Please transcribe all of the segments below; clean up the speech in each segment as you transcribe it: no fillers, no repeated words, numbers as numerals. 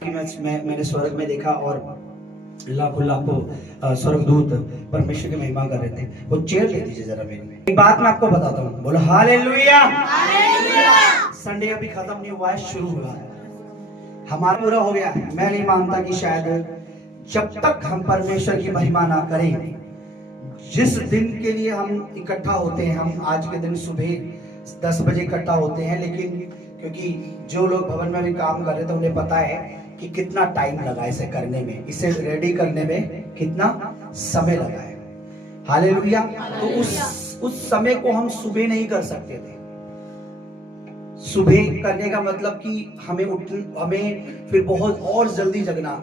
मैंने स्वर्ग में देखा और लाखों लाखों स्वर्गदूत परमेश्वर की महिमा कर रहे थे। वो चेयर ले दीजिए जरा मेरी। एक बात मैं आपको बताता हूँ, बोलो हालेलुया। संडे अभी खत्म नहीं हुआ है, शुरू हुआ है, हमारा पूरा हो गया है। मैं नहीं मानता कि शायद जब तक हम परमेश्वर की महिमा ना करें, जिस दिन के लिए हम इकट्ठा होते हैं, हम आज के दिन सुबह 10 बजे इकट्ठा होते हैं, लेकिन क्योंकि जो लोग भवन में भी काम कर रहे थे उन्हें पता है कि कितना टाइम लगा इसे करने में, इसे रेडी करने में कितना समय लगा है। हालेलुया। तो उस समय को हम सुबह नहीं कर सकते थे। सुबह करने का मतलब कि हमें फिर बहुत और जल्दी जगना,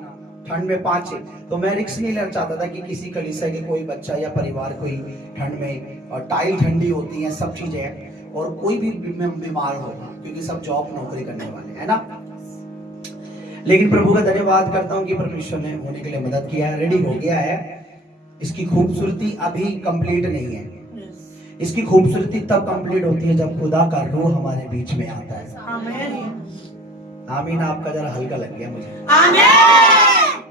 ठंड में 5 तो मैं रिस्क नहीं लेना चाहता था कि किसी कलीसिया के कोई बच्चा या परिवार कोई ठंड में, और टाइल ठंडी होती है, सब चीजें, और कोई भी बीमार होगा क्योंकि सब जॉब नौकरी करने वाले हैं ना। लेकिन प्रभु का धन्यवाद करता हूं कि परमेश्वर ने होने के लिए मदद किया है, रेडी हो गया है। इसकी खूबसूरती अभी कंप्लीट नहीं है। इसकी खूबसूरती तब कंप्लीट होती है जब खुदा का रूह हमारे बीच में आता है। आमीन। आपका जरा हल्का लग गया मुझे। आमीन।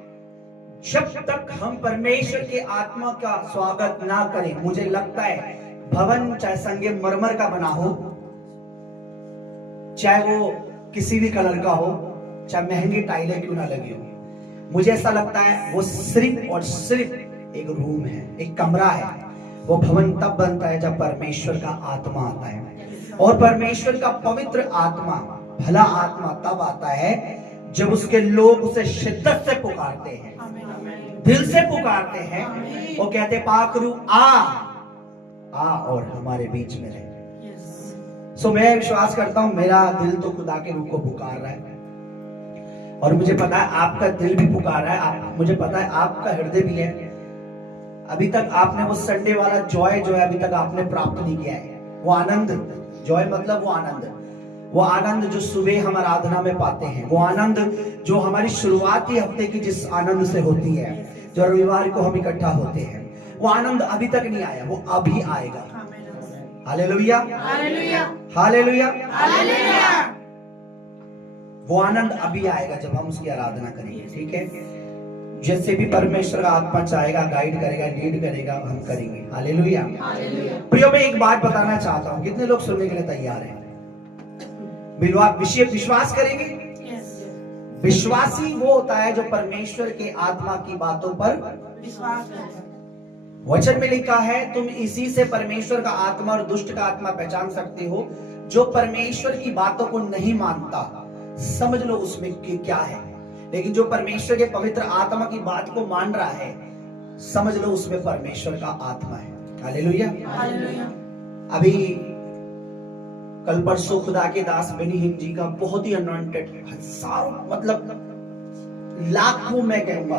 जब तक हम परमेश्वर के आत्मा का स्वागत ना करें, मुझे लगता है भवन चाहे संगमरमर का बना हो, चाहे वो किसी भी कलर का हो, चाहे महंगी टाइलें क्यों ना लगी हो, मुझे ऐसा लगता है वो सिर्फ और सिर्फ एक रूम है, एक कमरा है। वो भवन तब बनता है जब परमेश्वर का आत्मा आता है, और परमेश्वर का पवित्र आत्मा, भला आत्मा तब आता है जब उसके लोग उसे शिद्दत से पुकारते हैं, दिल से पुकारते हैं। वो कहते पाखरू आ और हमारे बीच में रहे। सो मैं विश्वास करता हूं मेरा दिल तो खुदा के रूह को पुकार रहा है, और मुझे पता है आपका दिल भी पुकार रहा है, मुझे पता है आपका हृदय भी है। अभी तक आपने वो संडे वाला जॉय जो है अभी तक आपने प्राप्त नहीं किया है। वो आनंद, जॉय मतलब वो आनंद जो सुबह हम आराधना में पाते हैं, वो आनंद जो हमारी शुरुआती हफ्ते की जिस आनंद से होती है, जो रविवार को हम इकट्ठा होते हैं, वो आनंद अभी तक नहीं आया, वो अभी आएगा। Hallelujah, hallelujah, hallelujah, hallelujah. वो आनंद अभी आएगा जब हम उसकी आराधना करेंगे। ठीक है, जैसे भी परमेश्वर का आत्मा चाहेगा, गाइड करेगा, लीड करेगा, हम करेंगे। हालेलुया। प्रियो, मैं एक बात बताना चाहता हूं, कितने लोग सुनने के लिए तैयार हैं? विश्वास करेंगे? विश्वासी वो होता है जो परमेश्वर के आत्मा की बातों पर विश्वास करता है। वचन में लिखा है, तुम इसी से परमेश्वर का आत्मा और दुष्ट का आत्मा पहचान सकते हो। जो परमेश्वर की बातों को नहीं मानता, समझ लो उसमें क्या है, लेकिन जो परमेश्वर के पवित्र आत्मा की बात को मान रहा है, समझ लो उसमें परमेश्वर का आत्मा है। Hallelujah, hallelujah. अभी कल परसों खुदा के दास बेनी हिम जी का बहुत ही अनॉइंटेड, हजारों मतलब लाखों मैं कहूंगा,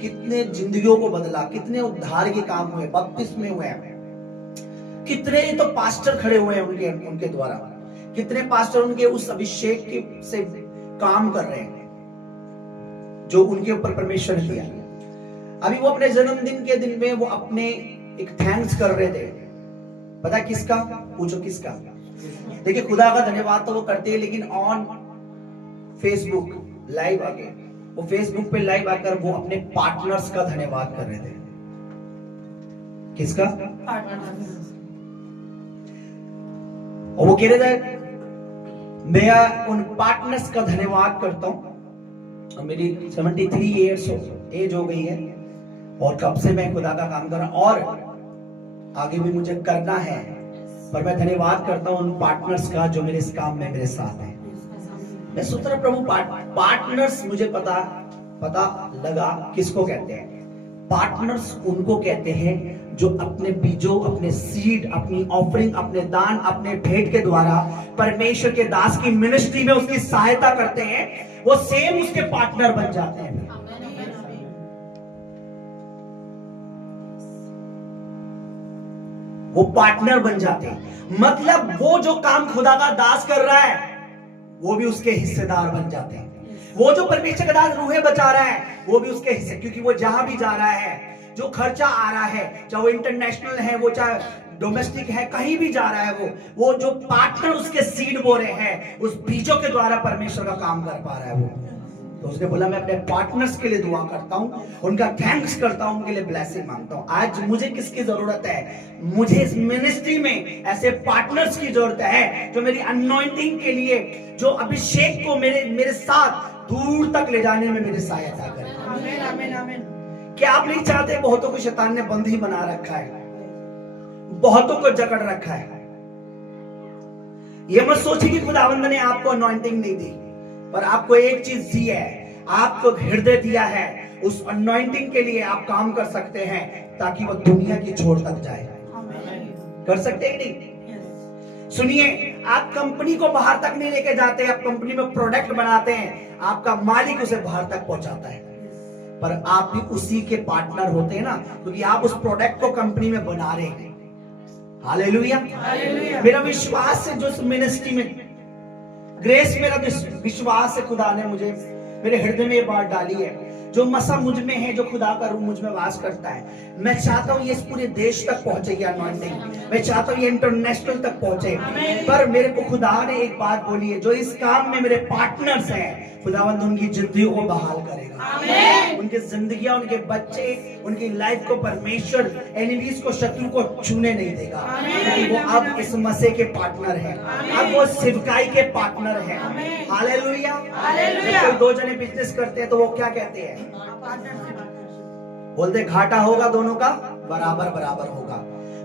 कितने जिंदगियों को बदला, कितने उद्धार के काम हुए, बपतिस्मे हुए, कितने तो पास्टर खड़े हुए हैं उनके द्वारा, कितने पास्टर उनके उस अभिषेक से काम कर रहे हैं जो उनके ऊपर परमेश्वर ने दिया। अभी वो अपने जन्मदिन के दिन में वो अपने एक थैंक्स कर रहे थे। पता है किसका? पूछो किसका? देखिए, खुदा का धन्यवाद तो वो करते हैं, लेकिन ऑन फेसबुक लाइव आके, वो फेसबुक पे लाइव आकर वो अपने पार्टनर्स का धन्यवाद कर रहे थे। किसका? और वो कह रहे थे, मैं उन पार्टनर्स का धन्यवाद करता हूं। और मेरी 73 ईयर्स एज हो गई है, और कब से मैं खुदा का काम कर रहा हूं, और आगे भी मुझे करना है, पर मैं धन्यवाद करता हूं उन पार्टनर्स का जो मेरे इस काम में मेरे साथ हैं। मैं सोच रहा प्रभु, पार्टनर्स मुझे पता लगा किसको कहते हैं। पार्टनर्स उनको कहते हैं जो अपने बीजों, अपने सीड, अपनी ऑफरिंग, अपने दान, अपने भेंट के द्वारा परमेश्वर के दास की मिनिस्ट्री में उसकी सहायता करते हैं, वो सेम उसके पार्टनर बन जाते हैं। वो पार्टनर बन जाते हैं, मतलब वो जो काम खुदा का दास कर रहा है वो भी उसके हिस्सेदार बन जाते हैं। वो जो परमेश्वर का दास रूहें बचा रहा है वो भी उसके हिस्से, क्योंकि वो जहां भी जा रहा है, जो खर्चा आ रहा है, चाहे वो इंटरनेशनल है, वो चाहे डोमेस्टिक है, कहीं भी जा रहा है, वो जो पार्टनर उसके सीड बो रहे हैं, उस बीजों के द्वारा परमेश्वर का काम कर पा रहा है वो। तो उसने बोला मैं अपने पार्टनर्स के लिए दुआ करता हूँ, उनका थैंक्स करता हूँ, उनके लिए ब्लेसिंग मांगता हूँ। आज मुझे किसकी जरूरत है? मुझे इस मिनिस्ट्री में ऐसे पार्टनर्स की जरूरत है जो मेरी अनॉइंटिंग के लिए, जो अभिषेक को मेरे साथ दूर तक ले जाने में मेरी सहायता करें। आमीन आमीन आमीन। क्या आप नहीं चाहते? बहुतों को शैतान ने बंदी बना रखा है, बहुतों को जकड़ रखा है। ये मत सोचिए कि खुदावंद ने आपको अनॉइंटिंग नहीं दी, पर आपको एक चीज दी है, आपको हृदय दिया है। उस अनॉइंटिंग के लिए आप काम कर सकते हैं ताकि वो दुनिया की छोर तक जाए। कर सकते हैं नहीं? सुनिए, आप कंपनी को बाहर तक नहीं लेके जाते, आप कंपनी में प्रोडक्ट बनाते हैं, आपका मालिक उसे बाहर तक पहुंचाता है, पर आप भी उसी के पार्टनर होते हैं ना, क्योंकि आप उस प्रोडक्ट को कंपनी में बना रहे हैं। हालेलुया। मेरा विश्वास है जो इस मिनिस्ट्री में ग्रेस, मेरा विश्वास है खुदा ने मुझे मेरे हृदय में ये बात डाली है, जो मसा मुझ में है, जो खुदा का रूह मुझ में वास करता है। मैं चाहता हूँ ये इस पूरे देश तक पहुंचे ये अनॉइंटिंग, मैं चाहता हूँ ये इंटरनेशनल तक पहुंचे। पर मेरे को खुदा ने एक बात बोली है, जो इस काम में मेरे पार्टनर्स हैं, खुदावंद उनकी जिंदगी को बहाल करेगा। उनकी जिंदगियां, उनके बच्चे, उनकी लाइफ को परमेश्वर एनिमीज को, शत्रु को छूने नहीं देगा, क्योंकि वो अब इस मसीह के पार्टनर हैं, अब वो सेवकाई के पार्टनर हैं। हालेलुया। जब कोई दो जने बिजनेस करते हैं तो वो क्या कहते हैं? बोलते घाटा होगा दोनों का बराबर बराबर होगा,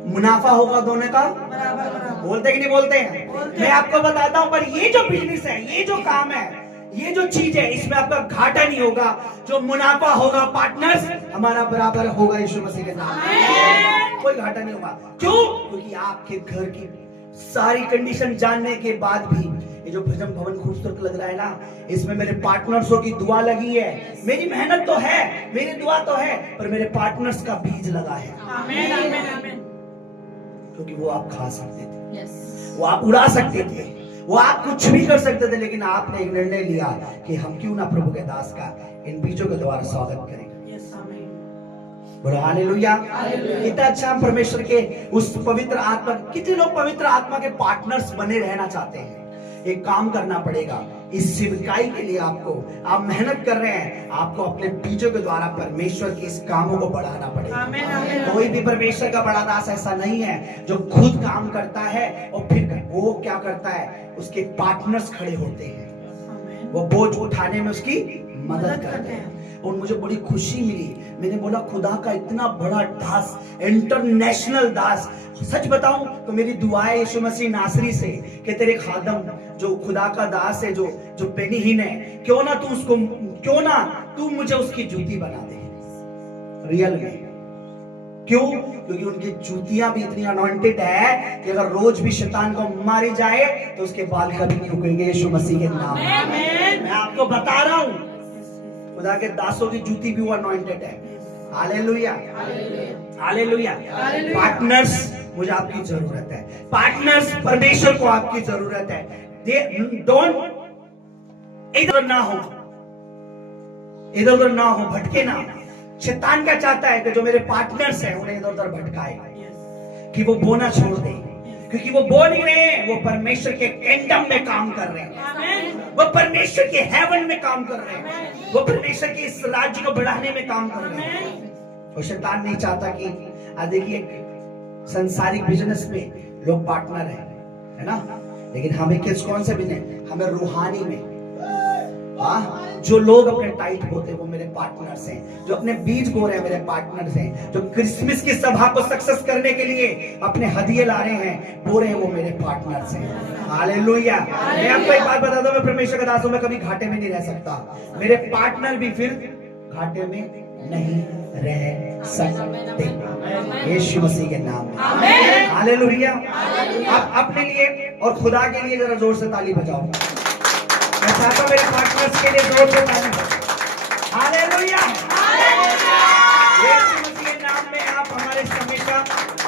मुनाफा होगा दोनों का बराबर। बोलते कि नहीं बोलते हैं? मैं आपको बताता हूं, पर ये जो बिजनेस है, ये जो काम है, ये जो चीज है, इसमें आपका घाटा नहीं होगा, जो मुनाफा होगा पार्टनर्स हमारा बराबर होगा यीशु मसीह के नाम में। कोई घाटा नहीं होगा। क्यों? क्योंकि आपके घर की सारी कंडीशन जानने के बाद भी ये जो भजन भवन खूबसूरत लग रहा है ना, इसमें मेरे पार्टनर्सों की दुआ लगी है। मेरी मेहनत तो है, मेरी दुआ तो है, पर मेरे पार्टनर्स का बीज लगा है। आमीन आमीन आमीन। क्योंकि वो आप खा सकते थे, वो आप उड़ा सकते थे, वो आप कुछ भी कर सकते थे, लेकिन आपने एक निर्णय लिया कि हम क्यों ना प्रभु के दास का इन बीजों के द्वारा स्वागत करें। बोलो हालेलुया। कितना अच्छा परमेश्वर के उस पवित्र आत्मा, कितने लोग पवित्र आत्मा के पार्टनर्स बने रहना चाहते हैं? एक काम करना पड़ेगा इस सेवकाई के लिए। आपको, आप मेहनत कर रहे हैं, आपको अपने बीजों के द्वारा परमेश्वर के इस कामों को बढ़ाना पड़ेगा। कोई भी परमेश्वर का बड़ा दास ऐसा नहीं है जो खुद काम करता है और फिर वो क्या करता है, उसके पार्टनर्स खड़े होते हैं, वो बोझ उठाने में उसकी मदद करते हैं। और मुझे बड़ी खुशी मिली, मैंने बोला खुदा का इतना बड़ा दास, इंटरनेशनल दास। सच बताऊं तो मेरी दुआएं यीशु मसीह नासरी से कि तेरे खादम जो खुदा का दास है, जो बेनीहीन है, क्यों ना तू मुझे उसकी जूती बना दे। रियल में क्यों? क्योंकि उनकी जूतियां भी इतनी अनॉइंटेड है कि अगर रोज भी शैतान को मारी जाए तो उसके बाल कभी नहीं उगेंगे यीशु मसीह के नाम में। मैं आपको बता रहा हूं, खुदा के दासों की जूती भी वो अनॉइंटेड है। Hallelujah hallelujah. पार्टनर्स, मुझे आपकी जरूरत है। पार्टनर्स, परमेश्वर को आपकी जरूरत है। डोंट इधर ना हो, भटके ना। शैतान क्या चाहता है कि जो मेरे पार्टनर्स हैं उन्हें इधर उधर भटकाए, कि वो बोना छोड़ दे, क्योंकि वो बो नहीं रहे हैं, वो परमेश्वर के किंगडम में काम कर रहे हैं, वो परमेश्वर के हेवन में काम कर रहे हैं, वो परमेश्वर के इस राज्य को बढ़ाने में काम कर रहे हैं। और शैतान नहीं चाहता कि देखिए संसारिक बिजनेस में लोग पार्टनर है ना, लेकिन हमें कौन से बिजनेस, हमें रूहानी में, हाँ, जो लोग अपने टाइट बोते हैं वो मेरे पार्टनर्स हैं, जो अपने बीज बो रहे हैं मेरे पार्टनर्स हैं, जो क्रिसमस की सभा को सक्सेस करने के लिए अपने हदिये ला रहे हैं, बो रहे हैं, वो मेरे पार्टनर्स हैं। हालेलुया। मैं आपको एक बात बता दूं, मैं परमेश्वर का दास हूं, मैं कभी घाटे में नहीं रह सकता, मेरे पार्टनर भी फिर घाटे में नहीं रह सकते यीशु मसीह के नाम में। हालेलुया। आप अपने लिए और खुदा के लिए जरा जोर से ताली बजाओ। मैं चाहता हूं मेरे पार्टनर्स के लिए जोर से ताली बजाओ। हालेलुया। यीशु मसीह के नाम में आप हमारे हमेशा,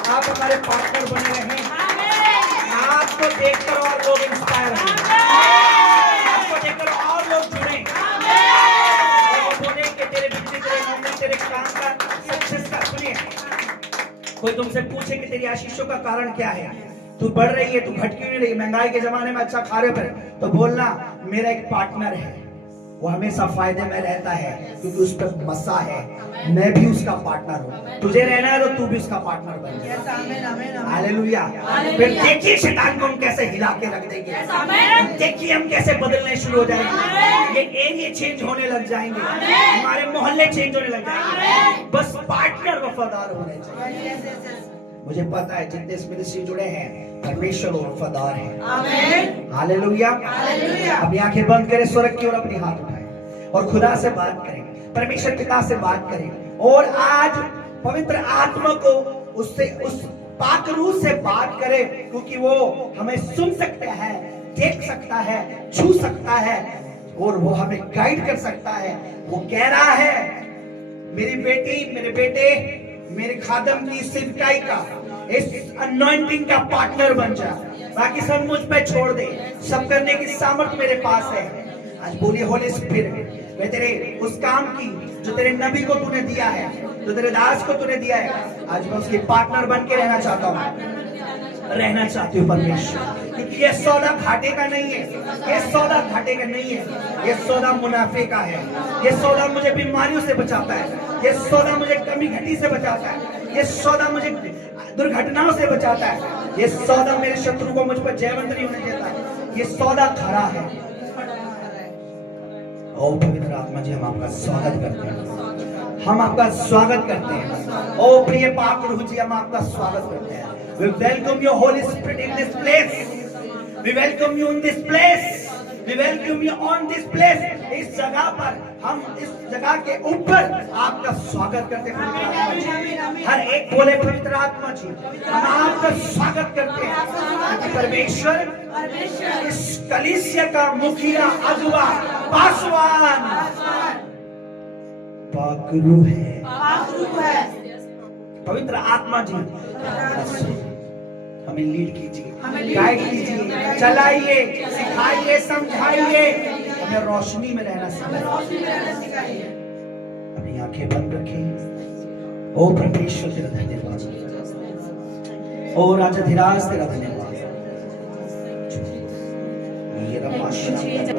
आप हमारे पार्टनर बने रहें। आपको देखकर और लोग इंस्पायर हों, आपको देखकर और लोग जुड़ें, और बोले कि तेरे बिजली, तेरे नौकरी, तेरे काम का सक्सेस का। सुनिए, कोई तुमसे पूछे कि तेरी आशीषों का कारण क्या है, तू बढ़ रही है, तू घट क्यों नहीं रही, महंगाई के जमाने में अच्छा खा रहे हो, तो बोलना मेरा एक पार्टनर है। वो हमेशा फायदे में रहता है, क्योंकि उस पर मसा है। मैं भी उसका पार्टनर हूँ। तुझे रहना है तो तू भी उसका पार्टनर बन जा। Yes, amen, amen, amen. Hallelujah. फिर देखिए शैतान को हम कैसे हिला के रख देंगे। देखिए हम कैसे बदलने शुरू हो जाएंगे। ये एरिया चेंज होने लग जाएंगे, हमारे मोहल्ले चेंज होने लग जाएंगे। बस पार्टनर वफादार होने चाहिए। Yes, yes, yes. मुझे पता है जितने इस मिनिस्ट्री जुड़े हैं परमेश्वर वफादार है। Amen. हालेलुया। हालेलुया। अपनी आंखें बंद करें, स्वर्ग की ओर अपनी हाथ उठाएं और खुदा से बात करें, परमेश्वर पिता से बात करें। और आज पवित्र आत्मा को उससे, उस पाक रूह से बात करें, क्योंकि वो हमें सुन सकता है, देख सकता है, छू सकता है और वो हमें गाइड कर सकता है। वो कह रहा है, मेरी बेटी, मेरे बेटे, मेरे खादम की सेवकाई का, इस अनॉइंटिंग का पार्टनर बन जा। बाकी सब मुझ पे छोड़ दे, सब करने की सामर्थ मेरे पास है। आज बोलिए होली स्पिरिट, मैं तेरे उस काम की जो तेरे नबी को तूने दिया है, जो तेरे दास को तूने दिया है, आज मैं उसके पार्टनर बन के रहना चाहता हूँ, रहना चाहती हूँ परमेश्वर। क्योंकि ये सौदा घाटे का नहीं है, ये सौदा घाटे का नहीं है, ये सौदा मुनाफे का है। ये सौदा मुझे बीमारियों से बचाता है, ये सौदा मुझे कमी घटी से बचाता है, ये सौदा मुझे दुर्घटनाओं से बचाता है, ये सौदा मेरे शत्रु को मुझ पर जयवंत नहीं होने देता है। ये सौदा खड़ा है। ओ पवित्र आत्मा जी, हम आपका स्वागत करते हैं, हम आपका स्वागत करते हैं। ओ प्रिय पाक रूह जी, हम आपका स्वागत करते हैं। We welcome your Holy Spirit in this place. We welcome you in this place. We welcome you on this place. इस जगह पर, हम इस जगह के ऊपर आपका स्वागत करते हैं। हर एक बोले पवित्र आत्मा जी, हम आपका स्वागत करते हैं। परमेश्वर इस कलीसिया का मुखिया, अगुआ, पासवान पाक रूह है। पवित्र आत्मा जी हमें लीड कीजिए, गाइड कीजिए, चलाइए, सिखाइए, समझाइए, हमें रोशनी में रहना सिखाइए। अपनी आंखें बंद रखें। ओ परमेश्वर तेरा धन्यवाद, ओ राजाधिराज तेरा धन्यवाद।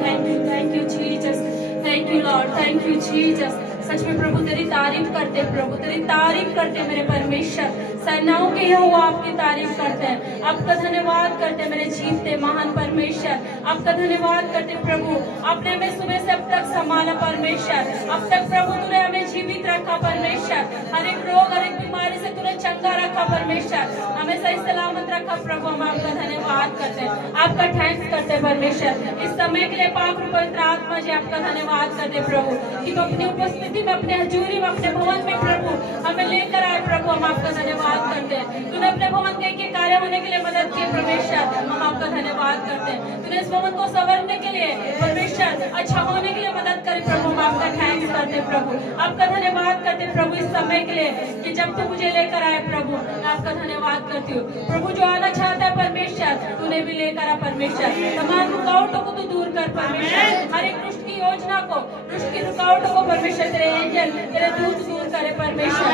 Thank you Jesus, thank you lord, thank you Jesus. सच में प्रभु तेरी तारीफ करते, प्रभु तेरी तारीफ करते मेरे परमेश्वर। सेनाओं के यहोवा आपकी तारीफ करते हैं, आपका धन्यवाद करते मेरे जीवते महान परमेश्वर। आपका धन्यवाद करते प्रभु, आपने हमें सुबह से अब तक संभाला परमेश्वर। अब तक प्रभु तूने हमें जीवित रखा परमेश्वर, हर एक रोग, हर एक बीमारी से तूने चंगा रखा परमेश्वर, हमें सही सलामत रखा प्रभु। हम आपका धन्यवाद करते हैं, आपका थैंक्स करते परमेश्वर। इस समय के लिए पाक पवित्र आत्मा जी आपका धन्यवाद करते प्रभु, कि तुम अपनी उपस्थिति में, अपने हजूरी में, अपने भवन में प्रभु हमें लेकर आए प्रभु। हम आपका धन्यवाद करते हैं, तूने अपने भवन के कार्य होने के लिए मदद की परमेश्वर। हम आपका धन्यवाद करते हैं, तूने इस भवन को संवरने के लिए परमेश्वर, अच्छा होने के लिए मदद करे प्रभु। हम आपका थैंक्स करते प्रभु, आपका धन्यवाद करते प्रभु इस समय के लिए, कि जब तू मुझे लेकर आए प्रभु। मैं आपका धन्यवाद करती हूँ प्रभु, जो आना चाहता है परमेश्वर तूने भी लेकर आ परमेश्वर। तमाम रुकावटों को तू दूर कर परमेश्वर, हर एक दुष्ट की योजना को, दुष्ट की रुकावटों को परमेश्वर तेरे एंजल, तेरे दूत दूर करे परमेश्वर।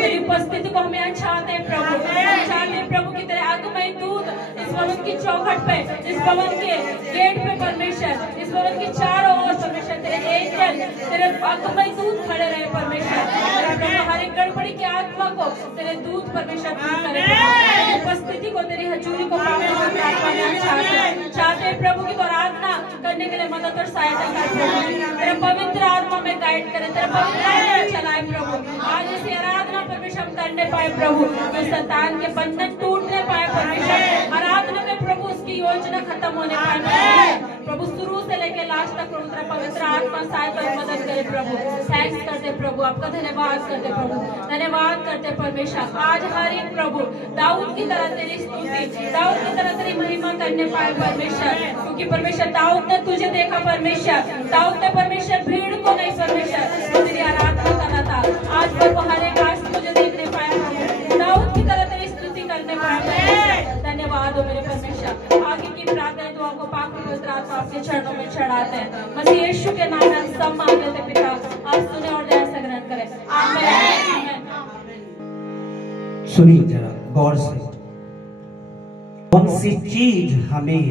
तेरी उपस्थिति को हमें चाहते हैं प्रभु, हम चाहते हैं प्रभु कि तेरे आगमन दूत इस भवन की चौखट पे, इस भवन के गेट पे परमेश्वर, इस भवन की चारों ओर परमेश्वर तेरे एंजल, तेरे आगमन दूत खड़े रहे परमेश्वर। प्रभु हर एक गड़बड़ी की आत्मा को तेरे दूत परमेश्वर दूर करे, उपस्थिति को, तेरी हजूरी को चाहते हैं प्रभु की आराधना करने के लिए मदद और सहायता कर प्रभु। तेरा पवित्र आत्मा में गाइड करे, तेरा पवित्र आत्मा चलाए प्रभु। आज इसी आराधना परमेश्वर हम करने पाए प्रभु, तो शैतान के बंधन टूटने पाए परमेश्वर। आराधना में प्रभु उसकी योजना खत्म होने पाए प्रभु, शुरू से लेकर लास्ट तक प्रभु तेरा पवित्र आत्मा सहायता मदद करे प्रभु। थैंक्स करते प्रभु, आपका धन्यवाद करते प्रभु, धन्यवाद करते परमेश्वर। आज हर एक प्रभु दाऊद की तरह तेरी स्तुति, दाऊद की तरह तेरी महिमा करने पाए परमेश्वर, क्योंकि परमेश्वर दाऊद ने तुझे देखा परमेश्वर, दाऊद ने परमेश्वर भीड़ को नहीं परमेश्वर तेरी आराधना कर रहा था। आज प्रभु हर एक आज तुझे देखने पाया प्रभु, दाऊद की तरह तेरी स्तुति करने पाया। धन्यवाद हो मेरे परमेश्वर। आगे की प्रार्थना दुआ को पाक पवित्र आत्मा आपके चरणों में चढ़ाते हैं। मसीह यीशु के नाम में सब मांगते थे पिता, आप सुने और दया से ग्रहण करें। आमीन। सुनिए जरा गौर से, कौन सी चीज हमें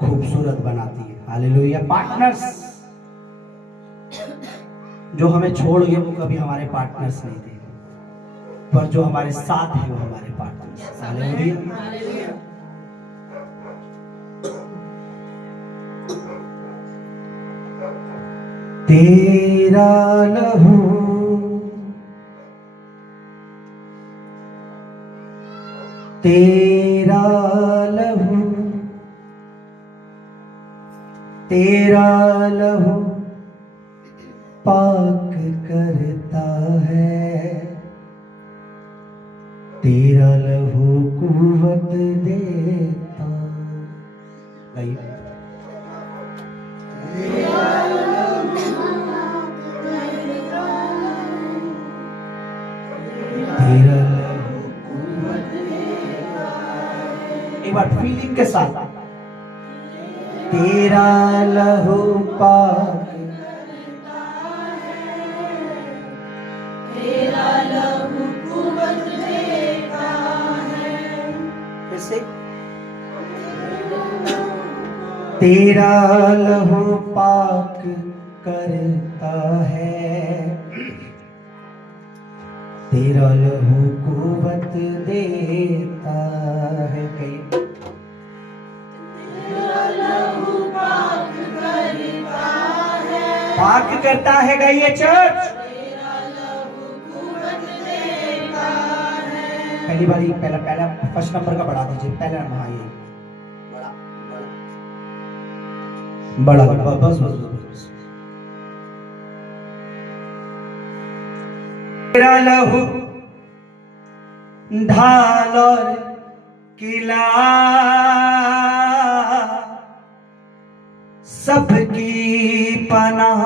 खूबसूरत बनाती है? हालेलुया। पार्टनर्स जो हमें छोड़ गए वो कभी हमारे पार्टनर्स नहीं थे, पर जो हमारे साथ है वो हमारे पार्टनर्स। हालेलुया। हालेलुया। तेरा लहू तेरा लहू तेरा लहू पाक करता है, तेरा लहू कुव्वत देता। गाइए। तेरा लहू कुव्वत देता है। एक बार फीलिंग के साथ, तेरा लहू पाक तेरा लहू कुव्वत देता है। फिर से, तेरा लहू पाक करता है, तेरा लहू कुव्वत देता है। कहीं पाक करता है। गाइए चर्च। पहली बारी पहला पहला फर्स्ट नंबर का बढ़ा दीजिए। पहला नंबर, हाँ ये बड़ा बड़ा बस बस बस। तेरा लहू ढाल और किला सबकी पनाह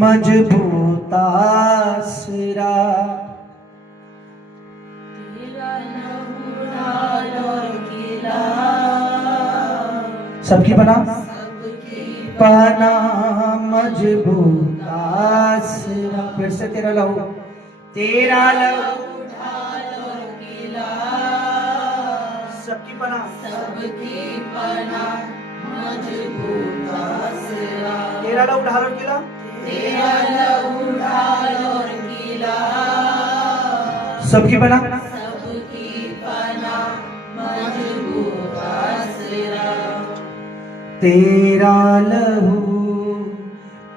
मजबूत आसरा। सबकी पनाह मजबूत आसरा। फिर से तेरा लहू सबकी पनाह मजबूत आसरा। तेरा लहू ढाल और किला, तेरा लहू ढाल और किला सबकी पनाह मजबूत आसरा। तेरा लहू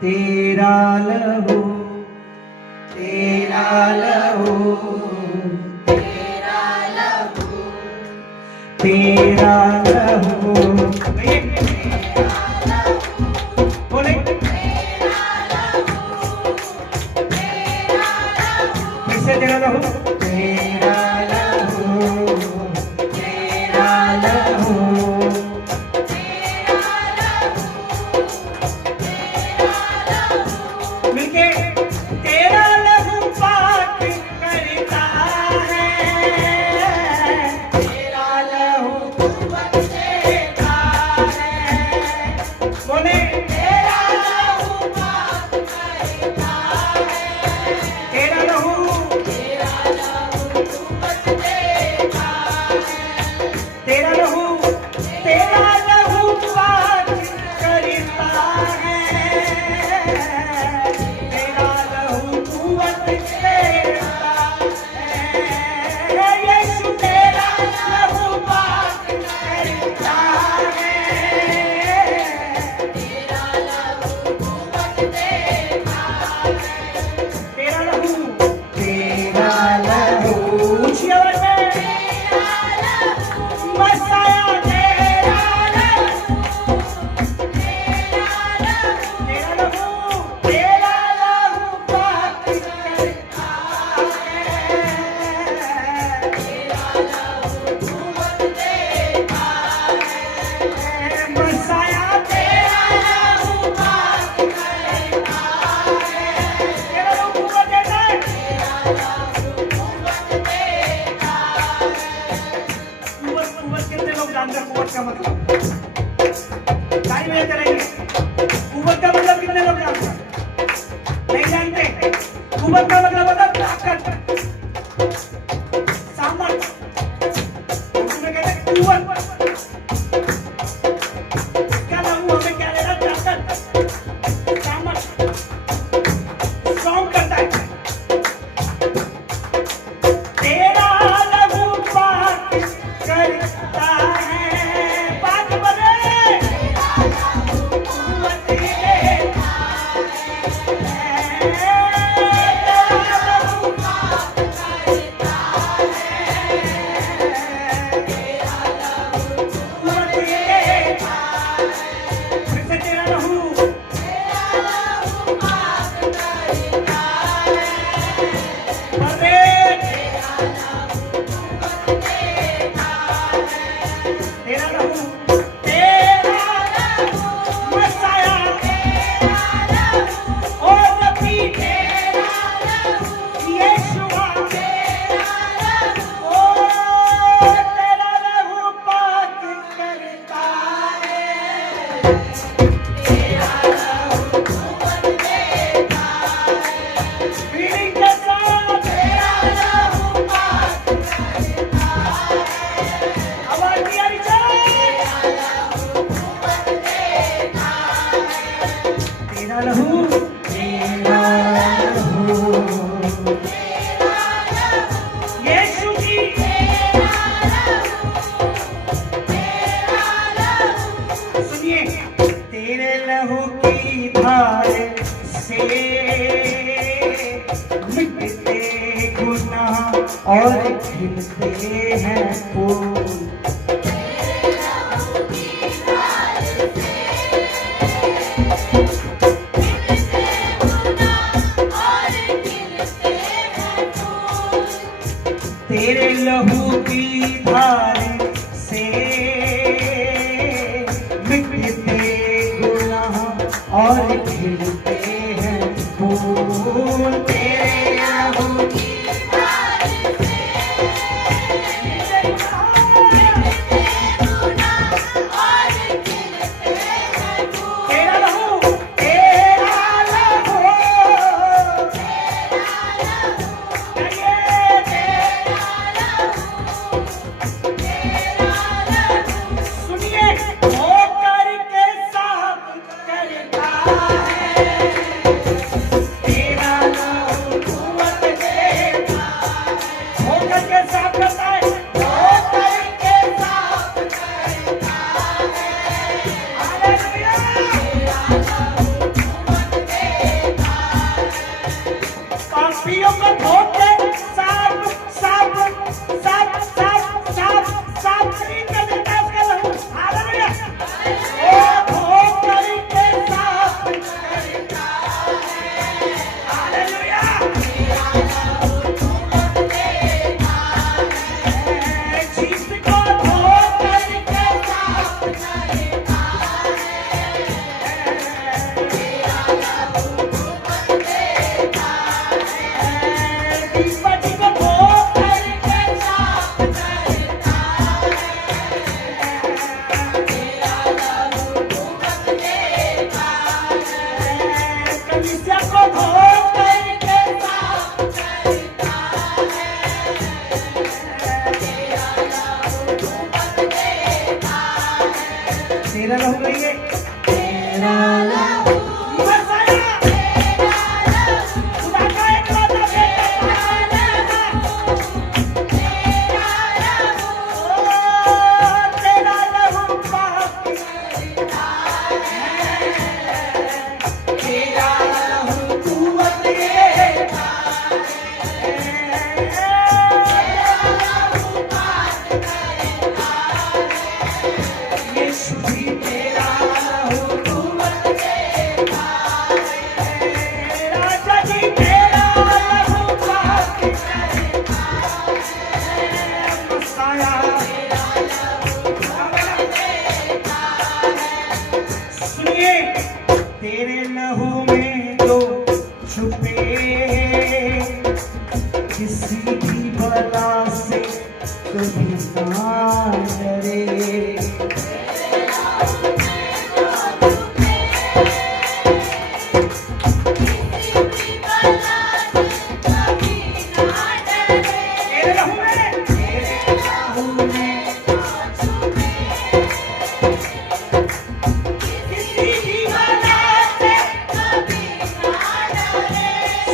तेरा लहू तेरा लहू तेरा लहू तेरा लहू। बोले फिर से, तेरा लहू तेरा लहू तेरा लहू मिलके, तेरा लहू पाक करता है, तेरा लहू कुव्वत देता है। बोले तेरा लहू पाक करता है। तेरा लहू तेरा लहू कुव्वत देता है। तेरा लहू पाक करता है, तेरा लहू कुव्वत देता है। यीशु तेरा लहू पाक करता है, तेरा लहू कुव्वत देता है। तेरा लहू ऊंची आवाज में, तेरा लहू मसाया तेरा लहू तेरा लहू तेरा लहू पाक करता है, तेरा लहू कुव्वत देता है। मसाया तेरा लहू पाक करता है। तेरा लहू कुव्वत देता है। तेरा लहू कुव्वत देता है। कुव्वत कितने लोग जानते हैं? कुव्वत का मतलब टाइम में चलेंगे। कुव्वत का मतलब कितने लोग जानते हैं? नहीं जानते। कुव्वत का मतलब होता है ताकत, सामर्थ। उर्दू में कहते हैं कुव्वत। क्या लहू हमें क्या दे रहा है? ताकत, सामर्थ। तेरा लहू, तेरा लहू, यीशु की सुनिए, तेरे लहू की धार से मिटते गुनाह और खिलते हैं फूल। तेरे लहू की धार से मिटते गुनाह और खिलते हैं फूल। तेरे लहू की तेरा लहू, तेरा लहू, सुनिए, होकर के साफ करता है, तेरा लहू कुवत देता है। होकर के साफ करता है, होकर के साफ करता है। हालेलुया। पापियों को धोके साफ साफ साफ साफ साफ साफ नहीं कर देता है उसका लहू। हालेलुया। ओ धोकर के साफ करता है। हालेलुया। जिसको धोकर के साफ करता दीपक को धोकर के साफ करता है। कलीसिया को धोकर के साफ करता है। तेरा लहू कहिए, तेरा लहू मसाया, खुदा का इकलौता बेटा, तेरा लहू पाक करता है, तेरा लहू कुव्वत देता है, तेरा लहू पाक करता है। यीशु भी तेरा लहू कुव्वत देता है। राजा जी तेरा लहू पाक करता है। मसाया सुनिए, तेरे लहू में जो छुपे किसी भी बला से कभी ना डरे। तेरे लहू में, तेरे लहू में किसी भी बला से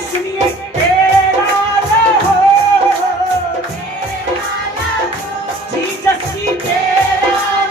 सुनिए, तेरा लहू जीसस की तेरा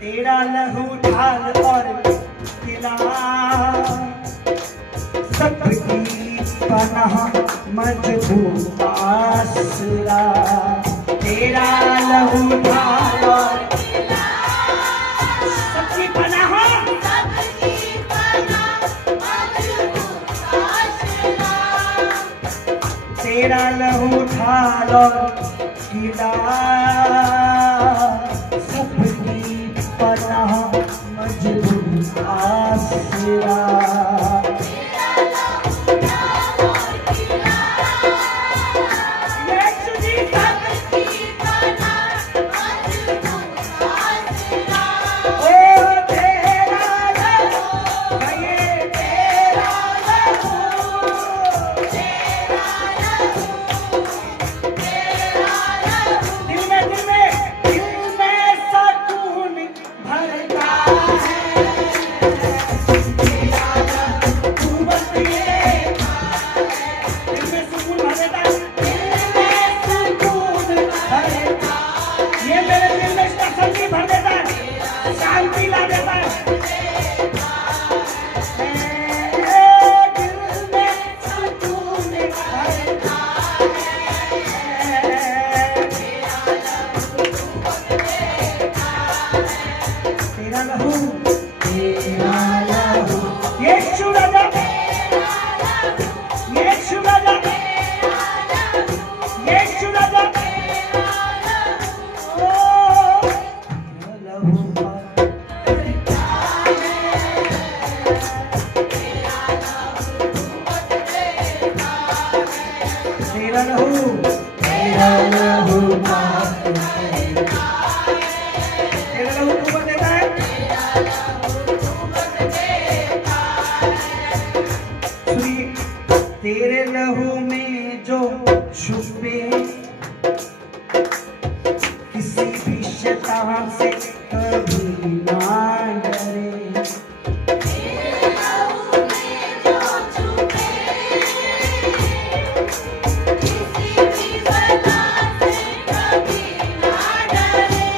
तेरा लहू ढाल और किला सबकी पनाह मजबूत आसरा। तेरा लहू ढाल और किला सबकी पनाह सबकी पनाह मजबूत आसरा। तेरा लहू ढाल और किला सबकी पनाह मजबूत आसरा। यीशु जी सबकी पनाह मजबूत आसरा। ओ तेरा लहू ये तेरा लहू तेरा लहू तेरा लहू दिल में सुकून भरता है। तेरा लहू बस ये दिल में सुकून भर देता है। दिल में सुकून भरता ये मेरे दिल में शांति भर देता है, शांति ला देता है। दिल में सुकून भरता है। तेरा लहू यीशु राजा यीशु राजा यीशु राजा ओ लहू तेरा लहू तेरा लहू कुवत देता है। सुनिए, तेरे लहू में जो छुपे किसी भी शैतान से कभी ना डरे। जो छुपे किसी भी बला से कभी ना डरे।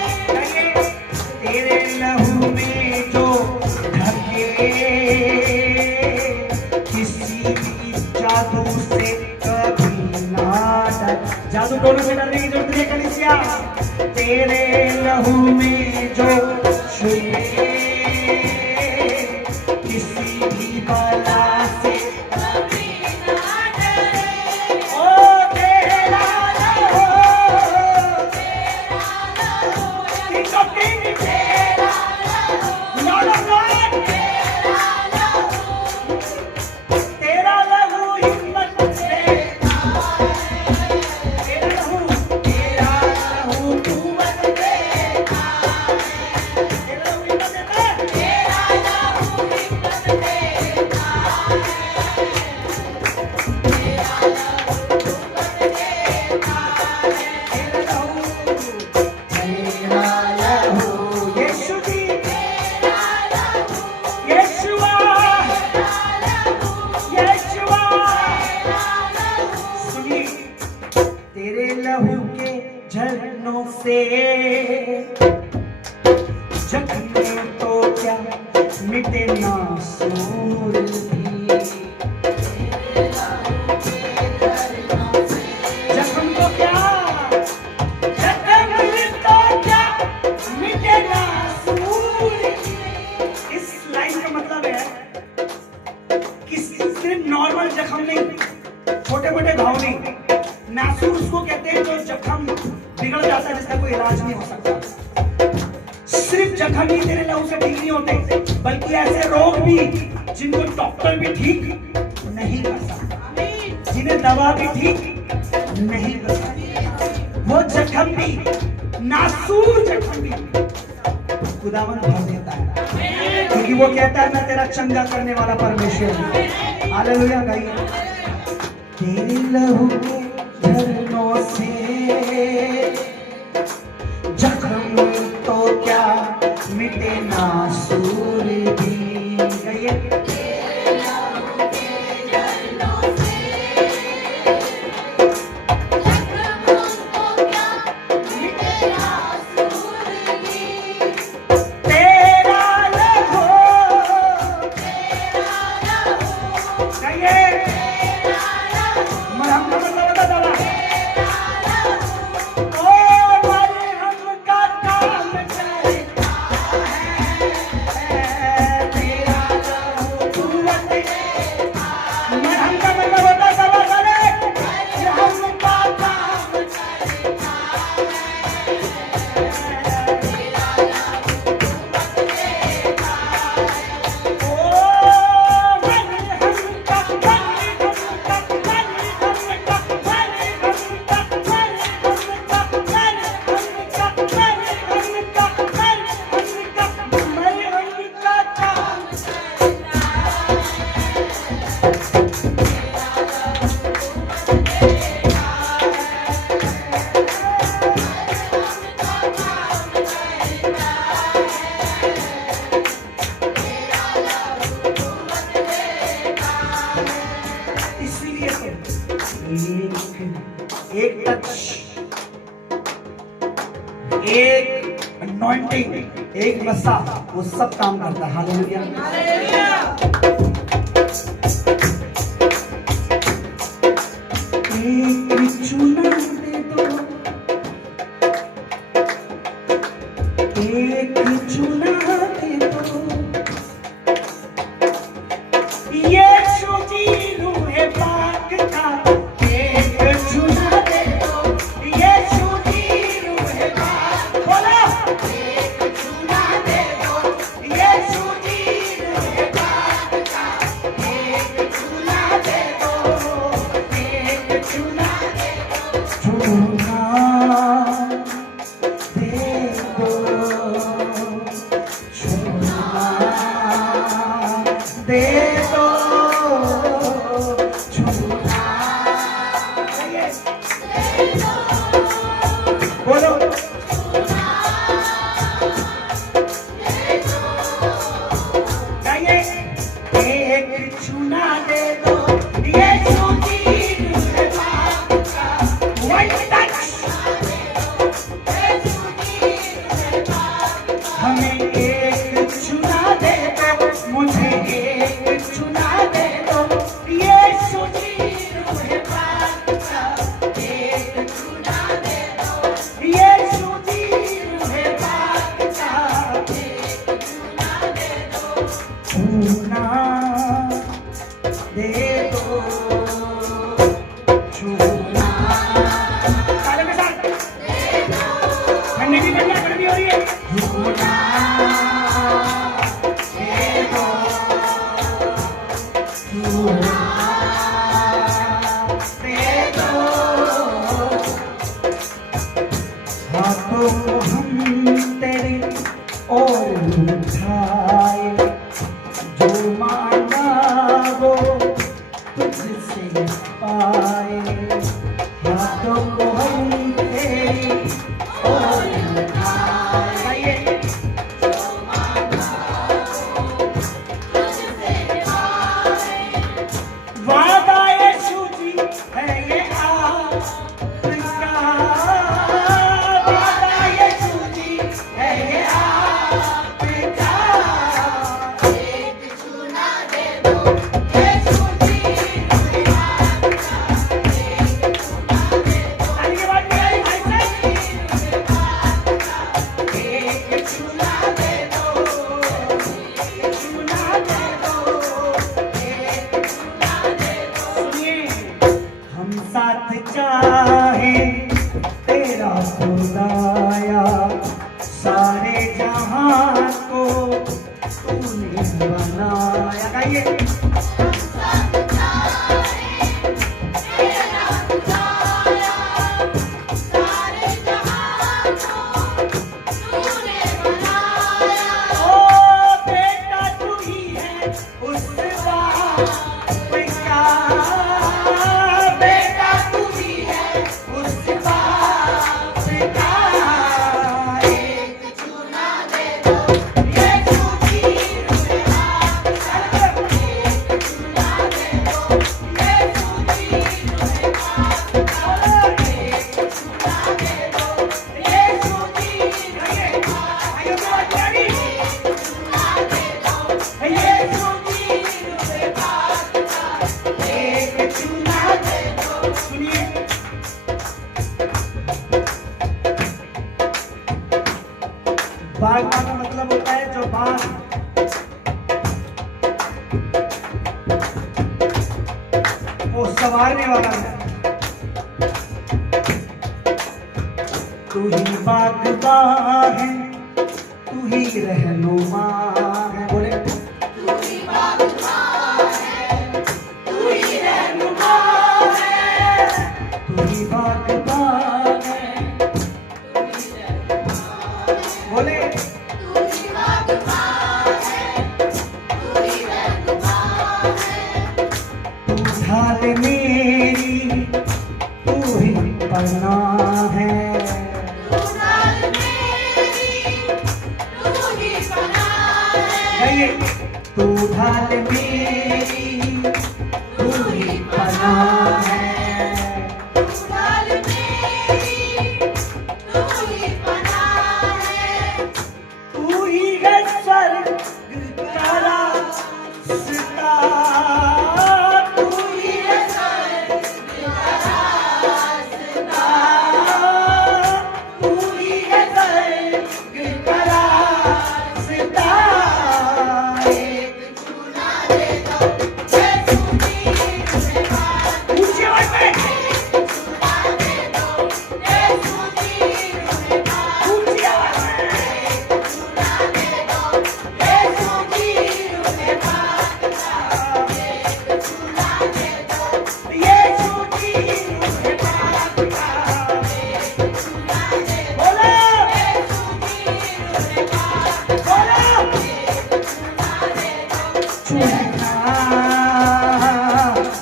तेरे लहू में जो ढके किसी भी जादू से कभी ना डर। जादू टोने से डरने की जरूरत नहीं है कलीसिया। तेरे लहू में जो छुपे किसी भी बला से कभी ना डरे। ओ तेरा लहू तेरा लहू King of Kings, तेरा लहू Lord of Lords, तेरा लहू तेरा लहू हिम्मत देता है। तेरा लहू कुव्वत देता है। तेरा लहू हिम्मत देता है। तेरा लहू हिम्मत देता है। तेरा लहू हिम्मत देता है। तेरा लहू यीशु जी तेरा लहू यीशुआ यीशुआ तेरा लहू सुनिए, तेरे लहू के झरनों से जख्म तो क्या मिटे नासूर भी। जख्म तो क्या मिटे नासूर भी। इस लाइन का मतलब है कि सिर्फ नॉर्मल जख्म नहीं, छोटे मोटे घाव नहीं, नासूर उसको कहते हैं जो जख्म बिगड़ जाता है जिसका कोई इलाज नहीं हो सकता। सिर्फ जख्म ही तेरे लहू से ठीक नहीं होते, बल्कि ऐसे रोग भी जिनको डॉक्टर भी ठीक नहीं कर सकता, जिन्हें दवा भी ठीक नहीं कर सकती, वो जख्म भी, नासूर जख्म भी खुदावन भर देता है, क्योंकि वो कहता है मैं तेरा चंगा करने वाला परमेश्वर हूं। हालेलुया गाइए। तेरे लहू के झरनों से जख्म तो क्या मिटे नासूर भी। गाइए। एक रस्सा वो सब काम करता है। हालेलुया। एक चुना दे दो, एक चुना दे दो, यीशु जी रूह पाक का एक चुना दे दो, यीशु जी रूह पाक, बोलो एक चुना दे दो, यीशु जी रूह पाक का एक चुना दे दो, एक चुना दे दो, चुना दे दो, चुना दे दो, चुना बोलो गाइए, एक चुना दे दो, यीशु जी रूह पाक का व्हाइट टच, हमें एक चुना दे दो, मुझे एक चुना दे दो, यीशु जी रूह पाक का एक चुना दे दो, यीशु जी रूह पाक का एक चुना दे दो, चुना दे दो, चुना ताले के साथ ठंडी भी बढ़िया गर्मी हो रही है, चुना दे दो, चुना दे दो, हाथों को हम तेरे ओर उठाए, जो मांगा वो तुझसे पाए, हाथों को हम तेरे ओर उठाए, वादा यीशु जी है ये आपका, वादा यीशु जी है ये आपका, एक चुना दे दो, यीशु जी रूह पाक का एक चुना दे दो, ताली के बाद मेरी भाई साहब, एक चुना दे दो, एक चुना दे दो, एक चुना दे दो, सुनिए हम साथ चाहे तेरा खुदाया, सारे जहां को तूने बनाया, गाइए ओ बेटा तू ही है उस बाप का, बेटा तू ही है उस बाप का, एक चुना दे दो, यीशु जी रूह पाक का एक चुना दे दो, यीशु जी रूह पाक का एक चुना दे दो, यीशु जी रूह पाक का एक चुना दे दो, यीशु जी रूह पाक का एक चुना दे दो, सुनिए बागबान का मतलब होता है जो बाग वो संवारने वाला है, तू ही बागबान है, तू ही रहनुमा है, बोले तू ही बागबान है, तू ही रहनुमा है, तू ही बागबान है, बोले तू ही बागबान है, तू ही रहनुमा है, तू ढाल मेरी, तू ही पनाह है, गाइए तू ढाल मेरी, तू ही पनाह है, तू ही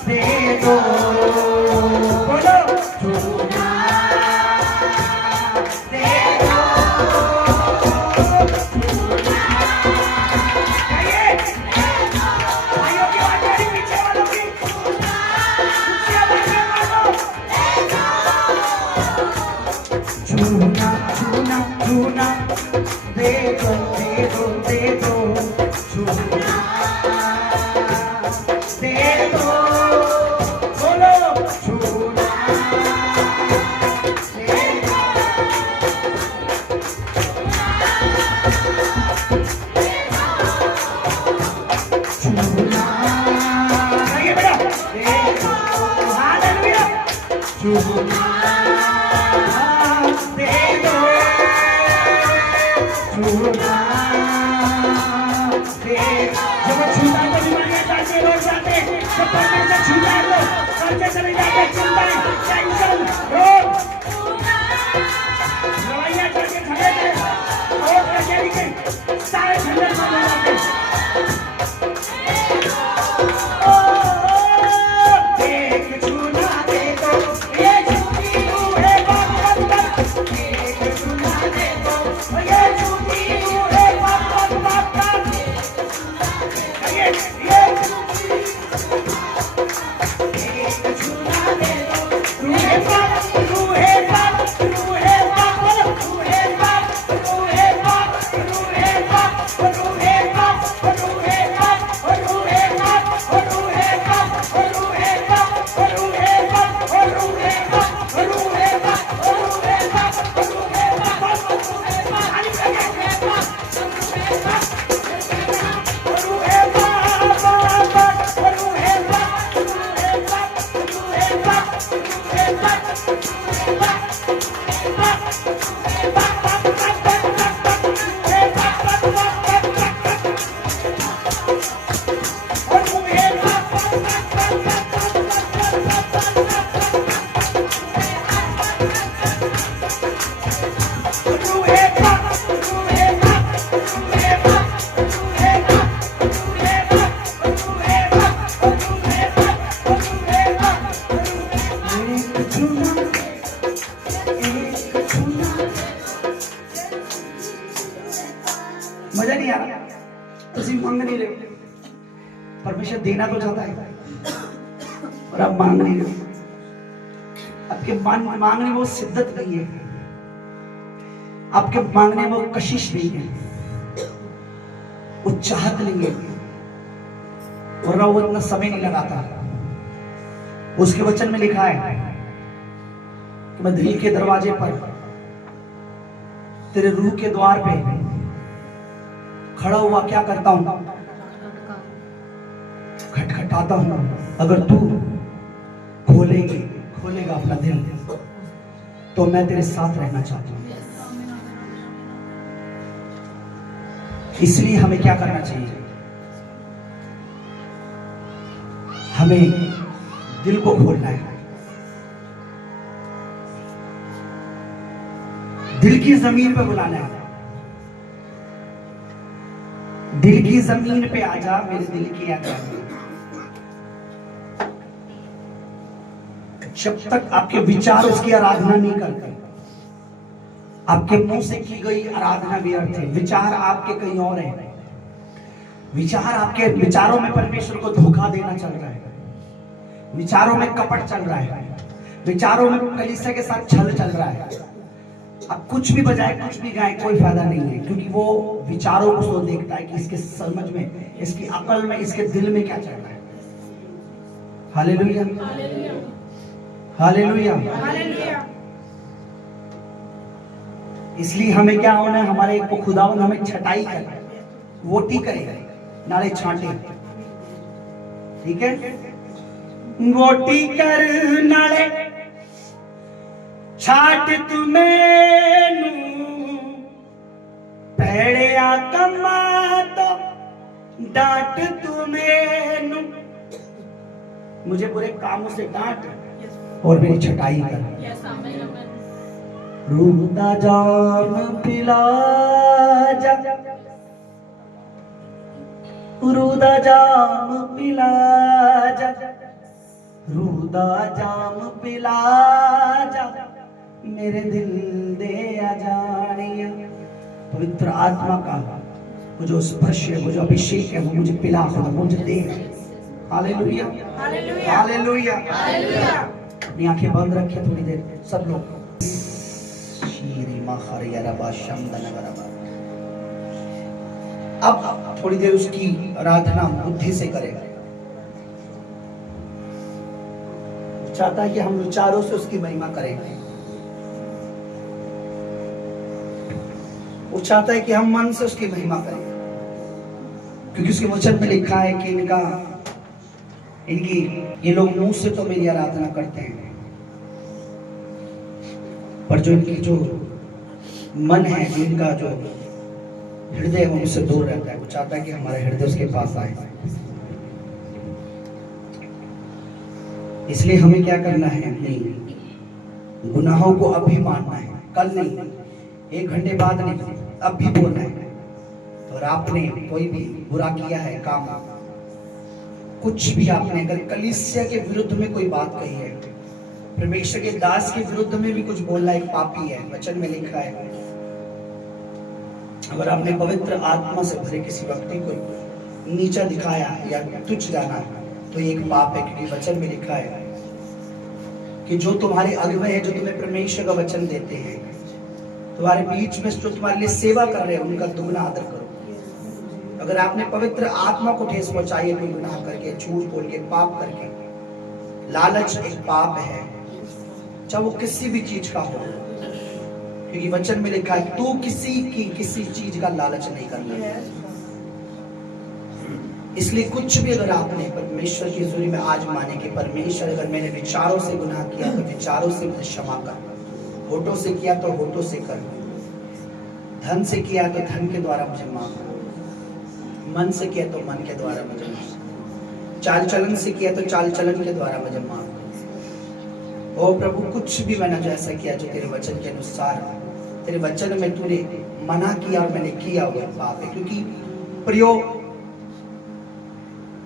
दे दो, बोलो छूना दे दो, आइए भाइयों की आवाज बड़ी पीछे वालों की ऊंची आवाज में बोलो छूना छूना छूना दे दो दे दो दे दो छूना दे दो, बोलो छूना दे दो, छूना आइए बेटा दे दो, हालेलुया छूना दे दो, छूना दे, जब वो छूता है तो बीमारियां जाती है, रोग जाते हैं, जब परमेश्वर छूता है तो कर्जे चले जाते हैं, चिंताएं, टेंशन, रोग, लड़ाइयां जाके खड़े थे, कोर्ट कचहरी के सारे झंझट बंद हो जाते हैं। ओ, एक छूना दे दो, ये छूती हूँ है बाप बाप बाप, एक छूना दे दो, ये छूती हूँ है बाप बाप बाप बाप, ये छूती एक छूना दे दो, तू है बाप तू है बाप तू है बाप, बोलो तू है बाप तू है बाप तू है बाप तू है बाप तू है बाप तू है बाप तू है बाप तू है बाप तू है बाप तू है बाप तू है बाप तू है बाप तू है बाप तू है बाप, आली का है बाप तू है बाप तू है बाप बाप तू है बाप तू है बाप तू है बाप तू है बाप तू है बाप मजा नहीं आ रहा, तुम मांग नहीं रहे, परमेश्वर देना तो चाहता है और आप मांग नहीं रहे, आपके मांगने में वो शिद्दत नहीं है, आपके मांगने में वो कशिश नहीं है, वो चाहत नहीं है, वरना वो इतना समय नहीं लगाता। उसके वचन में लिखा है कि मैं दिल के दरवाजे पर तेरे रूह के द्वार पे खड़ा हुआ क्या करता हूं, खटखटाता हूं, अगर तू खोलेगा अपना दिल तो मैं तेरे साथ रहना चाहता हूं। इसलिए हमें क्या करना चाहिए, हमें दिल को खोलना है, दिल की जमीन पे बुलाना है, दिल की जमीन पे आजा मेरे दिल की आजा। जब तक आपके विचार उसकी आराधना नहीं करते, आपके मुंह से की गई आराधना व्यर्थ है। विचार आपके कहीं और है, विचार आपके विचारों में परमेश्वर को धोखा देना चल रहा है, विचारों में कपट चल रहा है, विचारों में कलीसिया के साथ छल चल रहा है। अब कुछ भी बजाए कुछ भी गाए कोई फायदा नहीं है, क्योंकि वो विचारों को देखता है कि इसके समझ में, इसकी अकल में, इसके दिल में क्या चल रहा है। Hallelujah, hallelujah, hallelujah. इसलिए हमें क्या होना है, हमारे को खुदावन हमें छटाई करे, वोटी करेगा, नाले छांटे, ठीक है। वोटी कर नाले छाट तुम्हें पैड़िया कमा तो डांट तुम्हें, मुझे बुरे कामों से डांट और मेरी छटाई कर। रूह दा जाम पिला जा, रूदा जाम पिला जा, रूदा जाम पिला जा, मेरे दिल दे आ जानिया। पवित्र आत्मा का वो जो स्पर्श है, वो जो अभिषेक है, वो मुझे पिला, खुदा मुझे दे। Hallelujah, hallelujah, hallelujah. हालेलुया। अपनी आंखें बंद रखें थोड़ी देर सब लोग। अब थोड़ी देर उसकी आराधना बुद्धि से करें। चाहता है कि हम विचारों से उसकी महिमा करें। वो चाहता है कि हम मन से उसकी महिमा करें, क्योंकि उसके वचन में लिखा है कि ये लोग मुंह से तो मेरी आराधना करते हैं, पर जो इनकी जो मन है, जिनका जो हृदय है, उससे दूर रहता है। वो चाहता है कि हमारा हृदय उसके पास आए। इसलिए हमें क्या करना है? अपनी गुनाहों को अभी मानना है, कल नहीं, 1 घंटे बाद नहीं, अब भी बोलना है। और आपने कोई भी बुरा किया है काम, कुछ भी आपने अगर कलीसिया के विरुद्ध में कोई बात कही है, परमेश्वर के दास के विरुद्ध में भी कुछ बोलना एक पापी है। वचन में लिखा है, अगर आपने पवित्र आत्मा से भरे किसी व्यक्ति को नीचा दिखाया या तुच्छ जाना, तो ये एक पाप है। क्योंकि वचन में लिखा है कि जो तुम्हारे अगुवे हैं, जो तुम्हें परमेश्वर का वचन देते हैं, तुम्हारे बीच में जो तुम्हारे लिए सेवा कर रहे हैं, उनका दुगना आदर करो। अगर आपने पवित्र आत्मा को ठेस पहुंचाई है कोई गुनाह करके, झूठ बोल के, पाप करके, लालच एक पाप है, चाहे वो किसी भी चीज का हो। क्योंकि वचन में लिखा है तू किसी चीज का लालच नहीं करना। इसलिए कुछ भी अगर आपने परमेश्वर की हज़ूरी में आज माने कि परमेश्वर, अगर मैंने विचारों से गुनाह किया तो विचारों से मुझे क्षमा कर, होठों से किया तो होठों से कर, धन से किया तो धन के द्वारा मुझे माफ कर, मन से किया तो मन के द्वारा मुझे माफ, चाल चलन से किया तो चाल चलन के द्वारा मुझे माफ कर। ओ प्रभु, कुछ भी मैंने जैसा किया जो तेरे वचन के अनुसार, तेरे वचन में तूने मना किया और मैंने किया हुआ पाप है। क्योंकि प्रियो,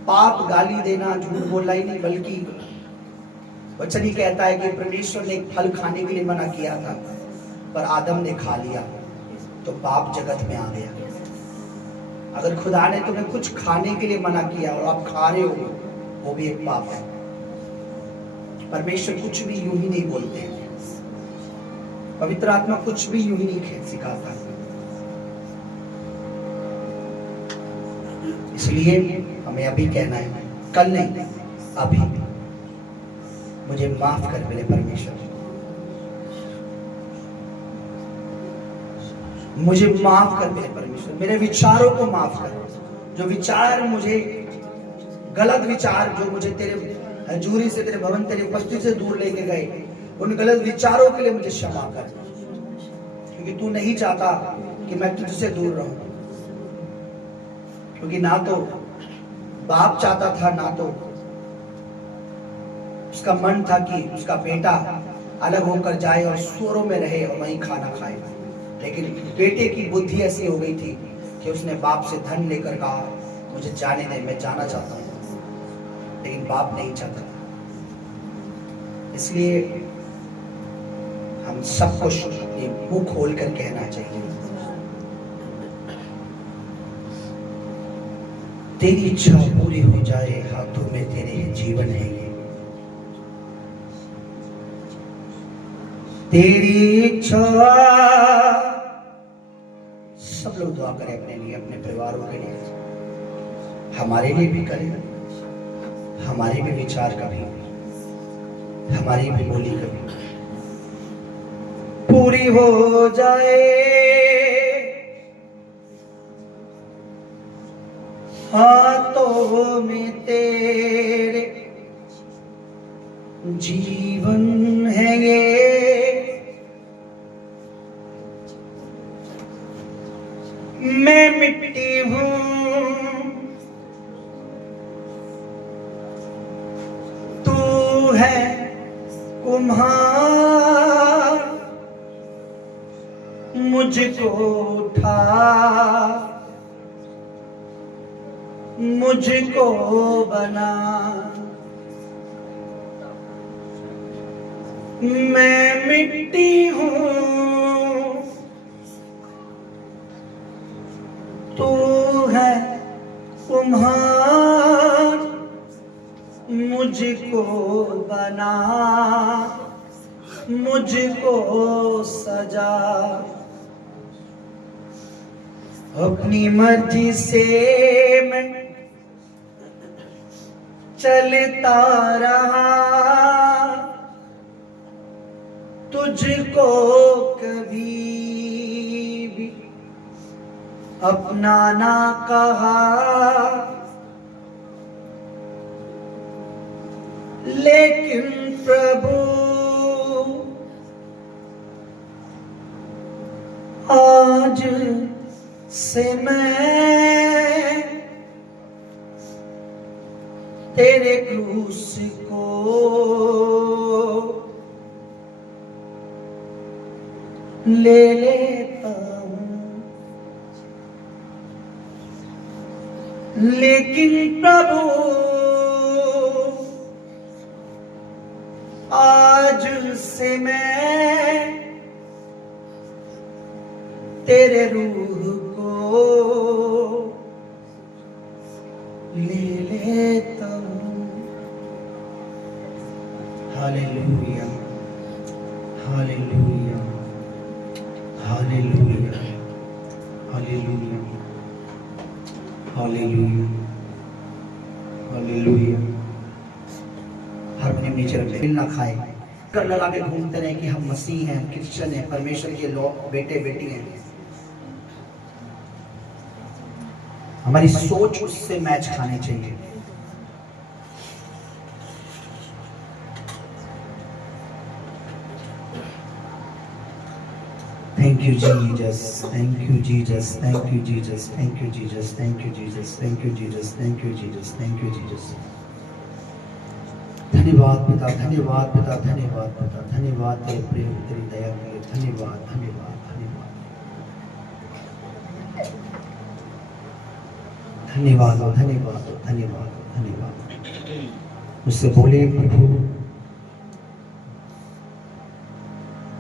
पाप गाली देना, झूठ बोलना ही नहीं, बल्कि वचन ही कहता है कि परमेश्वर ने एक फल खाने के लिए मना किया था, पर आदम ने खा लिया तो पाप जगत में आ गया। अगर खुदा ने तुम्हें कुछ खाने के लिए मना किया और आप खा रहे हो, वो भी एक पाप है। परमेश्वर कुछ भी यूं ही नहीं बोलते हैं, पवित्र आत्मा कुछ भी यूं ही नहीं सिखाता। इसलिए हमें अभी कहना है, कल नहीं, अभी मुझे माफ कर मेरे परमेश्वर, मुझे माफ कर मेरे परमेश्वर, मेरे विचारों को माफ कर। जो विचार मुझे, गलत विचार जो मुझे तेरे हजूरी से, तेरे भवन, तेरी उपस्थिति से दूर लेके गए, उन गलत विचारों के लिए मुझे क्षमा कर। क्योंकि तू नहीं चाहता कि मैं तुझसे दूर रहूं। क्योंकि ना तो बाप चाहता था, ना तो उसका मन था कि उसका बेटा अलग होकर जाए और सूरों में रहे और वहीं खाना खाए। लेकिन बेटे की बुद्धि ऐसी हो गई थी कि उसने बाप से धन लेकर कहा, मुझे जाने दे, मैं जाना चाहता हूं। लेकिन बाप नहीं चाहता। इसलिए हम सबको ये मुंह खोल कर कहना चाहिए, तेरी इच्छा पूरी हो जाए, हाथों में तेरे जीवन है ये। तेरी इच्छा, सब लोग दुआ करें अपने लिए, अपने परिवारों के लिए, हमारे लिए भी करें, हमारे भी विचार कभी, हमारी भी बोली कभी पूरी हो जाए, हाथों में तेरे जीवन है ये। मैं मिट्टी हूं, तू है कुम्हार, मुझको उठा मुझको बना। मैं मिट्टी हूँ, तू है कुम्हार, मुझको बना, मुझको सजा। अपनी मर्जी से मैं चलता रहा, तुझको कभी भी अपना ना कहा। लेकिन प्रभु आज से मैं तेरे क्रूस को ले लेता हूं। लेकिन प्रभु आज से मैं तेरे रूह को ले लेता हूं। Hallelujah, hallelujah, hallelujah, hallelujah, hallelujah, hallelujah. Harmonium नीचे रख ले, ना खाए कर लगा के घूमते रहे कि हम मसीह हैं, क्रिश्चियन हैं, परमेश्वर के लोग, बेटे बेटी हैं। हमारी सोच उससे मैच खानी चाहिए। Thank you Jesus, thank you Jesus, thank you Jesus, thank you Jesus, thank you Jesus, thank you Jesus, thank you Jesus, thank you Jesus। धन्यवाद पिता, धन्यवाद पिता, धन्यवाद पिता, धन्यवाद तेरे प्रेम, तेरी दया के लिए, धन्यवाद, धन्यवाद, धन्यवाद, धन्यवाद, धन्यवाद, धन्यवाद, धन्यवाद। मुझसे बोले प्रभु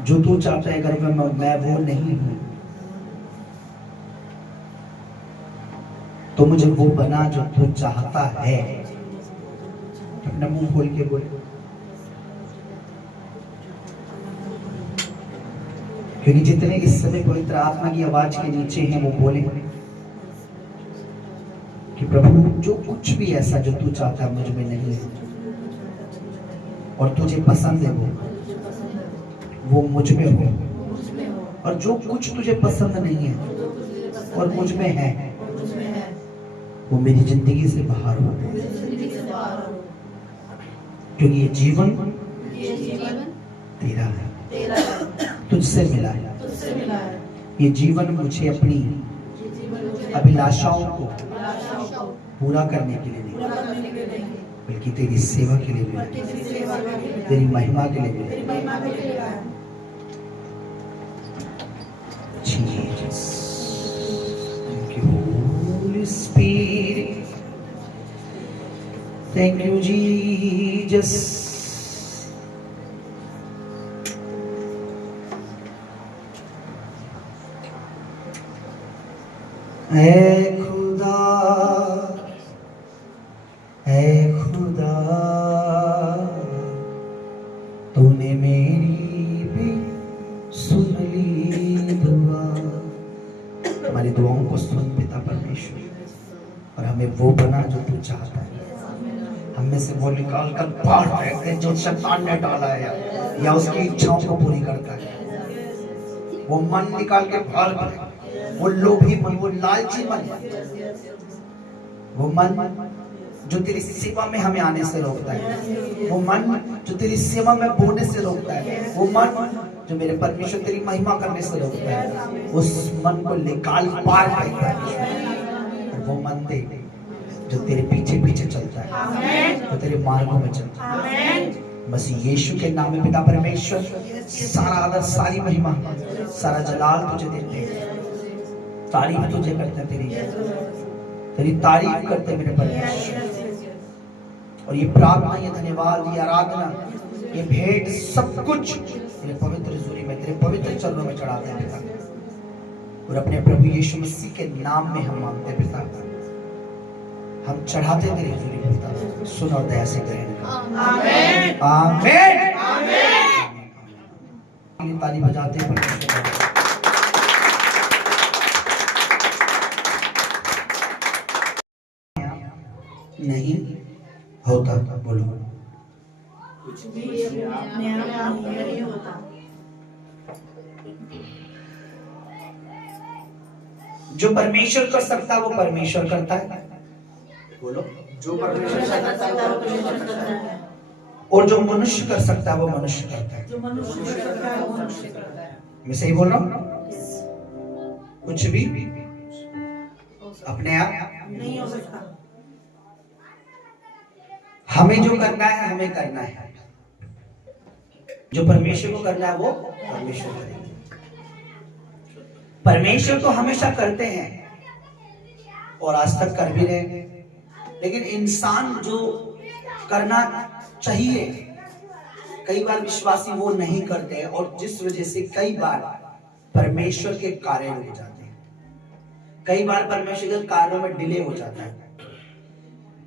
जो तू चाहता है घर में मैं वो नहीं हूं, तो मुझे वो बना जो तू चाहता है। अपना मुंह खोल के बोले, क्योंकि जितने इस समय पवित्र आत्मा की आवाज के नीचे हैं वो बोले कि प्रभु जो कुछ भी ऐसा जो तू चाहता है मुझ में नहीं है, और तुझे पसंद है वो मुझ में हो, और जो कुछ तुझे पसंद नहीं है और मुझ में है वो मेरी जिंदगी से बाहर हो, क्योंकि ये जीवन तेरा है, तुझसे मिला है। ये जीवन मुझे अपनी अभिलाषाओं को पूरा करने के लिए नहीं, बल्कि तेरी सेवा के लिए मिला, तेरी महिमा के लिए मिला। Jesus, thank you Holy Spirit, thank you Jesus। ऐ खुदा, ऐ खुदा, तूने मेरी भी सुन ली दुआ। हमारी दुआओं को सुन पिता परमेश्वर, और हमें वो बना जो तू चाहता है। हमें से वो निकाल कर बाहर फेंक दे जो शैतान ने डाला है या उसकी इच्छाओं को पूरी करता है। वो मन निकाल के बाहर फेंक, वो लोभी मन, वो लालची मन, वो मन जो तेरी सेवा में हमें आने से रोकता है, वो मन जो तेरी सेवा में बोने से रोकता है, वो मन जो मेरे परमेश्वर तेरी महिमा करने से रोकता है, उस मन को निकाल पार परमेश्वर। वो मन दे जो तेरे पीछे पीछे चलता है, जो तेरे मार्गों में चलता है। बस यीशु के नाम में पिता परमेश्वर सारा आदर, सारी महिमा, सारा जलाल तुझे देते हैं, तारीफ तुझे करते हैं तेरी। तेरी तारीफ करते मेरे परमेश्वर। और ये प्रार्थना, ये धन्यवाद, ये आराधना, ये भेंट सब कुछ तेरे पवित्र हजूरी में, तेरे पवित्र चरणों में चढ़ाते हैं पिता। और अपने प्रभु यीशु मसीह के नाम में हम मांगते हैं पिता, हम चढ़ाते तेरे हजूरी में पिता। सुन और दया से ग्रहण कर। आमीन आमीन आमीन। ताली बजाते हैं परमेश्वर। नहीं होता, बोलो कुछ भी अपने आप नहीं होता। जो परमेश्वर कर सकता है वो परमेश्वर करता है, बोलो। जो परमेश्वर कर सकता है वो परमेश्वर करता है, और जो मनुष्य कर सकता है वो मनुष्य करता है। जो मनुष्य कर सकता है वो मनुष्य करता है। मैं सही बोल रहा हूँ? कुछ भी अपने आप नहीं हो सकता। हमें जो करना है हमें करना है, जो परमेश्वर को करना है वो परमेश्वर करेंगे। परमेश्वर तो हमेशा करते हैं और आज तक कर भी रहे हैं, लेकिन इंसान जो करना चाहिए कई बार विश्वासी वो नहीं करते हैं, और जिस वजह से कई बार परमेश्वर के कार्य रुक जाते हैं, कई बार परमेश्वर के कार्यों में डिले हो जाता है।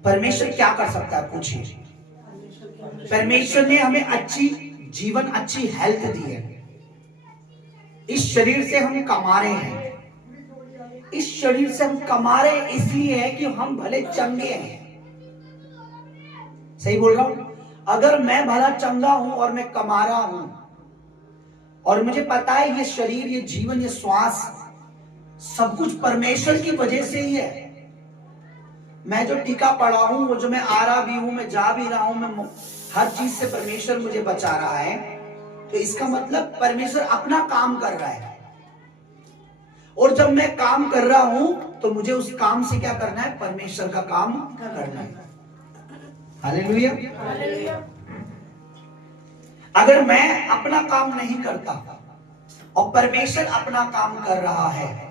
परमेश्वर क्या कर सकता है पूछिए? परमेश्वर ने हमें अच्छी जीवन, अच्छी हेल्थ दी है। इस शरीर से हम कमा रहे हैं, इस शरीर से हम कमा रहे इसलिए है कि हम भले चंगे हैं। सही बोल रहा हूं? अगर मैं भला चंगा हूं और मैं कमा रहा हूं और मुझे पता है ये शरीर, ये जीवन, ये श्वास सब कुछ परमेश्वर की वजह से ही है। मैं जो टीका पड़ा हूं, वो जो मैं आ रहा भी हूं, मैं जा भी रहा हूं, मैं हर चीज से परमेश्वर मुझे बचा रहा है, तो इसका मतलब परमेश्वर अपना काम कर रहा है। और जब मैं काम कर रहा हूं तो मुझे उस काम से क्या करना है? परमेश्वर का काम करना है। हालेलुया। अगर मैं अपना काम नहीं करता और परमेश्वर अपना काम कर रहा है,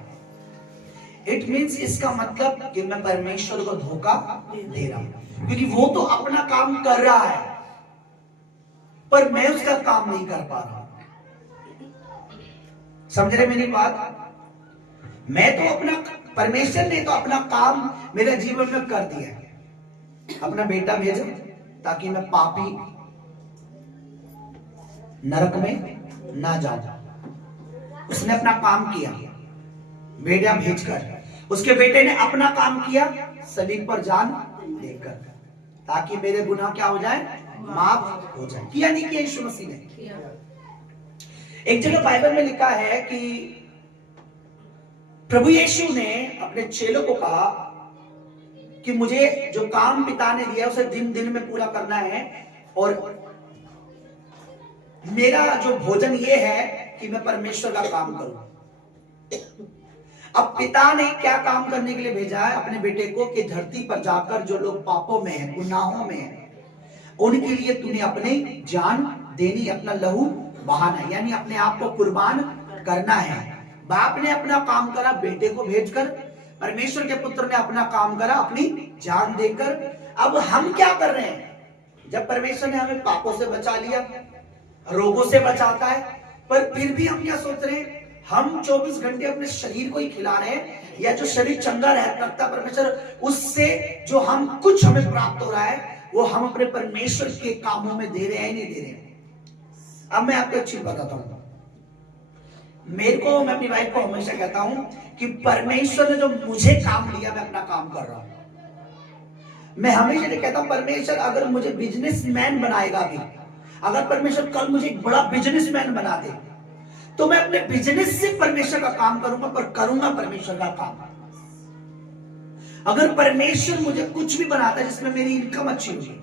इट मीन्स इसका मतलब कि मैं परमेश्वर को धोखा दे रहा हूं, क्योंकि वो तो अपना काम कर रहा है पर मैं उसका काम नहीं कर पा रहा। समझ रहे मेरी बात? मैं तो अपना, परमेश्वर ने तो अपना काम मेरे जीवन में कर दिया है। अपना बेटा भेजा ताकि मैं पापी नरक में ना जाऊं। उसने अपना काम किया बेटा भेजकर। उसके बेटे ने अपना काम किया सलीब पर जान देकर, ताकि मेरे गुनाह क्या हो जाए? माफ हो जाए। किया नहीं किया यीशु मसीह ने? एक जगह बाइबल में लिखा है कि प्रभु यीशु ने अपने चेलों को कहा कि मुझे जो काम पिता ने दिया उसे दिन दिन में पूरा करना है, और मेरा जो भोजन ये है कि मैं परमेश्वर का काम करूं। अब पिता ने क्या काम करने के लिए भेजा है अपने बेटे को? कि धरती पर जाकर जो लोग पापों में हैं, गुनाहों में हैं, उनके लिए तूने अपनी जान देनी, अपना लहू बहाना है, यानी अपने आप को कुर्बान करना है। बाप ने अपना काम करा बेटे को भेजकर, परमेश्वर के पुत्र ने अपना काम करा अपनी जान देकर। अब हम क्या कर रहे हैं? जब परमेश्वर ने हमें पापों से बचा लिया, रोगों से बचाता है, पर फिर भी हम क्या सोच रहे हैं? हम 24 घंटे अपने शरीर को ही खिला रहे हैं, या जो शरीर चंगा रखता परमेश्वर, उससे जो हम कुछ हमें प्राप्त हो रहा है वो हम अपने परमेश्वर के कामों में दे रहे हैं, नहीं दे रहे हैं। अब मैं आपको एक चीज बताता हूं। मैं अपनी वाइफ को हमेशा कहता हूं कि परमेश्वर ने जो मुझे काम दिया मैं अपना काम कर रहा हूं। मैं हमेशा ये कहता हूं, परमेश्वर अगर मुझे बिजनेसमैन बनाएगा भी, अगर परमेश्वर कल मुझे एक बड़ा बिजनेसमैन बना दे, तो मैं अपने बिजनेस से परमेश्वर का काम करूंगा, पर करूंगा परमेश्वर का काम। अगर परमेश्वर मुझे कुछ भी बनाता है जिसमें मेरी इनकम अच्छी होगी,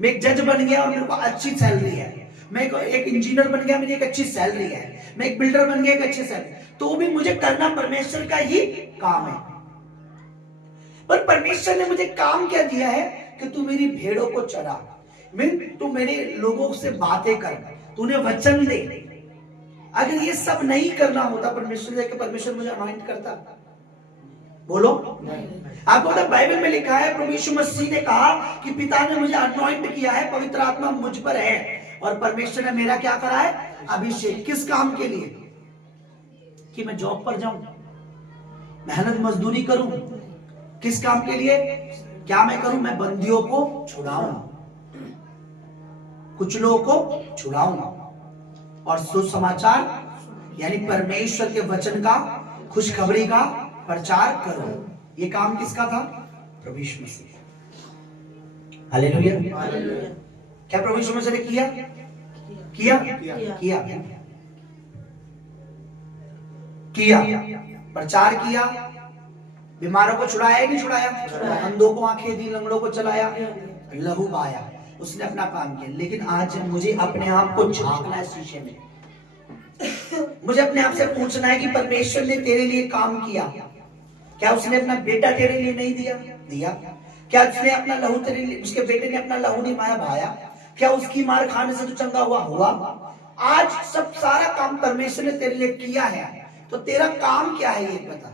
मैं एक जज बन गया और मेरे को अच्छी सैलरी है, मैं एक इंजीनियर बन गया, मेरी एक अच्छी सैलरी है, मैं एक बिल्डर बन गया, एक अच्छी सैलरी, तो भी मुझे करना परमेश्वर का ही काम है। पर परमेश्वर ने मुझे काम क्या दिया है? कि तू मेरी भेड़ों को चरा, तू मेरे लोगों से बातें कर, तूने वचन दे। अगर ये सब नहीं करना होता परमेश्वर मुझे अनॉइंट करता, बोलो। आपको पता बाइबल में लिखा है, प्रभु यीशु मसीह ने कहा कि पिता ने मुझे अनॉइंट किया है, पवित्र आत्मा मुझ पर है, और परमेश्वर ने मेरा क्या करा है, अभिषेक। किस काम के लिए? कि मैं जॉब पर जाऊं, मेहनत मजदूरी करूं। किस काम के लिए? क्या मैं करूं? मैं बंदियों को छुड़ाऊं, कुछ लोगों को छुड़ाऊं, और सुसमाचार यानी परमेश्वर के वचन का, खुशखबरी का प्रचार करो। ये काम किसका था? प्रभु यीशु मसीह। हालेलुया। क्या प्रभु यीशु मसीह ने किया? प्रचार किया, बीमारों को छुड़ाया ही नहीं छुड़ाया? अंधों को आंखें दी, लंगड़ों को चलाया, लहू बहाया, उसने अपना काम किया। लेकिन आज मुझे अपने आप को झांकना है शीशे में, मुझे अपने आप से पूछना है कि परमेश्वर ने तेरे लिए काम किया क्या? उसने अपना बेटा तेरे लिए नहीं दिया? क्या उसने अपना लहू तेरे लिए, उसके बेटे ने अपना लहू नहीं बहाया? क्या उसकी मार खाने से तू चंगा हुआ? आज सब सारा काम परमेश्वर ने तेरे लिए किया है, तो तेरा काम क्या है ये बता।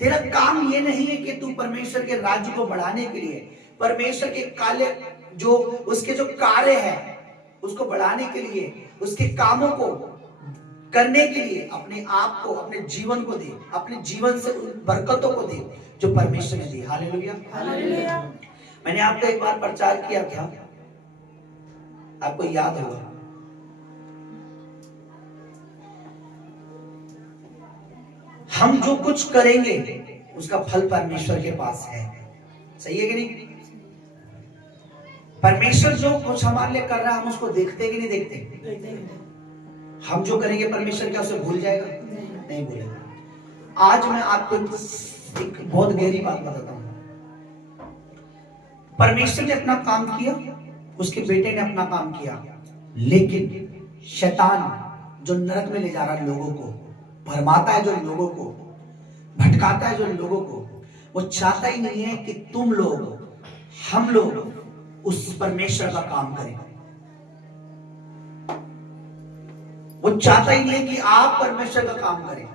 तेरा काम ये नहीं है कि तू परमेश्वर के राज्य को बढ़ाने के लिए, परमेश्वर के काले जो उसके जो कार्य है उसको बढ़ाने के लिए, उसके कामों को करने के लिए अपने आप को, अपने जीवन को दे, अपने जीवन से उन बरकतों को दे जो परमेश्वर ने दी। हालेलुया। मैंने आपको एक बार प्रचार किया था, आपको याद होगा। हम जो कुछ करेंगे उसका फल परमेश्वर के पास है। सही है कि नहीं? परमेश्वर जो कुछ हमारे लिए कर रहा है हम उसको देखते कि नहीं देखते? हम जो करेंगे परमेश्वर क्या उसे भूल जाएगा? नहीं भूलेगा। आज मैं आपको एक बहुत गहरी बात बताता हूं। परमेश्वर ने अपना काम किया, उसके बेटे ने अपना काम किया, लेकिन शैतान जो नरक में ले जा रहा है लोगों को, भरमाता है जो लोगों को, भटकाता है जो लोगों को, वो चाहता ही नहीं है कि तुम लोग, हम लोग उस परमेश्वर का काम करें। वो चाहता ही नहीं है कि आप परमेश्वर का काम करें।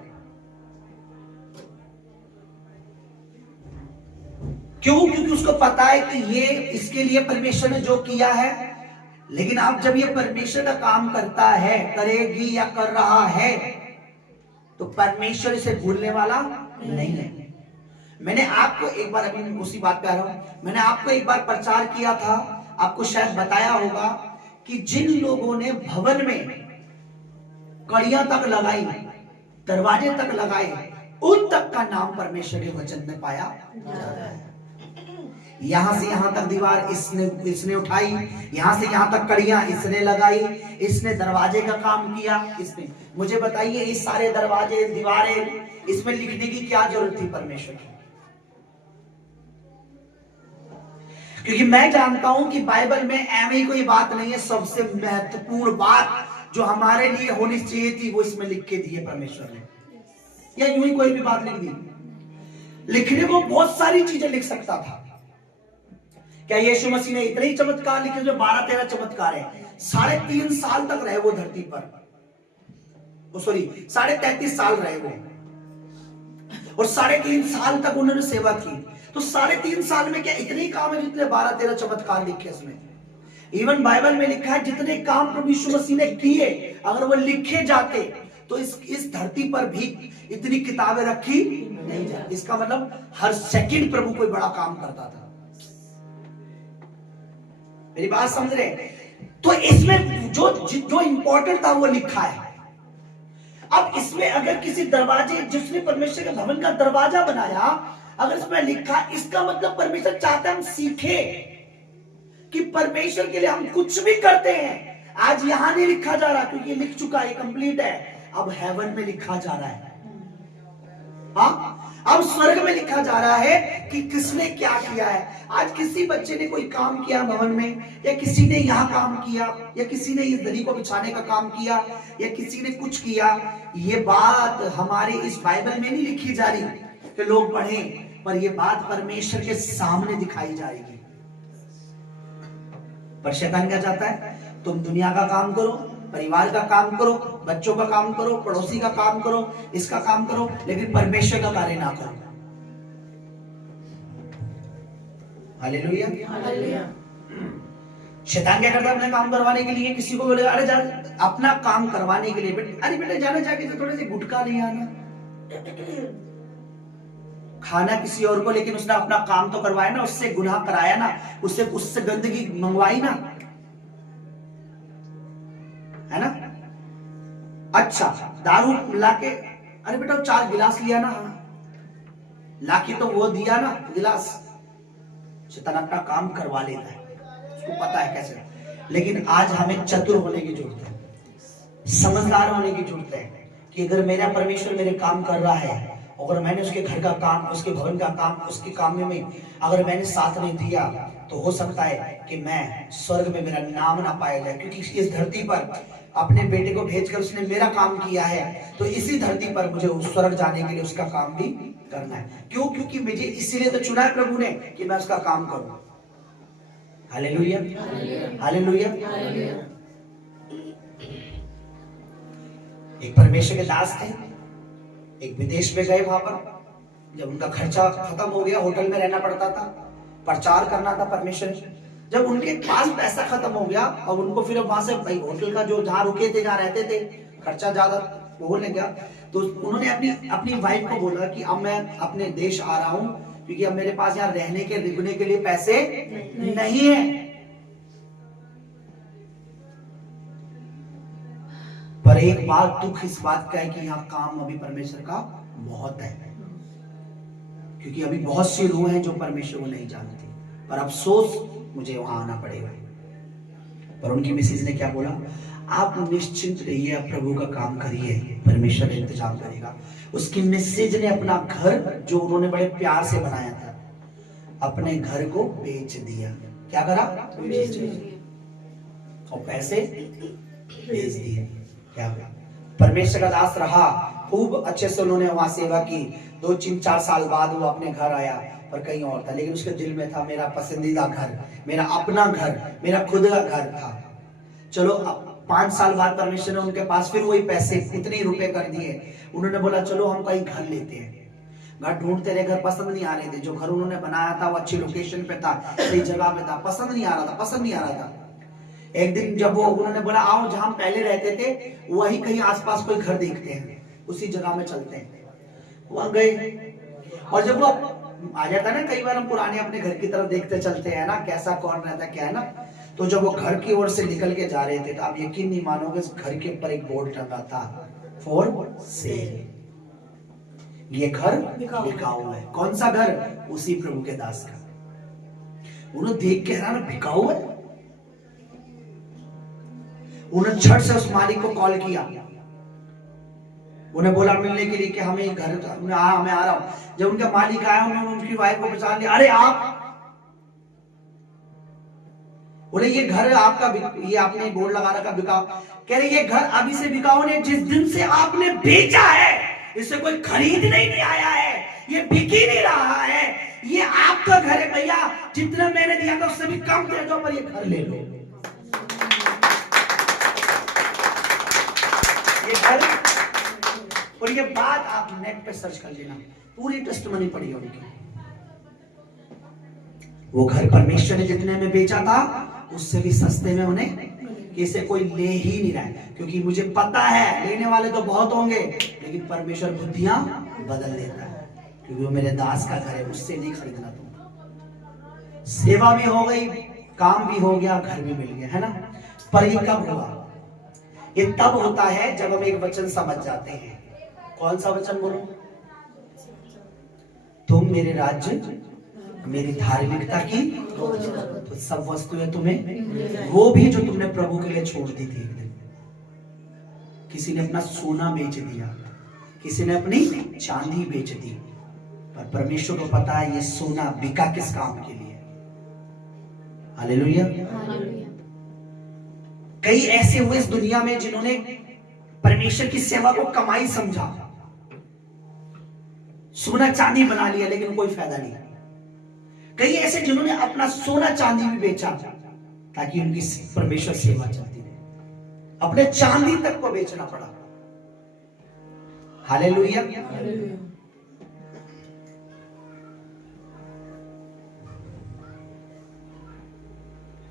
क्यों? क्योंकि उसको पता है कि ये इसके लिए परमेश्वर ने जो किया है, लेकिन आप जब ये परमेश्वर का काम करता है, करेगी या कर रहा है, तो परमेश्वर इसे भूलने वाला नहीं है। मैंने आपको एक बार, अभी उसी बात पे आ रहा हूं, मैंने आपको एक बार प्रचार किया था, आपको शायद बताया होगा कि जिन लोगों ने भवन में कड़ियां तक लगाई, दरवाजे तक लगाए, उन तक का नाम परमेश्वर के वचन में पाया जाता है। यहां से यहां तक दीवार इसने उठाई, यहां से यहां तक कड़ियां इसने लगाई, इसने दरवाजे का काम किया। इसने, मुझे बताइए, इस सारे दरवाजे, दीवारें, इसमें लिखने की क्या जरूरत थी परमेश्वर की? क्योंकि मैं जानता हूं कि बाइबल में ऐसी कोई बात नहीं है। सबसे महत्वपूर्ण बात जो हमारे लिए होनी चाहिए थी वो इसमें लिख के दी है परमेश्वर ने, या यूं ही कोई भी बात लिख दी? लिखने को बहुत सारी चीजें लिख सकता था। क्या यीशु मसीह ने इतने ही चमत्कार लिखे जो 12-13 चमत्कार है? 3.5 साल तक रहे वो धरती पर, 33.5 साल रहे वो, और 3.5 साल तक उन्होंने सेवा की। तो 3.5 साल में क्या इतने ही काम है जितने 12-13 चमत्कार लिखे इसमें? इवन बाइबल में लिखा है जितने काम प्रभु यीशु मसीह ने किए, अगर वो लिखे जाते तो इस धरती पर भी इतनी किताबें रखी नहीं जाती। इसका मतलब हर सेकंड प्रभु कोई बड़ा काम करता था। मेरी बात समझ रहे? तो इसमें जो इंपॉर्टेंट था वो लिखा है। अब इसमें अगर किसी दरवाजे, जिसने परमेश्वर के भवन का दरवाजा बनाया, अगर इसमें लिखा, इसका मतलब परमेश्वर चाहता है हम सीखे कि परमेश्वर के लिए हम कुछ भी करते हैं। आज यहां नहीं लिखा जा रहा क्योंकि लिख चुका है, कंप्लीट है। अब हेवन में लिखा जा रहा है। हाँ, अब स्वर्ग में लिखा जा रहा है कि किसने क्या किया है। आज किसी बच्चे ने कोई काम किया भवन में, या किसी ने यहाँ काम किया, या किसी ने इस दरी को बिछाने का काम किया, या किसी ने कुछ किया, ये बात हमारे इस बाइबल में नहीं लिखी जा रही कि लोग पढ़ें, पर ये बात परमेश्वर के सामने दिखाई जाएगी। पर शैतान क्या चाहता है? तुम दुनिया का काम करो, परिवार का काम करो, बच्चों का काम करो, पड़ोसी का काम करो, इसका काम करो, लेकिन परमेश्वर का कार्य ना करो। हालेलुया। हालेलुया। शैतान क्या करता है? अपना काम करवाने के लिए किसी को बोलेगा, अरे जा, अपना काम करवाने के लिए अरे बेटा जाना, जाके थोड़े से गुटखा ले आना, खाना किसी और को, लेकिन उसने अपना काम तो करवाया ना, उससे गुनाह कराया ना, उससे गंदगी मंगवाई ना, है ना। अच्छा, दारू लाके, अरे बेटा 4 गिलास लिया ना, लाके तो वो दिया ना गिलास। शैतान अपना काम करवा लेता है, उसको पता है कैसे। लेकिन आज हमें चतुर होने की जरूरत है, समझदार होने की जरूरत है कि अगर मेरा परमेश्वर मेरे काम कर रहा है, अगर मैंने उसके घर का काम, उसके भवन का काम, उसके काम में अगर मैंने साथ नहीं दिया, तो हो सकता है कि मैं स्वर्ग में मेरा नाम ना पाया जाए, क्योंकि इस धरती पर अपने बेटे को भेजकर उसने मेरा काम किया है, तो इसी धरती पर मुझे उस स्वर्ग जाने के लिए उसका काम भी करना है। क्यों? क्योंकि मुझे इसीलिए तो चुना है प्रभु ने कि मैं उसका काम करूं। Hallelujah, hallelujah. एक परमेश्वर के दास थे, एक विदेश में गए, वहां पर जब उनका खर्चा खत्म हो गया, होटल में रहना पड़ता था, प्रचार करना था परमेश्वर। जब उनके पास पैसा खत्म हो गया और उनको फिर वहां से भाई होटल का जो जहां रुके थे, जहां रहते थे, खर्चा ज्यादा होने लगा, तो उन्होंने अपनी वाइफ को बोला कि अब मैं अपने देश आ रहा हूं, क्योंकि अब मेरे पास यहाँ रहने के रुकने के लिए पैसे नहीं है। पर एक बात दुख इस बात का है कि यहाँ काम अभी परमेश्वर का बहुत है, क्योंकि अभी बहुत सी रूह हैं जो परमेश्वर को नहीं जानती। पर अफसोस मुझे वहां आना पड़ेगा। पर उनकी मिसेज ने क्या बोला? आप निश्चिंत रहिए, आप प्रभु का काम करिए, परमेश्वर इंतजाम करेगा। उसकी मिसेज ने अपना घर, जो उन्होंने बड़े प्यार से बनाया था, अपने घर को बेच दिया। क्या करा? बेच दिया, और पैसे भेज दिए। क्या परमेश्वर का दास रहा, खूब अच्छे से उन्होंने वहां सेवा की। 2-4 साल बाद वो अपने घर आया, पर कहीं और था, लेकिन उसके दिल में था मेरा पसंदीदा घर, मेरा अपना घर, मेरा खुद का घर था। चलो अब 5 साल बाद परमेश्वर ने उनके पास फिर वही पैसे, कितने रुपए कर दिए। उन्होंने बोला चलो हम कहीं घर लेते हैं। घर ढूंढते रहे, घर पसंद नहीं आ रहे थे। जो घर उन्होंने बनाया था वो अच्छी लोकेशन पे था, सही जगह पे था, पसंद नहीं आ रहा था। एक दिन जब वो उन्होंने बोला आओ जहां पहले रहते थे वही कहीं आसपास कोई घर देखते हैं, उसी जगह में चलते हैं। वहां गए, और जब वो आ जाता है ना, कई बार हम पुराने अपने घर की तरफ देखते चलते हैं ना, कैसा कौन रहता है क्या है ना। तो जब वो घर की ओर से निकल के जा रहे थे, तो आप यकीन नहीं मानोगे, उस घर के ऊपर एक बोर्ड टंगा था, फॉर सेल। ये घर बिकाऊ है। कौन सा घर? उसी प्रभु के दास का। उन्होंने देख के हैरान, बिकाऊ है। उन्होंने झट से उस मालिक को कॉल किया, उन्हें बोला मिलने के लिए कि हमें घर, मैं आ रहा हूं। जब उनका मालिक आया, उन्होंने उनकी वाइफ को पहचान लिया। अरे आप, बोले ये घर आपका, ये आपने बोर्ड लगा रखा बिकाऊ। कह रहे ये घर अभी से बिकाऊ ने, जिस दिन से आपने बेचा है इसे कोई खरीदने नहीं आया है, ये बिक ही नहीं रहा है, ये आपका घर है भैया, जितना मैंने दिया था उससे भी कम दे दो, पर ये घर ले लो। ये घर, और ये बात आप नेट पे सर्च कर लेना, पूरी टेस्टमनी पड़ी है उनकी। वो घर परमेश्वर ने जितने में बेचा था उससे भी सस्ते में उन्हें, इसे कोई ले ही नहीं रहा है, क्योंकि मुझे पता है लेने वाले तो बहुत होंगे, लेकिन परमेश्वर बुद्धियां बदल देता है, क्योंकि वो मेरे दास का घर है, उससे नहीं खरीदना। तुम सेवा भी हो गई, काम भी हो गया, घर भी मिल गया, है ना। पर ये कब हुआ? ये तब होता है जब हम एक वचन समझ जाते हैं। कौन सा वचन बोलो? तुम मेरे राज्य, मेरी धार्मिकता की तो सब वस्तुएं तुम्हें, वो भी जो तुमने प्रभु के लिए छोड़ दी थी। एक दिन किसी ने अपना सोना बेच दिया, किसी ने अपनी चांदी बेच दी, पर परमेश्वर को पता है ये सोना बिका किस काम के लिए। हालेलुया। कई ऐसे हुए इस दुनिया में जिन्होंने परमेश्वर की सेवा को कमाई समझा, सोना चांदी बना लिया, लेकिन कोई फायदा नहीं। कई ऐसे जिन्होंने अपना सोना चांदी भी बेचा ताकि उनकी परमेश्वर सेवा चलती रहे, अपने चांदी तक को बेचना पड़ा। हालेलुया।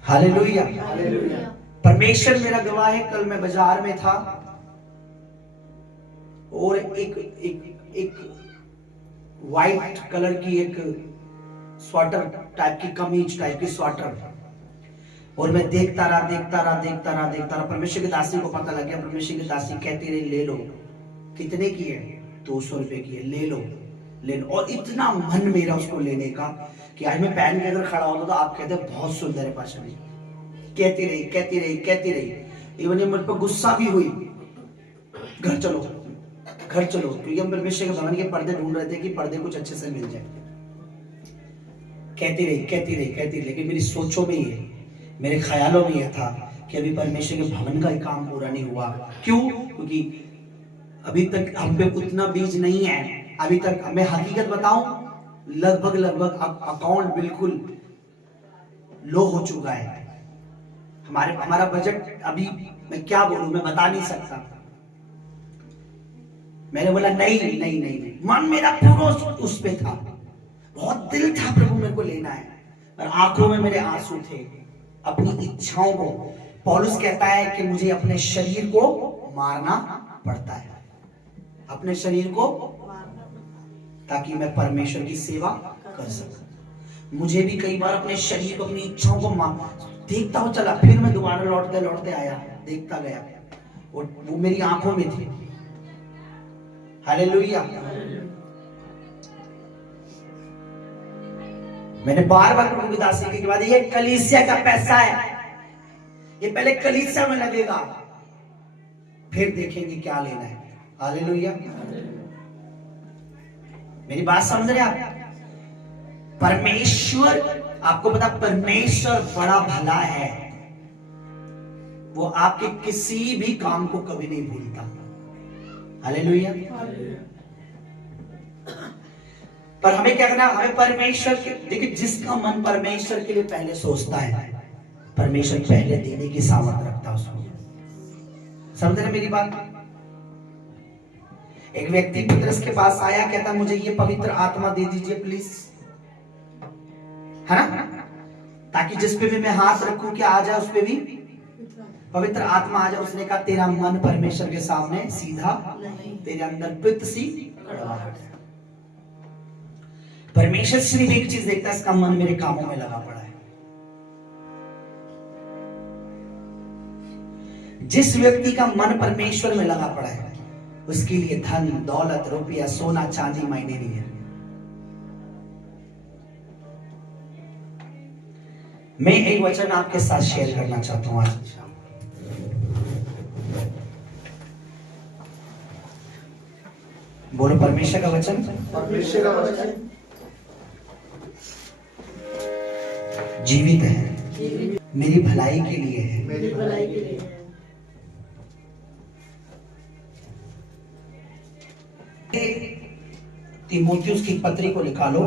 हालेलुया। हालेलुया। परमेश्वर मेरा गवाह है। कल मैं बाजार में था और एक व्हाइट कलर की एक स्वेटर टाइप की, कमीज टाइप की स्वेटर, और मैं देखता रहा। परमेश्वर की दासी को पता लग गया। परमेश्वर की दासी कहती रही ले लो। कितने की है? 200 रुपए की है। ले लो। और इतना मन मेरा उसको लेने का कि आज मैं पहन के अगर खड़ा होता तो आप कहते बहुत सुंदर है पाशा जी। कहती रही। इवन ये मुझ पर गुस्सा भी हुई। घर चलो, क्योंकि हम परमेश्वर के भवन के पर्दे ढूंढ रहे थे कि पर्दे कुछ अच्छे से मिल जाए। कहती रही, लेकिन मेरी सोचों में ये, मेरे ख्यालों में यह था कि अभी परमेश्वर के भवन का काम पूरा नहीं हुआ। क्यों? क्योंकि अभी तक हम पे उतना बीज नहीं है। अभी तक मैं हकीकत बताऊं, लगभग अकाउंट बिल्कुल लो हो चुका है। हमारा बजट अभी, मैं क्या बोलूं, मैं बता नहीं सकता। मैंने बोला नहीं। मन मेरा पूरा उस पे था, बहुत दिल था प्रभु मेरे को लेना है, और आंखों में मेरे आंसू थे अपनी इच्छाओं को। पौलुस कहता है कि मुझे अपने शरीर को मारना पड़ता है, अपने शरीर को, ताकि मैं परमेश्वर की सेवा कर सकूं। मुझे भी कई बार अपने शरीर को, अपनी इच्छाओं को देखता हूं चला, फिर मैं दोबारा लौटते आया, देखता गया, और वो मेरी आंखों में थी। हालेलुया। मैंने बार प्रभु की दासी के बाद, ये कलीसिया का पैसा है, ये पहले कलीसिया में लगेगा, फिर देखेंगे क्या लेना है। हालेलुया। मेरी बात समझ रहे आप? परमेश्वर, आपको पता, परमेश्वर बड़ा भला है। वो आपके किसी भी काम को कभी नहीं भूलता। हालेलुया। पर हमें क्या करना? हमें परमेश्वर के, देखिए जिसका मन परमेश्वर के लिए पहले सोचता है, परमेश्वर पहले देने की सामर्थ्य रखता है उसको। समझ रहे मेरी बात? एक व्यक्ति पतरस के पास आया, कहता मुझे ये पवित्र आत्मा दे दीजिए प्लीज, है ना, ताकि जिस पे भी मैं हाथ रखूं क्या आ जाए, उस पे भी पवित्र आत्मा आ जाए। उसने कहा तेरा मन परमेश्वर के सामने सीधा, तेरे अंदर पित्त सी कड़वाहट है। परमेश्वर सिर्फ एक चीज देखता है, इसका मन मेरे कामों में लगा पड़ा है। जिस व्यक्ति का मन परमेश्वर में लगा पड़ा है, उसके लिए धन दौलत रुपया सोना चांदी मायने नहीं है। मैं एक वचन आपके साथ शेयर करना चाहता हूं आज। बोलो परमेश्वर का वचन। परमेश्वर का वचन जीवित है, मेरी भलाई के लिए है। मेरी भलाई के लिए है। तीमुथियुस की पत्री को निकालो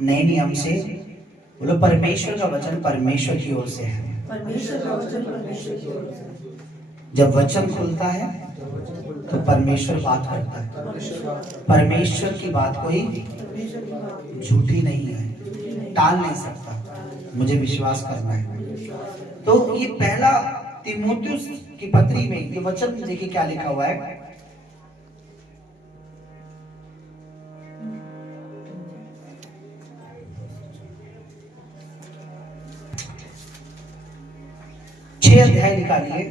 नए नियम से। बोलो परमेश्वर का वचन परमेश्वर की ओर से है। परमेश्वर का वचन परमेश्वर की ओर से। जब वचन खुलता है तो परमेश्वर बात करता है। परमेश्वर की बात कोई झूठी नहीं है, टाल नहीं सकता। मुझे विश्वास करना है। तो ये पहला तीमुथियुस की पत्री में ये वचन देखिए क्या लिखा हुआ है। छह अध्याय निकालिए।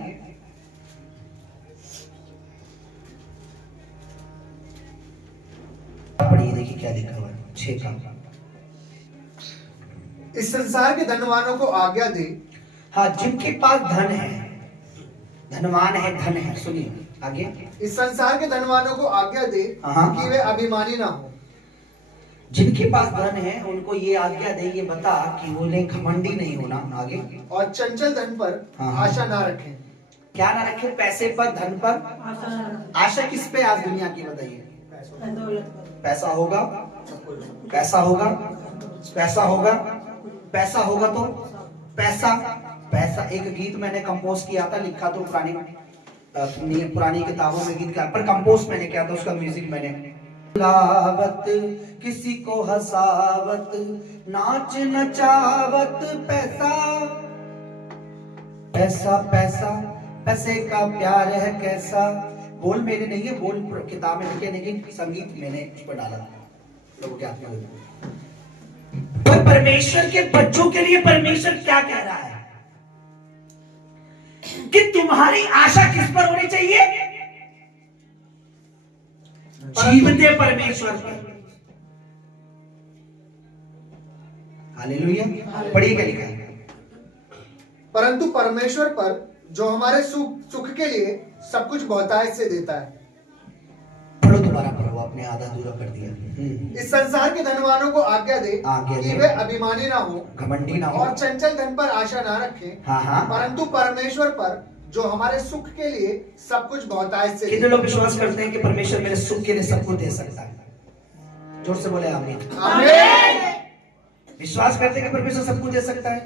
पढ़िए, देखिए क्या लिखा हुआ है 6 का। इस संसार के धनवानों को आज्ञा दे। हाँ, जिनके पास धन है, धनवान है, धन है। सुनिए आगे। इस संसार के धनवानों को आज्ञा दे हाँ। कि वे अभिमानी ना हो। जिनके पास धन है उनको ये आज्ञा दे, ये बता कि उन्हें घमंडी नहीं होना। आगे। और चंचल धन पर हाँ। आशा ना रखें। क्या ना रखे? पैसे पर, धन पर। आशा किस पे आज दुनिया की? बताइए। पैसा होगा, पैसा होगा, पैसा होगा, पैसा होगा तो पैसा, पैसा। एक गीत मैंने कंपोज किया था, लिखा तो पुरानी किताबों में गीत का, पर कंपोज मैंने किया था, उसका म्यूजिक मैंने। लावत किसी को हसावत, नाच नचावत पैसा, पैसा पैसा पैसे का प्यार है कैसा। बोल मेरे नहीं है, बोल किताब में लिखे नहीं, संगीत मैंने उस पर डाला लोगों के हाथ में। पर परमेश्वर के बच्चों के लिए परमेश्वर क्या कह रहा है कि तुम्हारी आशा किस पर होनी चाहिए? जीवते परमेश्वर पर। हालेलुया। पढ़िए क्या लिखा है? परंतु परमेश्वर पर जो हमारे सुख के लिए सब कुछ बहुतायत से देता है। पढ़ो दोबारा पढ़ो, आपने आधा अधूरा कर दिया। इस संसार के धनवानों को आज्ञा दे कि वे अभिमानी ना हो, घमंडी ना हो और चंचल धन पर आशा ना रखें। हाँ। परंतु परमेश्वर पर जो हमारे सुख के लिए सब कुछ बहुतायत से। कितने लोग विश्वास करते हैं कि परमेश्वर मेरे सुख के लिए सब कुछ दे सकता है? जोर से बोले आमीन। आमीन। विश्वास करते हैं कि परमेश्वर सब कुछ दे सकता है?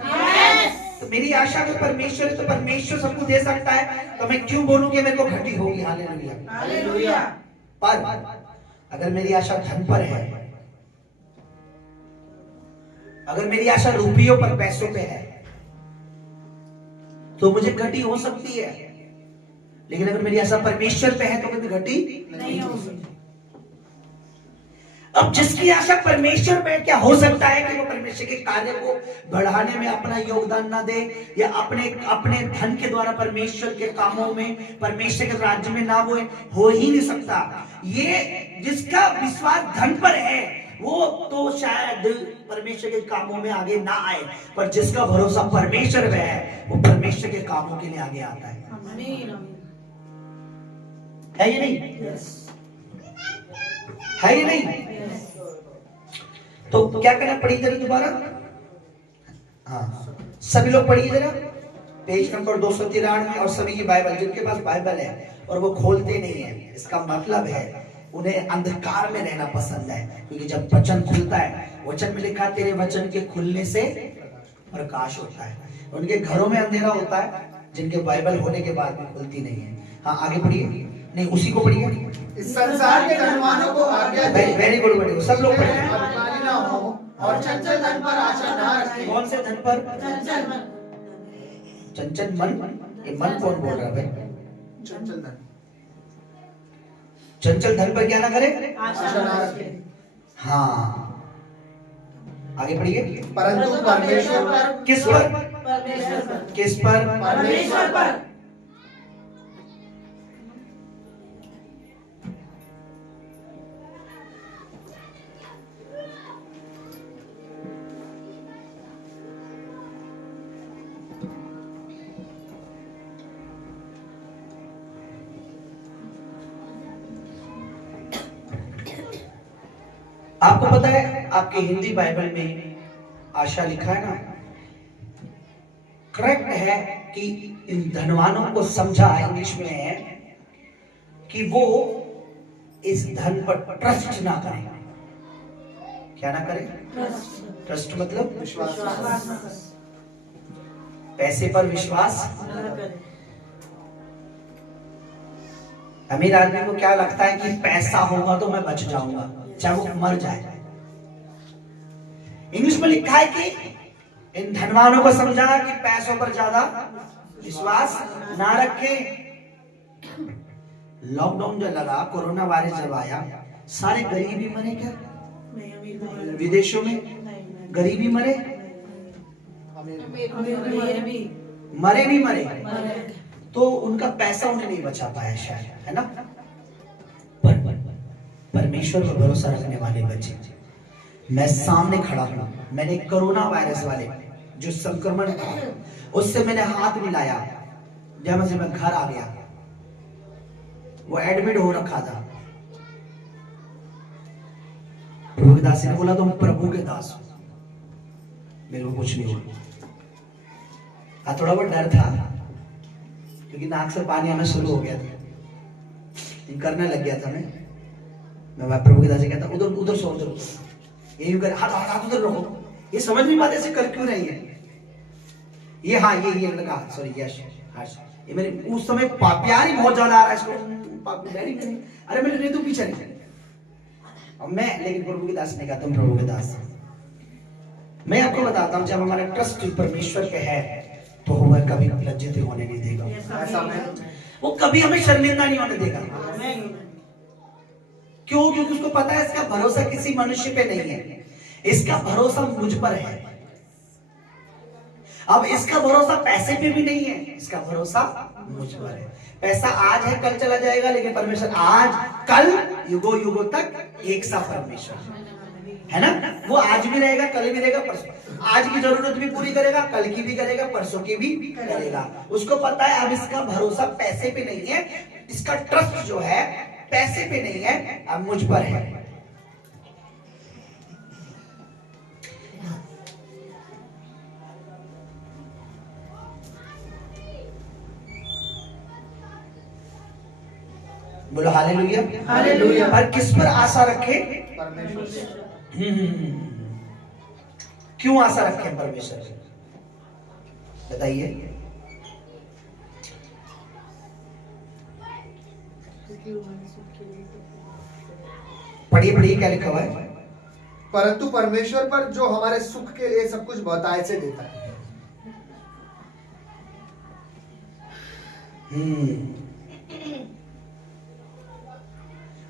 तो मेरी आशा अगर परमेश्वर है तो परमेश्वर सब कुछ दे सकता है, तो मैं क्यों बोलूं कि मेरे को घटी होगी? हालेलुया। पर अगर मेरी आशा धन पर है, अगर मेरी आशा रुपयों पर, पैसों पे है, तो मुझे घटी हो सकती है। लेकिन अगर मेरी आशा परमेश्वर पे है तो कभी घटी नहीं हो सकती। अब जिसकी आशा परमेश्वर पे, क्या हो सकता है कि वो परमेश्वर के कार्य को बढ़ाने में अपना योगदान ना दे, या अपने धन के द्वारा परमेश्वर के कामों में, परमेश्वर के राज्य में ना हो ही नहीं सकता। ये जिसका विश्वास धन पर है वो तो शायद परमेश्वर के कामों में आगे ना आए, पर जिसका भरोसा परमेश्वर पे है वो परमेश्वर के कामों के लिए आगे आता है। है ये नहीं? है ये नहीं? तो क्या करना पड़ेगा जरा दोबारा? हाँ, सभी लोग पढ़िए जरा पेज नंबर 293। और सभी की बाइबल, जिनके पास बाइबल है और वो खोलते नहीं है, इसका मतलब है उन्हें अंधकार में रहना पसंद है। क्योंकि जब वचन खुलता है, वचन में लिखा तेरे वचन के खुलने से प्रकाश होता है। उनके घरों में अंधेरा होता है जिनके बाइबल होने के बाद भी खुलती नहीं है। हाँ आगे पढ़िए, नहीं उसी को पढ़िए। इस संसार के धनवानों को आज्ञा दे, वेरी गुड, वेरी गुड, सब लोग पढ़िए। अभिमानी ना हो और चंचल धन पर आशा ना रखें। कौन से धन पर? चंचल मन। ये मन कौन बोल रहा है भाई? चंचल धन। चंचल धन पर क्या ना करे? आशा ना रखें। हाँ आगे पढ़िए। परंतु परमेश्वर पर। किस पर? किस पर? परमेश्वर पर। आपको पता है आपके हिंदी बाइबल में आशा लिखा है ना? करेक्ट है कि इन धनवानों को समझा, इंग्लिश में है कि वो इस धन पर ट्रस्ट ना करें। क्या ना करें? ट्रस्ट मतलब विश्वास। पैसे पर विश्वास। अमीर आदमी को क्या लगता है कि पैसा होगा तो मैं बच जाऊंगा, चाहे वो मर जाए। इंग्लिश में लिखा है कि इन धनवानों को समझाना कि पैसों पर ज्यादा विश्वास ना रखें। लॉकडाउन जब लगा, कोरोना वायरस जब आया, सारे गरीबी मरे क्या? विदेशों में गरीबी मरे? मरे नहीं मरे? तो उनका पैसा उन्हें नहीं बचा पाया शायद, है ना? पर परमेश्वर पर भरोसा रखने वाले बच्चे, मैं सामने खड़ा हूं, मैंने कोरोना वायरस वाले जो संक्रमण था उससे मैंने हाथ मिलाया। जब से मैं घर आ गया, वो एडमिट हो रखा था। प्रभु के दास ने बोला तुम प्रभु के दास हो, मेरे को कुछ नहीं हुआ। थोड़ा बहुत डर था क्योंकि नाक से पानी आना शुरू हो गया था, करने लग गया था मैं प्रभु के दास से कहता उधर उधर सो, उधर यही कर, हाथ उधर रखो। ये समझ नहीं पाते ऐसे कर क्यों रही है ये? हाँ ये लगा, सॉरी यश हर्ष, ये मेरे उस समय प्यार ही बहुत ज्यादा आ रहा है इसको। डैडी अरे मेरे नहीं, तू पीछे नहीं। और मैं, लेकिन प्रभु के दास ने कहा तुम प्रभु के दास। मैं आपको बताता हूँ, जब हमारा ट्रस्ट परमेश्वर पे है तो वह कभी लज्जित होने नहीं देगा, ऐसा मैं वो कभी हमें शर्मिंदा नहीं होने देगा। क्यों? क्योंकि उसको पता है इसका भरोसा किसी मनुष्य पे नहीं है, इसका भरोसा मुझ पर है। अब इसका भरोसा पैसे पे भी नहीं है, इसका भरोसा मुझ पर है। पैसा आज है कल चला जाएगा, लेकिन परमेश्वर आज कल युगों युगों तक एक सा परमेश्वर है ना। वो आज भी रहेगा, कल भी रहेगा, परसों आज की जरूरत भी पूरी करेगा, कल की भी करेगा, परसों की भी करेगा। उसको पता है अब इसका भरोसा पैसे पे नहीं है, इसका ट्रस्ट जो है पैसे पे नहीं है, अब मुझ पर है। बोलो हालेलुया। हालेलुया। और किस पर आशा रखे? परमेश्वर क्यों आशा रखें परमेश्वर से? बताइए। पढ़िए पढ़िए क्या लिखा हुआ है। परंतु परमेश्वर पर जो हमारे सुख के लिए सब कुछ बहुतायत से देता है।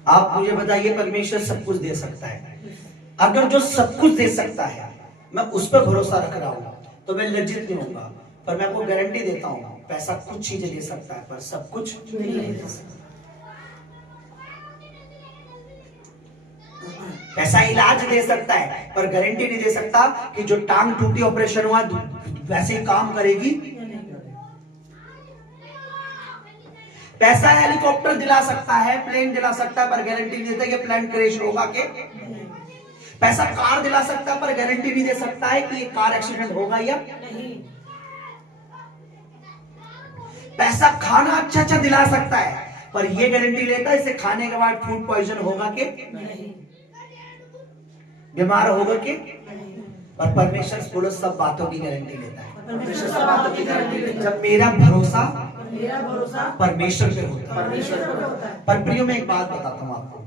आप मुझे बताइए, परमेश्वर सब कुछ दे सकता है। अगर जो सब कुछ दे सकता है मैं उस पर भरोसा रख रहा हूं तो मैं लज्जित नहीं होऊंगा। पर मैं आपको गारंटी देता हूं, पैसा कुछ चीजें दे सकता है पर सब कुछ नहीं दे सकता। पैसा इलाज दे सकता है पर गारंटी नहीं दे सकता कि जो टांग टूटी ऑपरेशन हुआ वैसे ही काम करेगी। पैसा हेलीकॉप्टर दिला सकता है, प्लेन दिला सकता है, पर गारंटी नहीं देता कि प्लेन क्रैश होगा के। पैसा कार दिला सकता है पर गारंटी नहीं दे सकता है कि ये कार एक्सीडेंट होगा या नहीं। पैसा खाना अच्छा अच्छा दिला सकता है पर ये गारंटी लेता है इसे खाने के बाद फूड पॉइजन होगा के नहीं, बीमार होगा के। पर परमेश्वर बोलो सब बातों की गारंटी लेता है। परमेश्वर सब बातों की गारंटी लेता है। जब मेरा भरोसा परमेश्वर पे होता है। परमेश्वर पे होता है। पर प्रियो मैं एक बात बताता हूं आपको,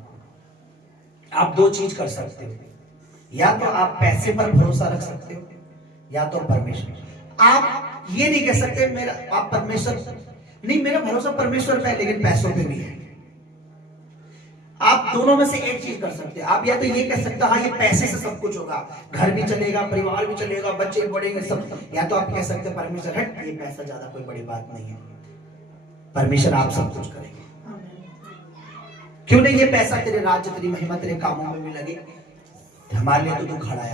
आप दो चीज कर सकते हो, या तो आप पैसे पर भरोसा रख सकते हो या तो परमेश्वर। आप ये नहीं कह सकते मेरा आप परमेश्वर नहीं, मेरा भरोसा परमेश्वर पे है लेकिन पैसों पे भी है। आप दोनों में से एक चीज कर सकते हैं। आप या तो ये कह सकते हो हाँ ये पैसे से सब कुछ होगा, घर भी चलेगा, परिवार भी चलेगा, बच्चे बढ़ेंगे सब। या तो आप कह सकते हैं परमेश्वर हट, ये पैसा ज्यादा कोई बड़ी बात नहीं है, परमेश्वर आप सब कुछ करेंगे। क्यों नहीं ये पैसा तेरे राज्य तेरी महिमा तेरे कामों में भी लगे, हमारे लिए तो तू खड़ा है।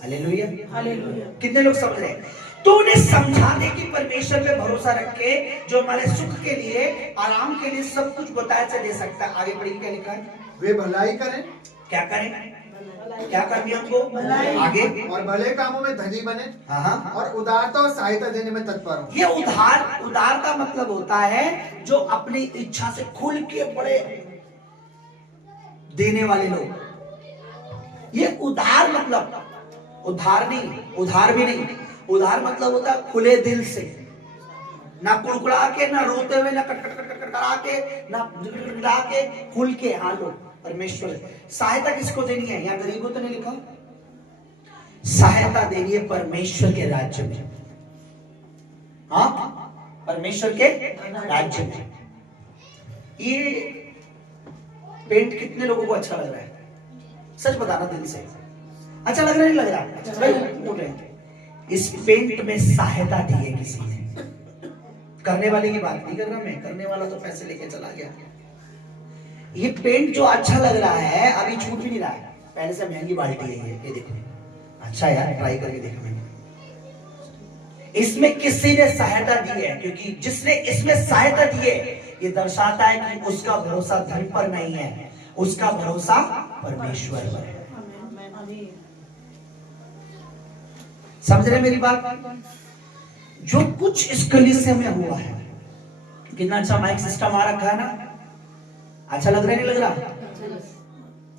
Hallelujah hallelujah. कितने लोग समझ रहे हैं? तो उन्हें समझाने की परमेश्वर पे भरोसा रख के जो हमारे सुख के लिए आराम के लिए सब कुछ बताया से दे सकता है। आगे बढ़िए क्या लिखा है? वे भलाई करें। क्या करें? क्या करनी हमको? आगे और भले कामों में धनी बने। हाँ। और उदारता और सहायता देने में तत्पर हो। ये उदारता मतलब होता है जो अपनी इच्छा से खुल के बड़े देने वाले लोग। ये उधार मतलब उधार नहीं, उधार भी नहीं, उधार मतलब होता है खुले दिल से, ना कुड़कुड़ा के, ना रोते हुए, ना कटकड़ा के, ना गिड़गिड़ा के, खुल के। हाँ लो परमेश्वर। सहायता किसको देनी है? यहाँ गरीबों तो नहीं लिखा, सहायता देनी है परमेश्वर के राज्य में। हाँ परमेश्वर के राज्य में। ये पेंट कितने लोगों को अच्छा लग रहा है? सच बताना दिल से, अच्छा लग रहा है? नहीं लग रहा? भाई बोल रहे हैं इस पेंट में सहायता दी है किसी ने। करने वाले की बात नहीं कर रहा मैं, करने वाला तो पैसे लेके चला गया। ये पेंट जो अच्छा लग रहा है अभी छूट भी नहीं रहा है, पहले से महंगी बाल्टी है ये देखो। अच्छा यार ट्राई करके देखा मैंने। इसमें किसी ने सहायता दी है, क्योंकि जिसने इसमें सहायता दी है ये दर्शाता है कि उसका भरोसा धन पर नहीं है, उसका भरोसा परमेश्वर पर है। समझ रहे मेरी बात? जो कुछ इस कलीसिया में हुआ है, कितना अच्छा माइक सिस्टम आ रखा है ना, अच्छा लग रहा है नहीं लग रहा?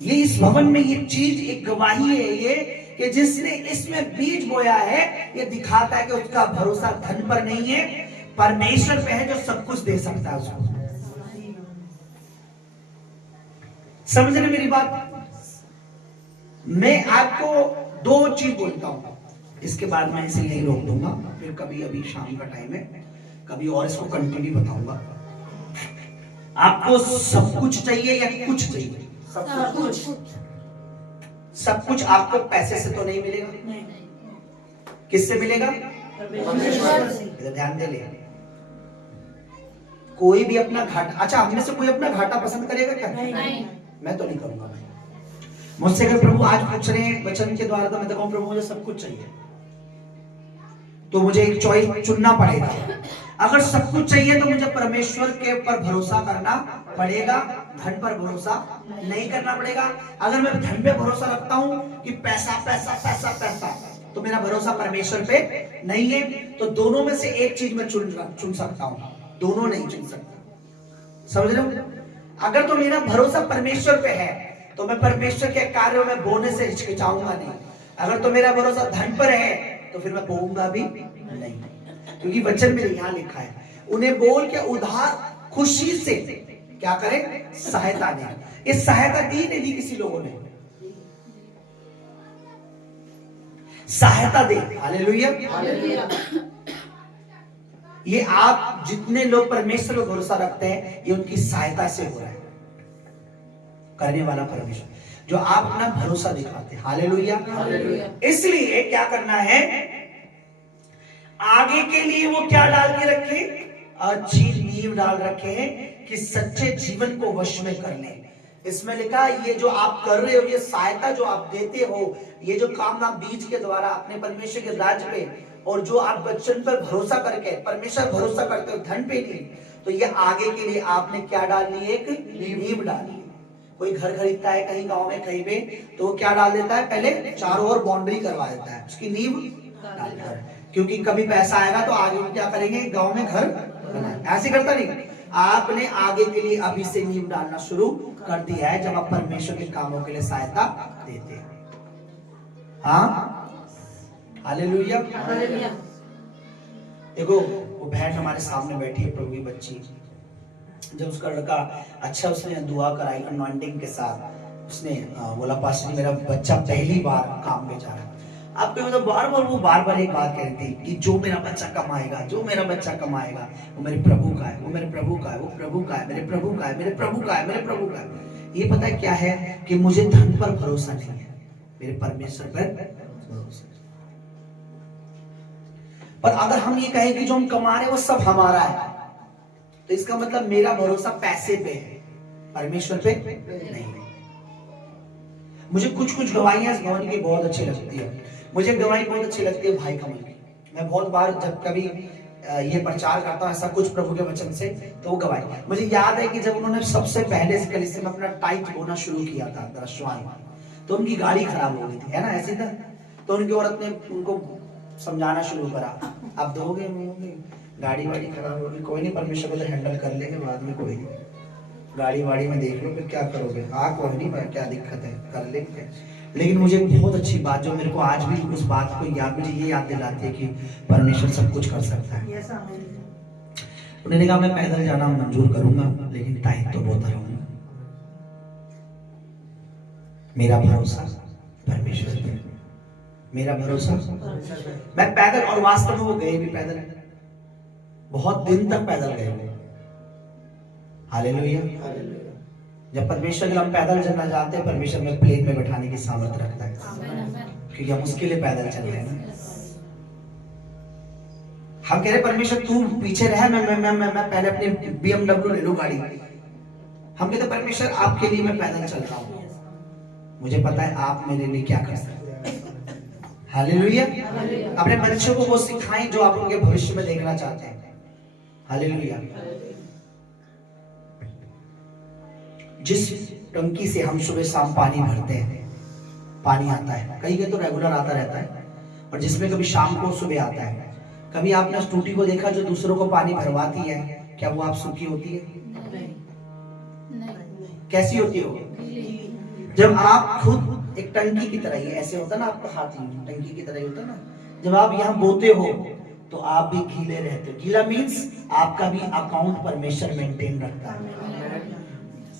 ये इस भवन में ये चीज एक गवाही है ये कि जिसने इसमें बीज बोया है, ये दिखाता है कि उसका भरोसा धन पर नहीं है, परमेश्वर पे है जो सब कुछ दे सकता है उसको। समझ रहे मेरी बात? मैं आपको दो चीज बोलता हूं, इसके बाद मैं इसे यहीं रोक दूंगा, फिर कभी अभी शाम का टाइम है, कभी और इसको कंटिन्यू बताऊंगा। आपको सब कुछ चाहिए या कुछ चाहिए? सब कुछ। सब कुछ आपको पैसे से तो नहीं मिलेगा, नहीं। किससे मिलेगा? परमेश्वर से। इधर ध्यान दे ले। कोई भी अपना घाटा, अच्छा हम में से कोई अपना घाटा पसंद करेगा क्या? नहीं। मैं तो नहीं करूंगा भाई। मुझसे अगर प्रभु आज पूछ रहे हैं वचन के द्वारा, तो मैं तो कहूं प्रभु मुझे सब कुछ चाहिए, तो मुझे एक चॉइस चुनना पड़ेगा। अगर सब कुछ चाहिए तो मुझे परमेश्वर के ऊपर भरोसा करना पड़ेगा, धन पर भरोसा नहीं करना पड़ेगा। अगर मैं धन पे भरोसा रखता हूं कि पैसा पैसा पैसा पैसा, तो मेरा भरोसा परमेश्वर पे नहीं है। तो दोनों में से एक चीज मैं चुन सकता हूं, दोनों नहीं चुन सकता। समझ रहे हो? अगर तो मेरा भरोसा परमेश्वर पे है तो मैं परमेश्वर के कार्यों में बोने से हिचकिचाऊंगा नहीं। अगर तो मेरा भरोसा धन पर है तो फिर मैं बोऊंगा भी नहीं, क्योंकि वचन में यहां लिखा है, उन्हें बोल के उधार खुशी से क्या करें? सहायता दें। इस सहायता दी नहीं दी किसी लोगों ने? सहायता दे। हालेलुया। ये आप जितने लोग परमेश्वर पर भरोसा रखते हैं, ये उनकी सहायता से हो रहा है। करने वाला परमेश्वर, जो आप अपना भरोसा दिखाते हैं। हालेलुया। इसलिए क्या करना है? आगे के लिए वो क्या डाल के रखे? अच्छी नींव डाल रखे हैं कि सच्चे जीवन को वश में कर ले। इसमें लिखा ये जो आप कर रहे हो, ये सहायता जो आप देते हो, ये जो काम आप बीज के द्वारा अपने परमेश्वर के राज्य पे, और जो आप वचन पर भरोसा करके परमेश्वर भरोसा करते हो, धन पे नहीं, तो ये आगे के लिए आपने क्या डालनी है? एक नींव डालनी है। कोई घर खरीदता है कहीं गांव में कहीं पे, तो वो क्या डाल देता है? पहले चारों ओर बाउंड्री करवा देता है, उसकी नींव डालकर, क्योंकि कभी पैसा आएगा तो आगे वो क्या करेंगे? गांव में घर बनाए। ऐसे करता नहीं, आपने आगे के लिए अभी से नींव डालना शुरू कर दिया है जब आप परमेश्वर के कामों के लिए सहायता देते हैं। हाँ, हालेलुया। देखो वो बहन हमारे सामने बैठी है, प्रभु की बच्ची, जब उसका लड़का अच्छा उसने दुआ कराई अनॉइंटिंग के साथ, उसने बोला पास्टर जी मेरा बच्चा पहली बार काम पे जा रहा है। आपको मतलब बार बार एक बात कह रही थी कि जो मेरा बच्चा कमाएगा, जो मेरा बच्चा कमाएगा वो मेरे प्रभु का है, वो मेरे प्रभु का है, वो प्रभु का है, मेरे प्रभु का है, मेरे प्रभु का है, मेरे प्रभु का है। ये पता है क्या है? कि मुझे धन पर भरोसा नहीं है, मेरे परमेश्वर पर भरोसा। पर अगर हम ये कहें कि जो हम कमा रहे हैं वो सब हमारा है, तो इसका मतलब मेरा भरोसा पैसे पे है, परमेश्वर पे नहीं है। मुझे कुछ गवाहियां इस भवन की बहुत अच्छी लगती है। मुझे गवाही बहुत अच्छी लगती है भाई कमल की। मैं बहुत बार जब कभी ये प्रचार करता हूँ ऐसा कुछ प्रभु के वचन से, तो वो गवाही मुझे याद है कि जब उन्होंने सबसे पहले इस कलीसिया में अपना टाइट होना शुरू किया था दर्शवाई, तो उनकी गाड़ी खराब हो गई थी, है ना, ऐसे था। तो उनकी औरत ने उनको समझाना शुरू करा, आप दोगे गाड़ी वाड़ी खराब होगी, कोई नहीं, परमेश्वर को हैंडल कर लेंगे बाद में, कोई नहीं, गाड़ी वाड़ी में देख लो, फिर क्या करोगे, कोई नहीं, क्या दिक्कत है, कर लेंगे। लेकिन मुझे बहुत अच्छी बात जो मेरे को आज भी उस बात को याद, मुझे ये याद दिलाती है कि परमेश्वर सब कुछ कर सकता है। उन्होंने कहा मैं पैदल जाना मंजूर करूंगा, लेकिन टाइम तो बहुत रहूंगा। मेरा भरोसा परमेश्वर पे, मेरा भरोसा मैं पैदल, और वास्तव में वो गए भी पैदल, बहुत दिन तक पैदल गए। हालेलुया। जब परमेश्वर के हम पैदल चलना चाहते हैं, परमेश्वर में प्लेन में बैठाने की सामर्थ्य रखता है, क्योंकि हम उसके लिए पैदल चल रहे हैं ना। हम कह रहे परमेश्वर तू पीछे रह, मैं पहले अपनी BMW ले लूं गाड़ी। हम कहते परमेश्वर आपके लिए मैं पैदल चल रहा हूं, मुझे पता है आप मेरे लिए क्या कर सकते हैं। हालेलुया। अपने बच्चों को वो सिखाएं जो आप उनके भविष्य में देखना चाहते हैं। हालेलुया। जिस टंकी से हम सुबह शाम पानी भरते हैं, पानी आता है, कहीं कहीं तो रेगुलर आता रहता है, और जिसमें कभी शाम को सुबह आता है। कभी आपने उस टूटी को देखा जो दूसरों को पानी भरवाती है, क्या वो आप सूखी होती है? नहीं। कैसी होती हो? जब आप खुद एक टंकी की तरह ही, ऐसे होता ना आपका हाथ टंकी की तरह ही होता ना, जब आप यहाँ बोते हो तो आप भी गीले रहते हो। गीला मीन्स आपका भी अकाउंट परमेश्वर मेंटेन रखता है।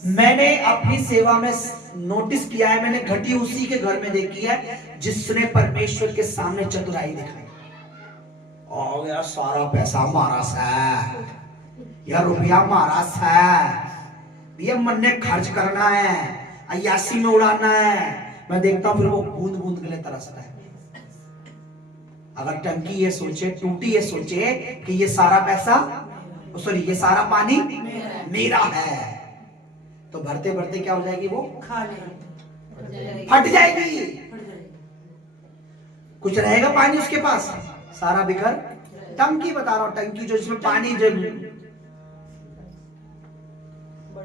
मैंने अपनी सेवा में नोटिस किया है, मैंने घटी उसी के घर में देखी है जिसने परमेश्वर के सामने चतुराई दिखाई। और यार सारा पैसा हमारा है, यार रुपया हमारा है, ये मन ने खर्च करना है, अय्यासी में उड़ाना है। मैं देखता हूं फिर वो बूंद बूंद के लिए तरसता है। अगर टंकी ये सोचे, टूटी ये सोचे कि ये सारा पैसा, सॉरी ये सारा पानी मेरा है, तो भरते भरते क्या हो जाएगी, वो फट जाएगी। कुछ रहेगा पानी उसके पास, सारा बिखर। टंकी बता रहा हूं, टंकी जो जिसमें पानी जो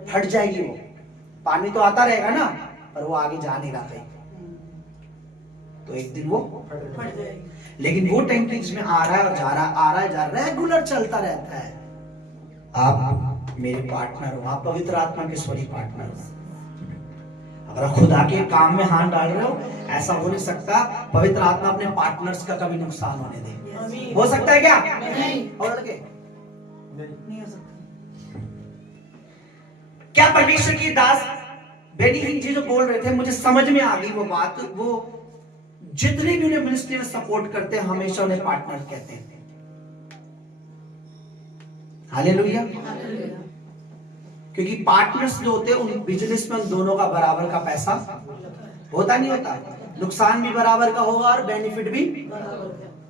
फट जाएगी, वो पानी तो आता रहेगा ना, पर वो आगे जा नहीं रहा कहीं, तो एक दिन वो फट जाएगी। लेकिन वो टंकी जिसमें आ रहा है और जा रहा, आ रहा है जा रहा है, रेगुलर चलता रहता है। आप मेरे पार्टनर हो, आप पवित्र आत्मा के स्वरूप पार्टनर हो। अगर खुदा के काम में हाथ डाल रहे हो, ऐसा हो नहीं सकता पवित्र आत्मा अपने पार्टनर्स का कभी नुकसान होने दे। हो सकता है क्या? नहीं। और लगे नहीं हो सकता। क्या परमेश्वर की दास बेनीहीन जी जो बोल रहे थे, मुझे समझ में आ गई वो बात। वो जितने भी उन्हें मिनिस्ट्री में सपोर्ट करते हैं, हमेशा उन्हें पार्टनर कहते हैं। हालेलुया। क्योंकि पार्टनर्स जो होते हैं उन बिजनेस में उन दोनों का बराबर का पैसा होता नहीं होता, नुकसान भी बराबर का होगा और बेनिफिट भी।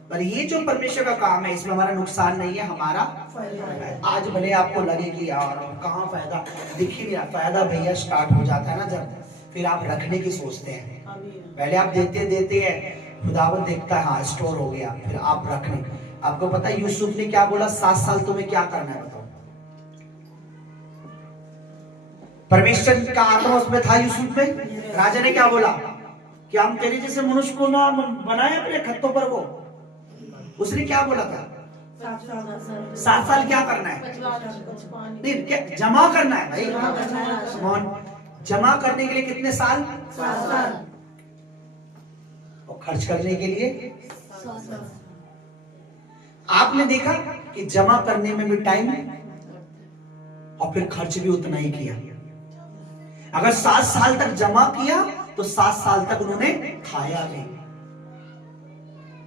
पर ये जो परमेश्वर का काम है, इसमें हमारा नुकसान नहीं है, हमारा आज भले आपको लगे कि यार कहाँ फायदा, दिख ही नहीं रहा। फायदा भैया स्टार्ट हो जाता है ना जब, फिर आप रखने की सोचते हैं। पहले आप देते देते हैं, खुदावंद देखता है हाँ स्टोर हो गया, फिर आप रखने। आपको पता है यूसुफ ने क्या बोला, 7 साल तुम्हें क्या करना है बताओ। परमेश्वर का आत्मा उसमें था यूसुफ में। राजा ने क्या बोला कि हम तेरे जैसे मनुष्य को ना बनाए अपने खत्तों पर। वो उसने क्या बोला था, 7 साल क्या करना है, नहीं क्या जमा करना है भाई। जमा करने के लिए कितने साल, 7 साल, और खर्च करने के लिए 100 साल। आपने देखा कि जमा करने में भी टाइम और फिर खर्च भी उतना ही किया। अगर 7 साल तक जमा किया तो 7 साल तक उन्होंने खाया नहीं।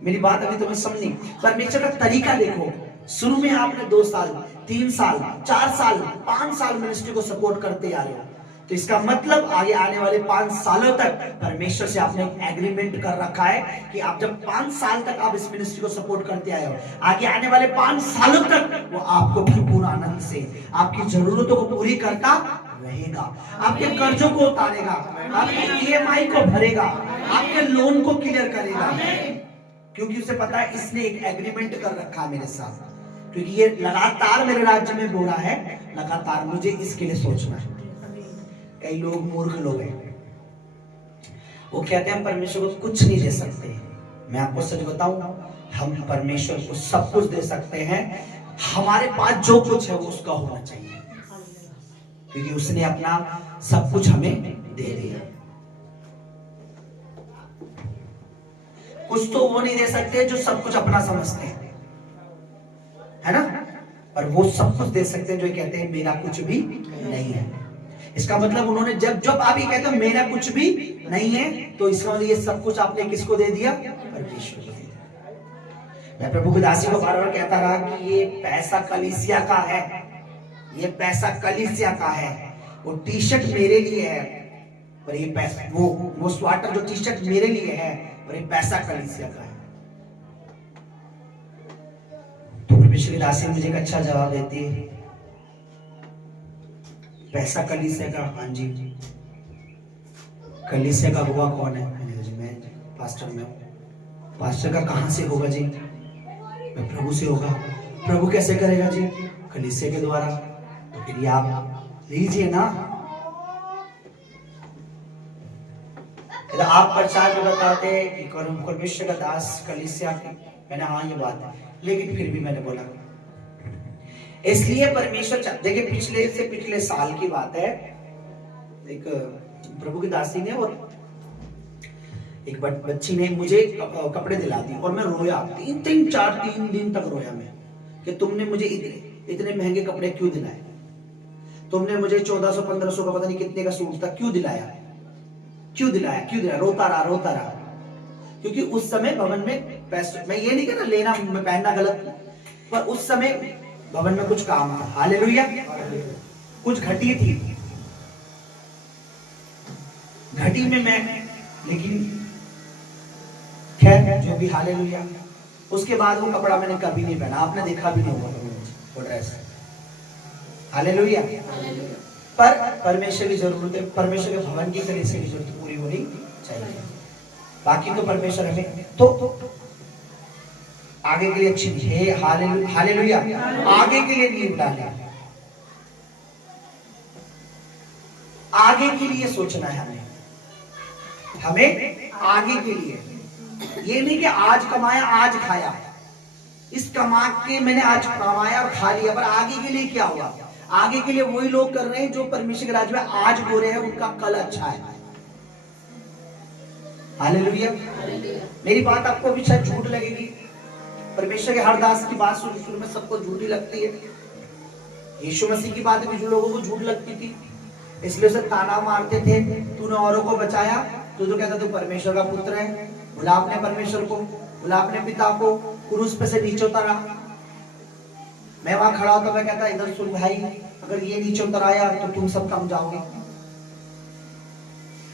मेरी बात अभी तुम्हें समझनी। परमेश्वर का तरीका देखो, शुरू में आपने 2 साल, 3 साल, 4 साल, 5 साल मिनिस्ट्री को सपोर्ट करते आ रहे हो, तो इसका मतलब आगे आने वाले 5 सालों तक परमेश्वर से आपने एक एग्रीमेंट कर रखा है कि आप जब 5 साल तक आप इस मिनिस्ट्री को सपोर्ट करते आए हो, आगे आने वाले 5 सालों तक वो आपको भरपूर आनंद से आपकी जरूरतों को पूरी करता रहेगा, आपके कर्जों को उतारेगा, आपकी EMI को भरेगा, आपके लोन को क्लियर करेगा। क्योंकि उसे पता है इसने एक एग्रीमेंट कर रखा है मेरे साथ, क्योंकि ये लगातार मेरे राज्य में बोला है, लगातार मुझे इसके लिए सोचना है। कई लोग मूर्ख लोग हैं, वो कहते हैं परमेश्वर को कुछ नहीं दे सकते। मैं आपको सच बताऊं, हम परमेश्वर को सब कुछ दे सकते हैं। हमारे पास जो कुछ है वो उसका होना चाहिए, क्योंकि उसने अपना सब कुछ हमें दे दिया। कुछ तो वो नहीं दे सकते जो सब कुछ अपना समझते हैं, है ना, और वो सब कुछ दे सकते हैं जो कहते हैं मेरा कुछ भी नहीं है। इसका मतलब उन्होंने जब आप ये कहते हो मेरा कुछ भी नहीं है, तो इसका मतलब ये सब कुछ आपने किसको दे दिया, परमेश्वर को दे दिया। मैं प्रभु की दासी को बार बार कहता रहा कि ये पैसा कलीसिया का है, ये पैसा कलीसिया का है। वो टी शर्ट मेरे लिए है, पर ये पैसा, वो स्वेटर जो टी शर्ट मेरे लिए है, और ये पैसा कलीसिया का है। तो परमेश्वर की दासी मुझे एक अच्छा जवाब देती है, पैसा कलीसिया का। हाँ जी, कलीसिया का हुआ कौन है? मैं पास्टर में हूं। पास्टर का कहां से होगा जी? मैं प्रभु से होगा। प्रभु कैसे करेगा जी? कलीसिया के द्वारा। तो फिर आप लीजिए ना, फिर आप प्रचार में बताते हैं कि परमेश्वर का दास कलीसिया की। मैंने हाँ ये बात है, लेकिन फिर भी मैंने बोला इसलिए परमेश्वर देखिए, पिछले साल की बात है, एक प्रभु की दासी ने और एक बच्ची ने मुझे कपड़े दिला दिए, और मैं रोया 3 दिन तक रोया मैं कि तुमने मुझे इतने महंगे कपड़े क्यों दिलाए। तुमने मुझे 1400-1500 का पता नहीं कितने का सूट था क्यों दिलाया, क्यों दिलाया, क्यों दिलाया? रोता रहा। क्योंकि उस समय भवन में पैसे, मैं ये नहीं कहता लेना पहनना गलत, पर उस समय भवन में कुछ काम था। हालेलुया। कुछ घटी थी, घटी में मैं, लेकिन खैर जो भी, हालेलुया। उसके बाद वो कपड़ा मैंने कभी नहीं पहना, आपने देखा भी नहीं होगा कभी वो ड्रेस। हालेलुया। पर परमेश्वर की जरूरत है, परमेश्वर के भवन की कलीसिया की जरूरत पूरी होनी चाहिए। बाकी तो परमेश्वर हमें तो आगे के लिए अच्छी है। हालेलुया। आगे के लिए नींव डाले, आगे के लिए सोचना है हमें आगे के लिए। ये नहीं कि आज कमाया आज खाया, इस कमा के मैंने आज कमाया और खा लिया, पर आगे के लिए क्या हुआ? आगे के लिए वही लोग कर रहे हैं जो परमेश्वर के राज्य में आज हो रहे हैं, उनका कल अच्छा है। हालेलुया। मेरी बात आपको अभी शायद झूठ लगेगी, परमेश्वर के हर दास की बात शुरू में सबको झूठी लगती है। यीशु मसीह की बात भी जो लोगों को झूठ लगती थी, इसलिए उसे ताना मारते थे, तूने औरों को बचाया, तू तो कहता तू परमेश्वर का पुत्र है। बुला अपने परमेश्वर को, बुला अपने पिता को, क्रूस पे से नीचे उतरा। मैं वहां खड़ा होता, मैं कहता इधर सुन भाई, अगर ये नीचे उतर आया तो तुम सब कम जाओगे।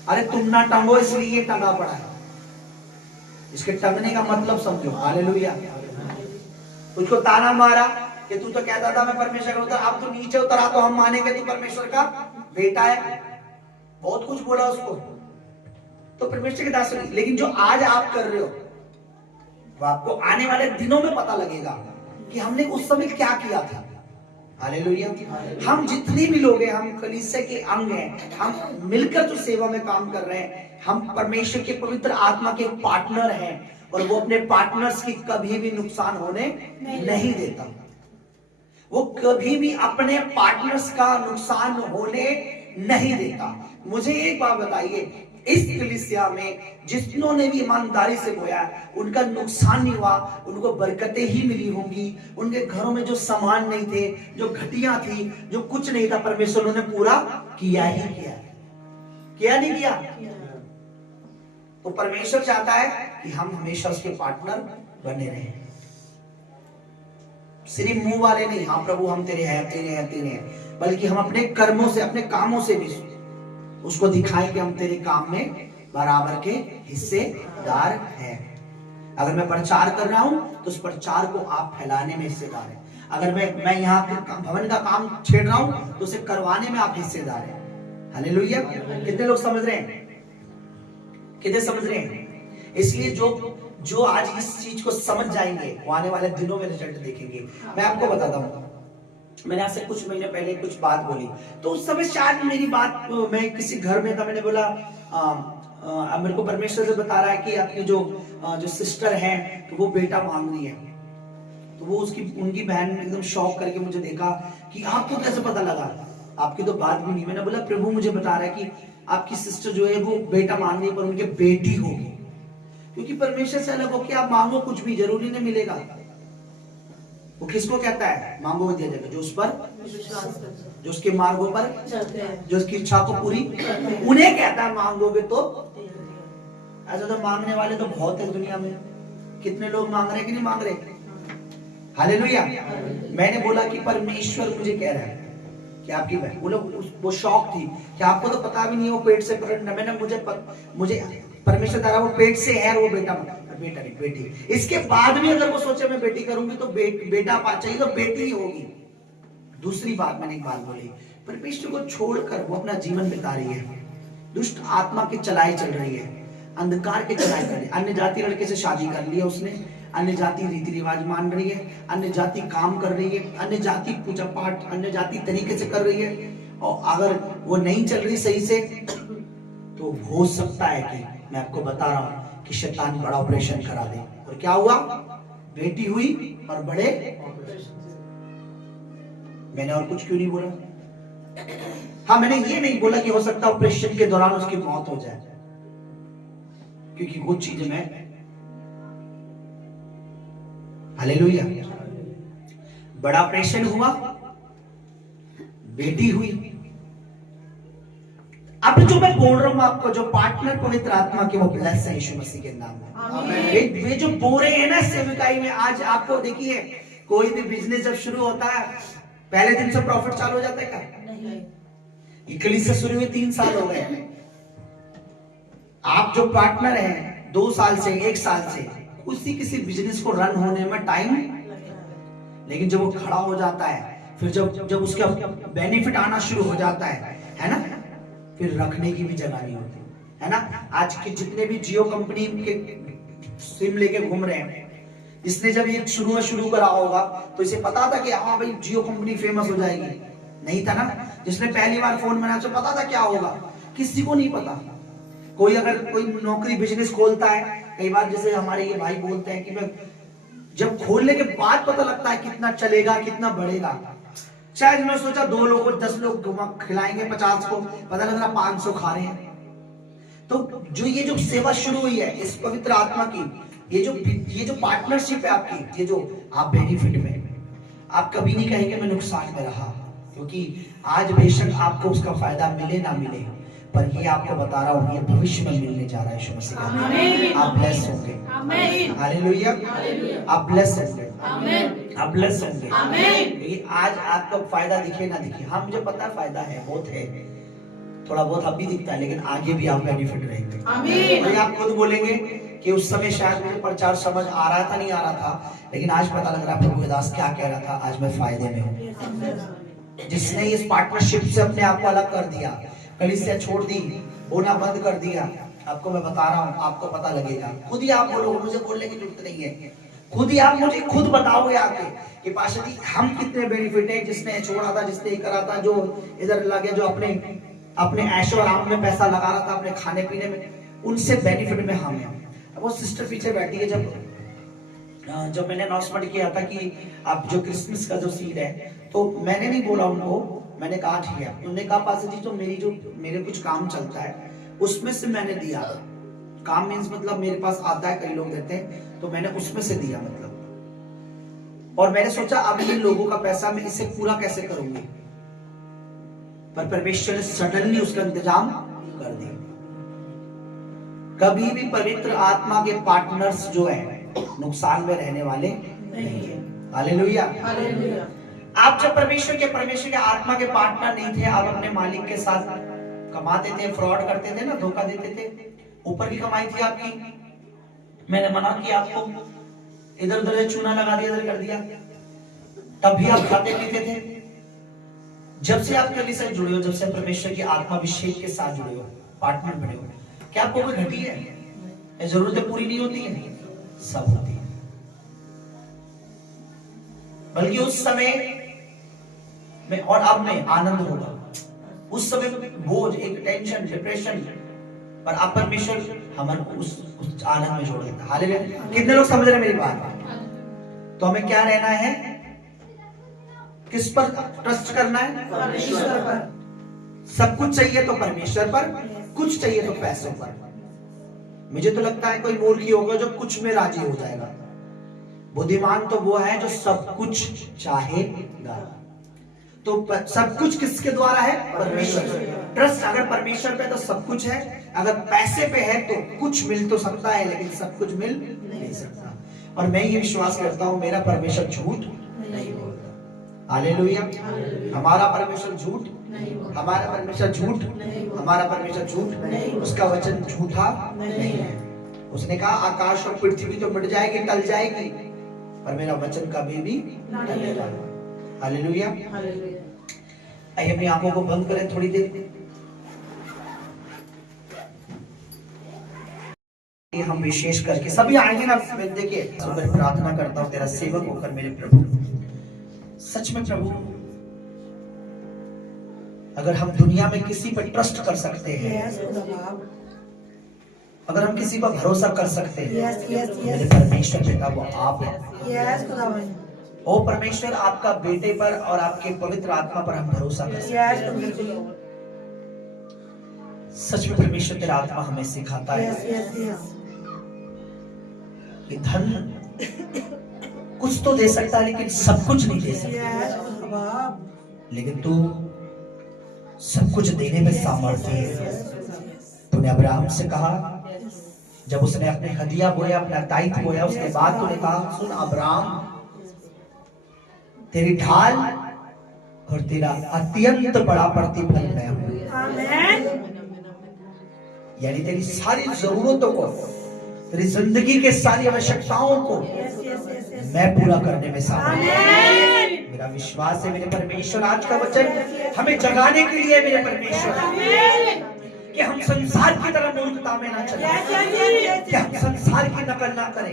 अरे तुम ना टंगो इसलिए ये टंगा पड़ा है, इसके टंगने का मतलब समझो। हालेलुया। उसको ताना मारा कि तू तो कहता था मैं परमेश्वर का उतर, अब तू नीचे उतरा तो हम मानेंगे तू परमेश्वर का बेटा है। बहुत कुछ बोला उसको, तो परमेश्वर के दास। लेकिन जो आज आप कर रहे हो वो आपको आने वाले दिनों में पता लगेगा कि हमने उस समय क्या किया था। हालेलुया। हम जितने भी लोग हैं, हम कलीसिया के अंग हैं, हम मिलकर जो सेवा में काम कर रहे हैं, हम परमेश्वर के पवित्र आत्मा के पार्टनर हैं, और वो अपने पार्टनर्स की कभी भी नुकसान होने नहीं देता। वो कभी भी अपने पार्टनर्स का नुकसान होने नहीं देता। मुझे एक बात बताइए, इस कलीसिया में जितनों भी ईमानदारी से बोया, उनका नुकसान नहीं हुआ, उनको बरकतें ही मिली होंगी। उनके घरों में जो सामान नहीं थे, जो घटिया थी, जो कुछ नहीं था, परमेश्वर ने पूरा किया ही किया नहीं किया। तो परमेश्वर चाहता है कि हम हमेशा उसके पार्टनर बने रहें, सिर्फ मुंह वाले नहीं, हाँ प्रभु हम तेरे हैं, तेरे हैं, तेरे हैं, बल्कि हम अपने कर्मों से, अपने कामों से भी उसको दिखाएं कि हम तेरे काम में बराबर के हिस्सेदार हैं। अगर मैं प्रचार कर रहा हूं तो उस प्रचार को आप फैलाने में हिस्सेदार हैं। अगर मैं यहाँ भवन का काम छेड़ रहा हूं तो उसे करवाने में आप हिस्सेदार हैं। हालेलुया। कितने लोग समझ रहे हैं? कितने समझ रहे हैं? इसलिए जो आज इस चीज को समझ जाएंगे वो आने वाले दिनों में रिजल्ट देखेंगे। मैं आपको बताता हूँ, मैंने आपसे कुछ महीने पहले कुछ बात बोली, तो उस समय शायद मेरी बात, मैं किसी घर में था, मैंने बोला मेरे को परमेश्वर से बता रहा है कि आपकी जो सिस्टर है तो वो बेटा मांग रही है। तो वो उनकी बहन एकदम शॉक करके मुझे देखा कि आपको कैसे पता लगा, आपकी तो बात भी नहीं। मैंने बोला प्रभु मुझे बता रहा है कि आपकी सिस्टर जो है वो बेटा मांग रही है, पर उनके बेटी होगी। क्योंकि परमेश्वर से अलग हो कि आप मांगो कुछ भी, जरूरी नहीं मिलेगा। वो किसको कहता है? मांगो दिया जाएगा, जो उस पर जो उसके मार्गों पर जो उसकी इच्छा को पूरी, उन्हें कहता है मांगोगे तो। ऐसा तो मांगने वाले तो बहुत है दुनिया में, कितने लोग मांग रहे हैं कि नहीं मांग रहे? हालेलुया। मैंने बोला कि परमेश्वर मुझे कह रहा है कि आपकी बहन, वो शौक थी कि आपको तो पता भी नहीं वो पेट से प्रकट, मैंने मुझे परमेश्वर द्वारा वो पेट से है, वो बेटा नहीं बेटी। इसके बाद भी अगर वो सोचे मैं बेटी करूंगी तो बेटा चाहिए तो बेटी ही होगी। दूसरी बात मैंने एक बात बोली, परमेश्वर को छोड़कर वो अपना जीवन बिता रही है, दुष्ट आत्मा की चलाई चल रही है, अंधकार की चलाई कर रही है। अन्य जाति लड़के से शादी कर ली है उसने, अन्य जाति रीति रिवाज मान रही है, अन्य जाति काम कर रही है, अन्य जाति पूजा पाठ अन्य जाति तरीके से कर रही है। और अगर वो नहीं चल रही सही से तो हो सकता है कि मैं आपको बता रहा हूं कि शैतान बड़ा ऑपरेशन करा दे। और क्या हुआ? बेटी हुई और बड़े। मैंने और कुछ क्यों नहीं बोला? हाँ, मैंने ये नहीं बोला कि हो सकता है ऑपरेशन के दौरान उसकी मौत हो जाए, क्योंकि वो चीज में हालेलुया। बड़ा ऑपरेशन हुआ, बेटी हुई। अब जो मैं बोल रहा हूं आपको, जो पार्टनर पवित्र आत्मा के, वो ब्लेस है यीशु मसीह के नाम में। वे जो बोरे हैं ना सेवकाई में, आज आपको देखिए, कोई भी बिजनेस जब शुरू होता है पहले दिन से प्रॉफिट चालू हो जाता है क्या? इकलीसिया शुरू हुई 3 साल हो गए। आप जो पार्टनर हैं 2 साल से 1 साल से, उसी किसी बिजनेस को रन होने में टाइम, लेकिन जब वो खड़ा हो जाता है, फिर जब उसका बेनिफिट आना शुरू हो जाता है ना, फिर रखने की भी जगह नहीं होती, है ना। आज के जितने भी जियो कंपनी के सिम लेके घूम रहे हैं, इसने जब ये शुरू करा होगा तो इसे पता था कि हाँ भाई जियो कंपनी फेमस हो जाएगी? नहीं था ना। जिसने पहली बार फोन बनाया तो पता था क्या होगा? किसी को नहीं पता। कोई अगर कोई नौकरी बिजनेस खोलता है, कई बार जैसे हमारे ये भाई बोलते हैं कि मैं जब खोलने के बाद पता लगता है कितना चलेगा, कितना बढ़ेगा। शायद मैं सोचा 2 लोगों को 10 लोग खिलाएंगे, 50 को पता लग रहा 500 खा रहे हैं। तो ये जो सेवा शुरू हुई है इस पवित्र आत्मा की, ये जो पार्टनरशिप है आपकी, ये जो आप बेनिफिट में, आप कभी नहीं कहेंगे मैं नुकसान में रहा, क्योंकि आज बेशक आपको उसका फायदा मिले ना मिले, पर ये आपको बता रहा हूं, ये भविष्य में मिलने जा रहा है यीशु मसीह का। आप ब्लेस होंगे, हालेलुया। आप ब्लेस होंगे, आप ब्लेस होंगे। आज आपको फायदा दिखे ना दिखे, हाँ मुझे पता है फायदा है, बहुत है, थोड़ा बहुत अभी दिखता है, लेकिन आगे भी आप बेनिफिट रहेंगे। और आप खुद बोलेंगे कि उस समय शायद मुझे प्रचार समझ आ रहा था, नहीं आ रहा था, लेकिन आज पता लग रहा है प्रभु दास क्या कह रहा था, आज मैं फायदे में हूँ। जिसने इस पार्टनरशिप से अपने आप को अलग कर दिया, कलीसिया छोड़ दी, होना बंद कर दिया, आपको मैं बता रहा हूँ, आपको पता लगेगा। खुद ही आप बोलोगे, मुझे बोलने की जरूरत नहीं है, खुद ही आप मुझे खुद बताओगे आके कि पाशा जी हम कितने बेनिफिट है, जिसने छोड़ा था, जिसने करा था, जो इधर लगे, जो अपने ऐशो आराम में पैसा लगा रहा था, अपने खाने पीने में, उनसे बेनिफिट में हम हैं। वो सिस्टर पीछे बैठी है, जब मैंने अनाउंसमेंट किया था कि आप जो क्रिसमस का जो सीड है, तो मैंने नहीं बोला उनको, मैंने कहा ठीक है। उन्होंने कहा पास्टर जी तो मेरे कुछ काम चलता है उसमें से मैंने दिया। काम मीन्स मतलब मेरे पास आता है, कई लोग देते हैं, तो मैंने उसमें से दिया मतलब। और मैंने सोचा अब इन लोगों का पैसा मैं इसे पूरा कैसे करूंगी, पर परमेश्वर ने सडनली उसका इंतजाम कर दिया। कभी भी पवित्र आत्मा के पार्टनर्स जो है नुकसान में रहने वाले नहीं है। हालेलुया। आप जब परमेश्वर के आत्मा के पार्टनर नहीं थे, आप अपने मालिक के साथ कमाते थे, फ्रॉड करते थे ना, धोखा देते थे, ऊपर की कमाई थी आपकी, मैंने मना किया आपको, इधर उधर चूना लगा दिया, इधर कर दिया, तब भी आप खाते पीते थे। जब से आप कलीसिया से जुड़े हो, जब से परमेश्वर की आत्मा अभिषेक के साथ जुड़े हो, पार्टनर बने हो, क्या आपको कोई घटी है? जरूरतें पूरी नहीं होती है, सब होती है। बल्कि उस समय में और अब में आनंद होगा, उस समय बोझ, एक टेंशन, डिप्रेशन, पर अब परमेश्वर हमें उस आनंद में जोड़ देता है। हालेलुया। कितने लोग समझ रहे मेरी बात? तो हमें क्या रहना है, किस पर ट्रस्ट करना है? परमेश्वर पर। सब कुछ चाहिए तो परमेश्वर पर, कुछ चाहिए तो पैसों पर। मुझे तो लगता है कोई मूर्ख ही होगा जो कुछ में राजी हो जाएगा। बुद्धिमान तो वो है जो सब कुछ चाहेगा। तो सब कुछ किसके द्वारा है? परमेश्वर। ट्रस्ट अगर परमेश्वर पे तो सब कुछ है, अगर पैसे पे है तो कुछ मिल तो सकता है, लेकिन सब कुछ मिल नहीं सकता। और मैं ये विश्वास करता हूं मेरा परमेश्वर झूठ नहीं बोलता। हालेलुया। हमारा परमेश्वर झूठ, हमारा परमेश्वर झूठ, हमारा परमेश्वर झूठ, उसका वचन झूठा नहीं है। उसने कहा आकाश और पृथ्वी तो मिट जाएगी, टल जाएगी, पर मेरा वचन कभी भी नहीं टलेगा। हालेलुया। आइए अपनी आंखों को बंद करें थोड़ी देर। हम विशेष करके सभी आएंगे ना, देखिए मैं प्रार्थना करता हूं तेरा सेवक होकर मेरे प्रभु, सच में प्रभु, अगर हम दुनिया में किसी पर ट्रस्ट कर सकते हैं, अगर हम किसी पर भरोसा कर सकते हैं, मेरे परमेश्वर पिता वो आप हैं। ओ परमेश्वर, आपका बेटे पर और आपके पवित्र आत्मा पर हम भरोसा कर सकते हैं। सच में परमेश्वर तेरा आत्मा हमें सिखाता है कि धन कुछ तो दे सकता है, लेकिन सब कुछ नहीं दे सकता। लेकिन तू सब कुछ देने में सामर्थ्य है। तूने अब्राहम से कहा, जब उसने अपने हदिया बोया, अपना दायित्व बोया, उसके बाद तूने कहा, सुन अब्राहम, तेरी ढाल और तेरा अत्यंत बड़ा प्रतिफल मैं हूं। यानी तेरी सारी जरूरतों को, तेरी जिंदगी के सारी आवश्यकताओं को मैं पूरा करने में सामर्थ्य हूं। मेरा विश्वास है मेरे परमेश्वर, आज का वचन हमें जगाने के लिए मेरे परमेश्वर, कि हम संसार की तरह मूर्खता में ना चलें, कि हम संसार की नकल ना करें।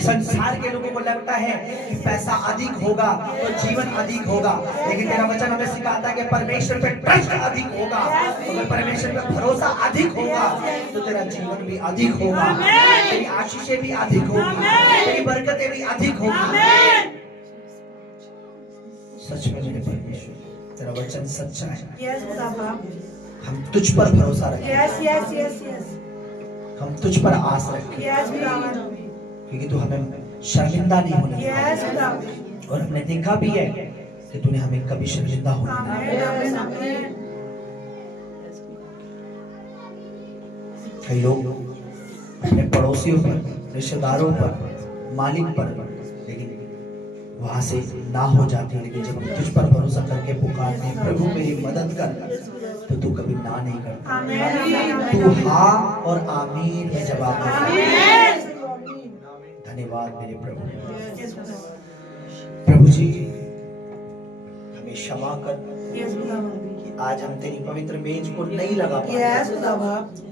संसार के लोगों को लगता है कि पैसा अधिक होगा तो जीवन अधिक होगा, लेकिन तेरा वचन हमें सिखाता है कि परमेश्वर पे ट्रस्ट अधिक होगा, अगर परमेश्वर पे भरोसा अधिक होगा तो तेरा जीवन भी अधिक होगा, तेरी आशीषें भी अधिक होगी, तेरी बरकतें भी अधिक होगी। सच में मेरे परमेश्वर, तेरा वचन सच्चा है। हम तुझ पर भरोसा रखें, हम तुझ पर आस रखें, क्योंकि तू हमें शर्मिंदा नहीं होने देगा। और हमने देखा भी है कि तूने हमें कभी शर्मिंदा होने नहीं दिया। कई लोग अपने पड़ोसियों पर, रिश्तेदारों पर, मालिक पर, लेकिन वहां से ना हो जाते, लेकिन जब हम तुझ पर भरोसा करके पुकारते, प्रभु मेरी मदद कर, तो तू कभी ना नहीं करता। तू हाँ और आमीन में जवाब देता। धन्यवाद मेरे प्रभु। प्रभु जी हमें क्षमा कर कि आज हम तेरी पवित्र मेज को नहीं लगा पाए,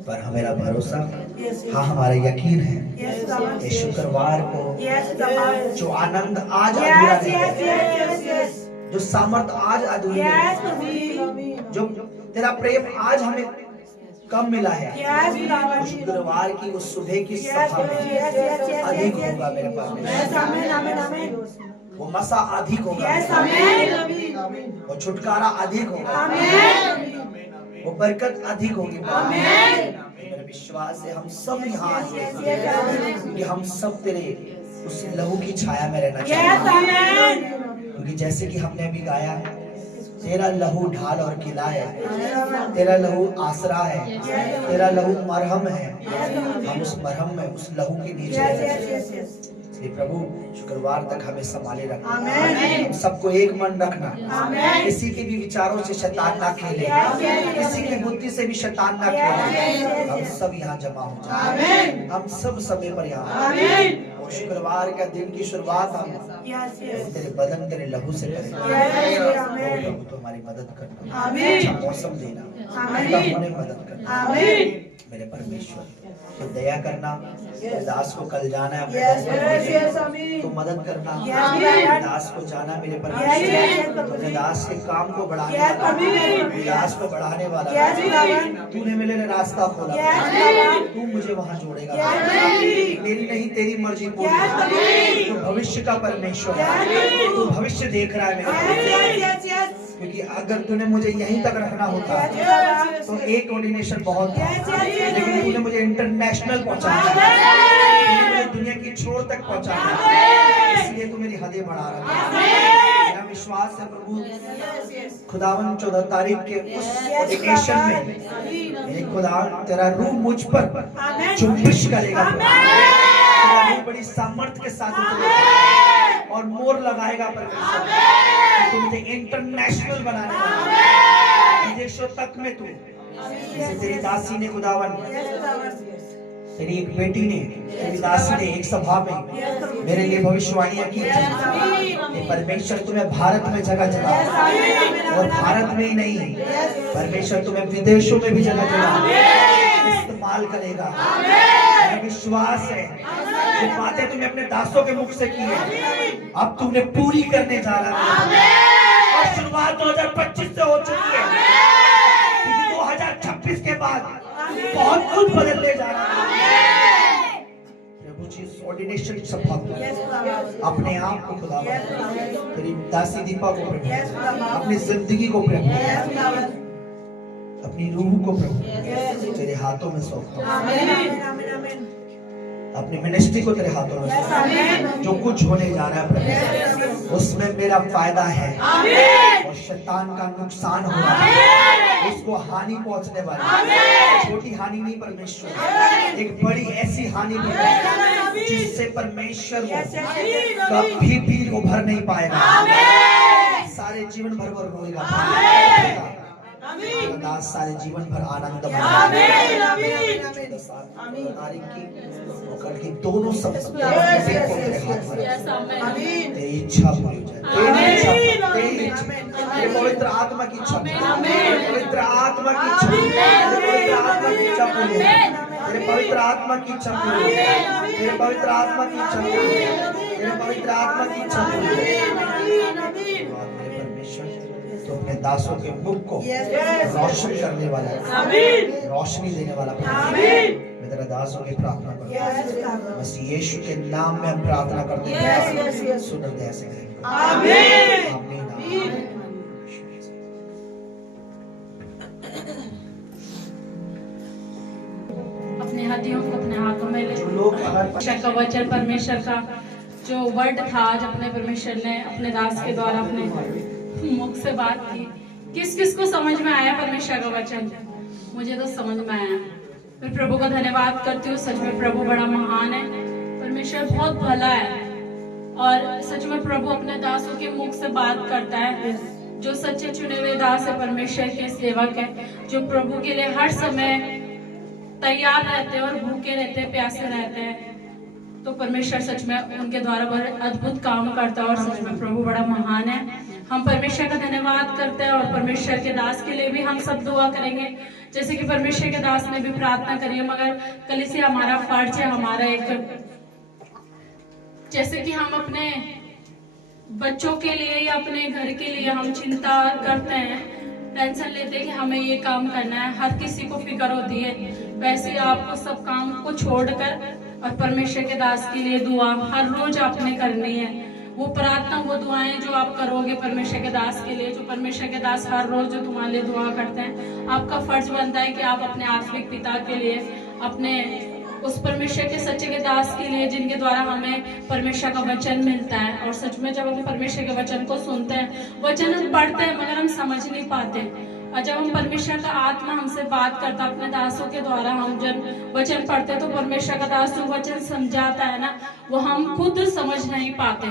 पर हमारा भरोसा, हाँ हमारा यकीन है कि शुक्रवार को जो आनंद आज अधूरा है, जो सामर्थ आज अधूरी है, जो तेरा प्रेम आज हमें कम मिला है, शुक्रवार की उस सुबह की सभा में अधिक होगा मेरे पास। वो मसा अधिक होगा, वो छुटकारा अधिक होगा, वो बरकत अधिक होगी। मेरा विश्वास है हम सब यहाँ कि हम सब तेरे उस लहू की छाया में रहना चाहते हैं, क्योंकि जैसे कि हमने अभी गाया, तेरा लहू ढाल और किला है, तेरा लहू आसरा है, तेरा लहू मरहम है। हम उस मरहम में, उस लहू के नीचे प्रभु शुक्रवार तक हमें संभाले रखना, हम सबको एक मन रखना, किसी के भी विचारों से शैतान ना खेले, किसी की बुद्धि से भी शैतान ना खेले। हम सब यहाँ जमा हो जाए, हम सब समय पर यहाँ, और शुक्रवार का दिन की शुरुआत हम तेरे बदन, तेरे लहू से करेंगे। प्रभु तो हमारी मदद करना, अच्छा मौसम देना, होने मदद करना मेरे परमेश्वर। तो दया करना, दास को कल जाना है, तो मदद करना, दास को जाना मेरे परमेश्वर, तो दास के काम को बढ़ाने वाला, दास को बढ़ाने वाला, तूने मेरे लिए रास्ता खोला, तू मुझे वहां जोड़ेगा, मेरी नहीं तेरी मर्जी पूरी। तू भविष्य का परमेश्वर है, तू भविष्य देख रहा है मेरे, क्योंकि अगर तूने मुझे यहीं तक रखना होता तो एक ऑर्डिनेशन बहुत था, लेकिन तूने मुझे इंटरनेशनल पहुंचाया, तूने मुझे दुनिया की छोर तक पहुंचाया, इसलिए तू मेरी हदें बढ़ा रहा है। मेरा विश्वास है प्रभु, खुदावन 14 तारीख के उस ऑर्डिनेशन में खुदा तेरा रूह मुझ पर जुम्बिश करेगा, तेरा रूह बड़ी सामर्थ्य के साथ उतरेगा और मोर लगाएगा परमेश्वर, तू मुझे इंटरनेशनल बनाने वाला, विदेशों तक में तू, जैसे तेरी दासी ने खुदावन, तेरी एक बेटी ने, तेरी दासी ने एक सभा में मेरे लिए भविष्यवाणियां की थी। परमेश्वर तुम्हें भारत में जगह जगह, और भारत में ही नहीं, परमेश्वर तुम्हें विदेशों में भी जगह जगह इस्तेमाल करेगा। मेरा विश्वास है जो बातें तुमने अपने दासों के मुख से की है, अब तुमने पूरी करने जा रहा है, और शुरुआत 2025 से हो चुकी है, 2026 के बाद बहुत कुछ बदलने जा रहा है। प्रभु जी ऑर्डिनेशन सभा अपने आप को खुदा, तेरी दासी दीपा को प्रभु, अपनी जिंदगी को प्रभु, अपनी रूह को प्रभु तेरे हाथों में सौंपता हूं, अपनी मिनिस्ट्री को तेरे हाथों में, जो कुछ होने जा रहा है प्रभु उसमें मेरा फायदा है और शैतान का नुकसान हो रहा है, उसको हानि पहुंचने वाली है। छोटी हानि नहीं परमेश्वर, एक बड़ी ऐसी हानि पहुंचाएगा जिससे परमेश्वर वो कभी भी उभर नहीं पाएगा, सारे जीवन भर वो रोएगा, दास सारे जीवन भर आनंद पकड़ के दोनों सब तेरी इच्छा पूरी हो जाए, तेरी पवित्र आत्मा की इच्छा, पवित्र आत्मा की इच्छा, पवित्र आत्मा की इच्छा पूरी हो, तेरे पवित्र आत्मा की इच्छा पूरी हो, तेरे पवित्र आत्मा की इच्छा पूरी हो, तेरे पवित्र आत्मा की इच्छा पूरी हो। परमेश्वर तो अपने दासों के मुख को रोशन करने वाला है, रोशनी देने वाला मैं तेरा दासों की प्रार्थना करूं, बस यीशु के नाम में हम प्रार्थना करते हैं, सुन दया से करेंगे। आमीन आमीन। अपने हड्डियों को अपने हाथों में ले, जो लोग अगर का वचन परमेश्वर का जो वर्ड था, आज अपने परमेश्वर ने अपने दास के द्वारा अपने मुख से बात की, किस किस को समझ में आया परमेश्वर का वचन? मुझे तो समझ में आया। मैं प्रभु का धन्यवाद करती हूँ, सच में प्रभु बड़ा महान है, परमेश्वर बहुत भला है और सच में प्रभु अपने दासों के मुख से बात करता है। जो सच्चे चुने हुए दास है, परमेश्वर के सेवक है, जो प्रभु के लिए हर समय तैयार रहते हैं और भूखे रहते हैं, प्यासे रहते हैं, तो परमेश्वर सच में उनके द्वारा बड़े अद्भुत काम करता है और सच में प्रभु बड़ा महान है। हम परमेश्वर का धन्यवाद करते हैं और परमेश्वर के दास के लिए भी हम सब दुआ करेंगे, जैसे कि परमेश्वर के दास ने भी प्रार्थना करी है। मगर कलीसिया हमारा फर्ज है, हमारा एक, जैसे कि हम अपने बच्चों के लिए या अपने घर के लिए हम चिंता करते हैं, टेंशन लेते हैं कि हमें ये काम करना है, हर किसी को फिक्र होती है, वैसे ही आपको सब काम को छोड़कर और परमेश्वर के दास के लिए दुआ हर रोज आपने करनी है। वो प्रार्थना, वो दुआएं जो आप करोगे परमेश्वर के दास के लिए, जो परमेश्वर के दास हर रोज जो तुम्हारे लिए दुआ करते हैं, आपका फर्ज बनता है कि आप अपने आत्मिक पिता के लिए, अपने उस परमेश्वर के सच्चे के दास के लिए, जिनके द्वारा हमें परमेश्वर का वचन मिलता है। और सच में जब हम परमेश्वर के वचन को सुनते हैं, वचन हम पढ़ते हैं मगर हम समझ नहीं पाते, और जब हम परमेश्वर का आत्मा हमसे बात करता है अपने दासों के द्वारा, हम जब वचन पढ़ते हैं तो परमेश्वर का दास जो वचन समझाता है ना, वो हम खुद समझ नहीं पाते,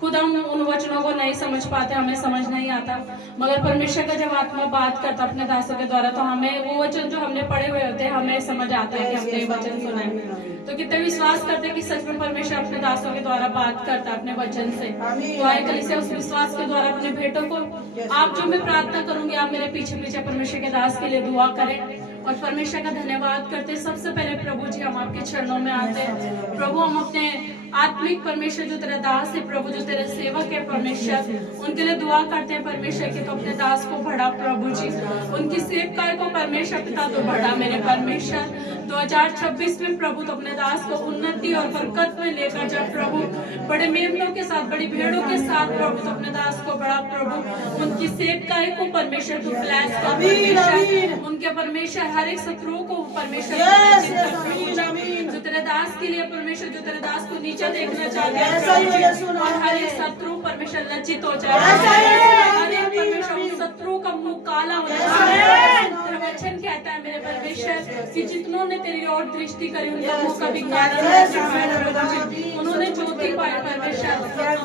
खुद हम उन वचनों को नहीं समझ पाते, हमें समझ नहीं आता। मगर परमेश्वर का जब आत्मा बात करता अपने दासों के द्वारा, तो हमें वो वचन जो हमने पढ़े हुए होते हैं, हमें समझ आता है कि हमने ये वचन सुना है। तो कितने विश्वास करते हैं कि सच में परमेश्वर अपने दासों के द्वारा बात करता है अपने वचन से। तो आए कलीसिया उस विश्वास के द्वारा अपने भेंटों को, आप जो मैं प्रार्थना करूंगी, आप मेरे पीछे पीछे परमेश्वर के दास के लिए दुआ करें और परमेश्वर का धन्यवाद करते हैं। सबसे पहले प्रभु जी हम आपके चरणों में आते हैं। प्रभु हम अपने आत्मिक परमेश्वर जो तेरा दास है, प्रभु जो तेरे सेवक है परमेश्वर, उनके लिए दुआ करते हैं परमेश्वर की, तो अपने दास को बढ़ा प्रभु जी, उनकी सेवकाई को परमेश्वर पिता तो बढ़ा मेरे परमेश्वर। 2026 में प्रभु तो अपने दास को उन्नति और बरकत में लेकर जा प्रभु, बड़े मेमनों के साथ, बड़ी भेड़ों के साथ प्रभु तो अपने दास को बढ़ा प्रभु, उनकी सेवकाई को परमेश्वर तू ब्लेस कर परमेश्वर, उनके परमेश्वर हर एक शत्रुओं को परमेश्वर जो तेरे दास के लिए परमेश्वर, जो तेरे दास को नीचा देखना चाहते हैं, और हर एक शत्रु परमेश्वर लज्जित हो जाए, हर एक परमेश्वर शत्रु का मुंह काला हो जाए। तेरा वचन कहता है मेरे परमेश्वर कि जितनों ने तेरी ओर दृष्टि करी उनका मुंह कभी काला नहीं, उन्होंने ज्योति पाई परमेश्वर।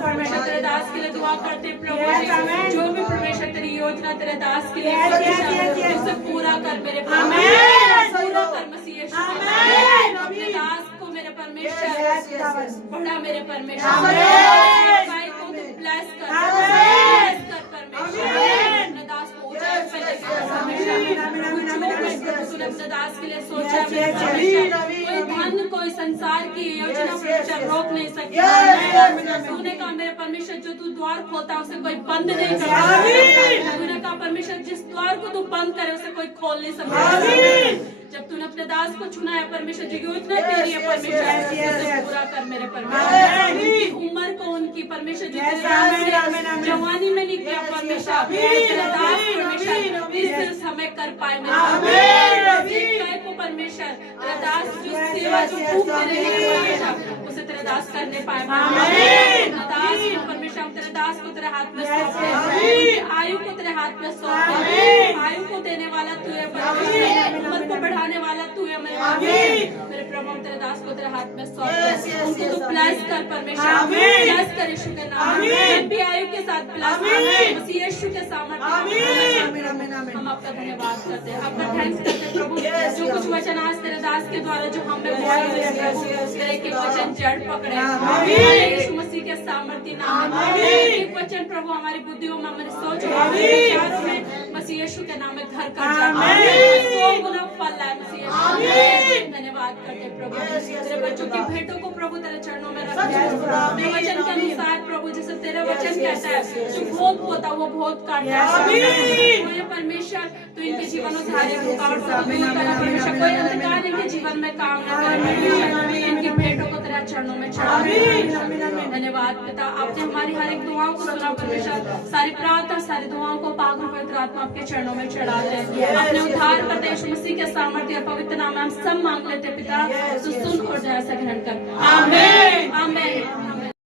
परमेश्वर तेरे दास के लिए दुआ करते प्रभु जी, जो भी परमेश्वर तेरी योजना तेरे दास के लिए उसे पूरा कर मेरे परमेश्वर, पूरा कर मसीह यीशु अपने दास को मेरे परमेश्वर बढ़ा मेरे परमेश्वर, भाई को तू ब्लेस कर परमेश्वर, अपने दास को ऊंचाई पे लेकर परमेश्वर, अपने दास के लिए सोचा कोई धन कोई संसार की योजना परमेश्वर रोक नहीं सकती। तूने कहा मेरे परमेश्वर जो तू द्वार खोलता है उसे कोई बंद नहीं करता, तूने कहा परमेश्वर जिस द्वार को तू बंद करे उसे कोई खोल नहीं सकता। जब तूने अपने दास को चुना है परमेश्वर, जो योजना तेरी है परमेश्वर उसे पूरा कर मेरे परमेश्वर, उनकी उम्र को उनकी परमेश्वर जो तेरे दास ने जवानी में नहीं किया परमेश्वर, तेरे दास परमेश्वर इस समय कर पाए मेरे को परमेश्वर, तेरा दास जो सेवा जो भूख तेरे लिए परमेश्वर उसे तेरे दास करने पाए दास परमेश्वर, तेरे दास को तेरे हाथ में सौंपते हैं, उनकी आयु को तेरे हाथ में सौंपते हैं। आयु को देने वाला तू है परमेश्वर, उम्र को बढ़ाने वाला तू है मेरे प्रभु। हम तेरे दास को तेरे हाथ में सौंपते हैं, उनको तू ब्लेस कर परमेश्वर, ब्लेस कर यीशु के नाम में, लंबी आयु के साथ ब्लेस कर मसीह यीशु के सामर्थ्य। हम आपका धन्यवाद करते हैं, आपका थैंक्स करते हैं प्रभु। जो कुछ वचन आज तेरे दास के द्वारा जो हमें बोले गए प्रभु, तेरे के वचन जड़ पकड़े यीशु मसीह के सामर्थ्य नाम में। एक वचन प्रभु हमारी बुद्धियों में, हमारी सोच और हमारे विचारों में मसीह यीशु के नाम में घर कर जाए, 100 गुना फल लाए मसीह यीशु। धन्यवाद करते हैं प्रभु, तेरे बच्चों की भेंटों को प्रभु तेरे चरणों में रखते हैं, तेरे वचन के अनुसार प्रभु, जैसे तेरे वचन कहता है जो भोत होता वो भोत काटता है परमेश्वर। तो इनके जीवनों से हर एक रुकावट को दूर करा परमेश्वर, कोई अंधकार इनके जीवन में काम न करे परमेश्वर, इनकी भेंटों को तेरे चरणों में चढ़ा। धन्यवाद पिता, आपने हमारी हर एक दुआओं को सुना परमेश्वर, सारी प्रार्थना सारी दुआओं को पागल पवित्र आत्मा आपके चरणों में चढ़ाते हैं। अपने उद्धार करते यीशु मसीह के सामर्थ्य पवित्र नाम में हम सब मांग लेते पिता, तो सुन और जय से ग्रहण कर, आमीन।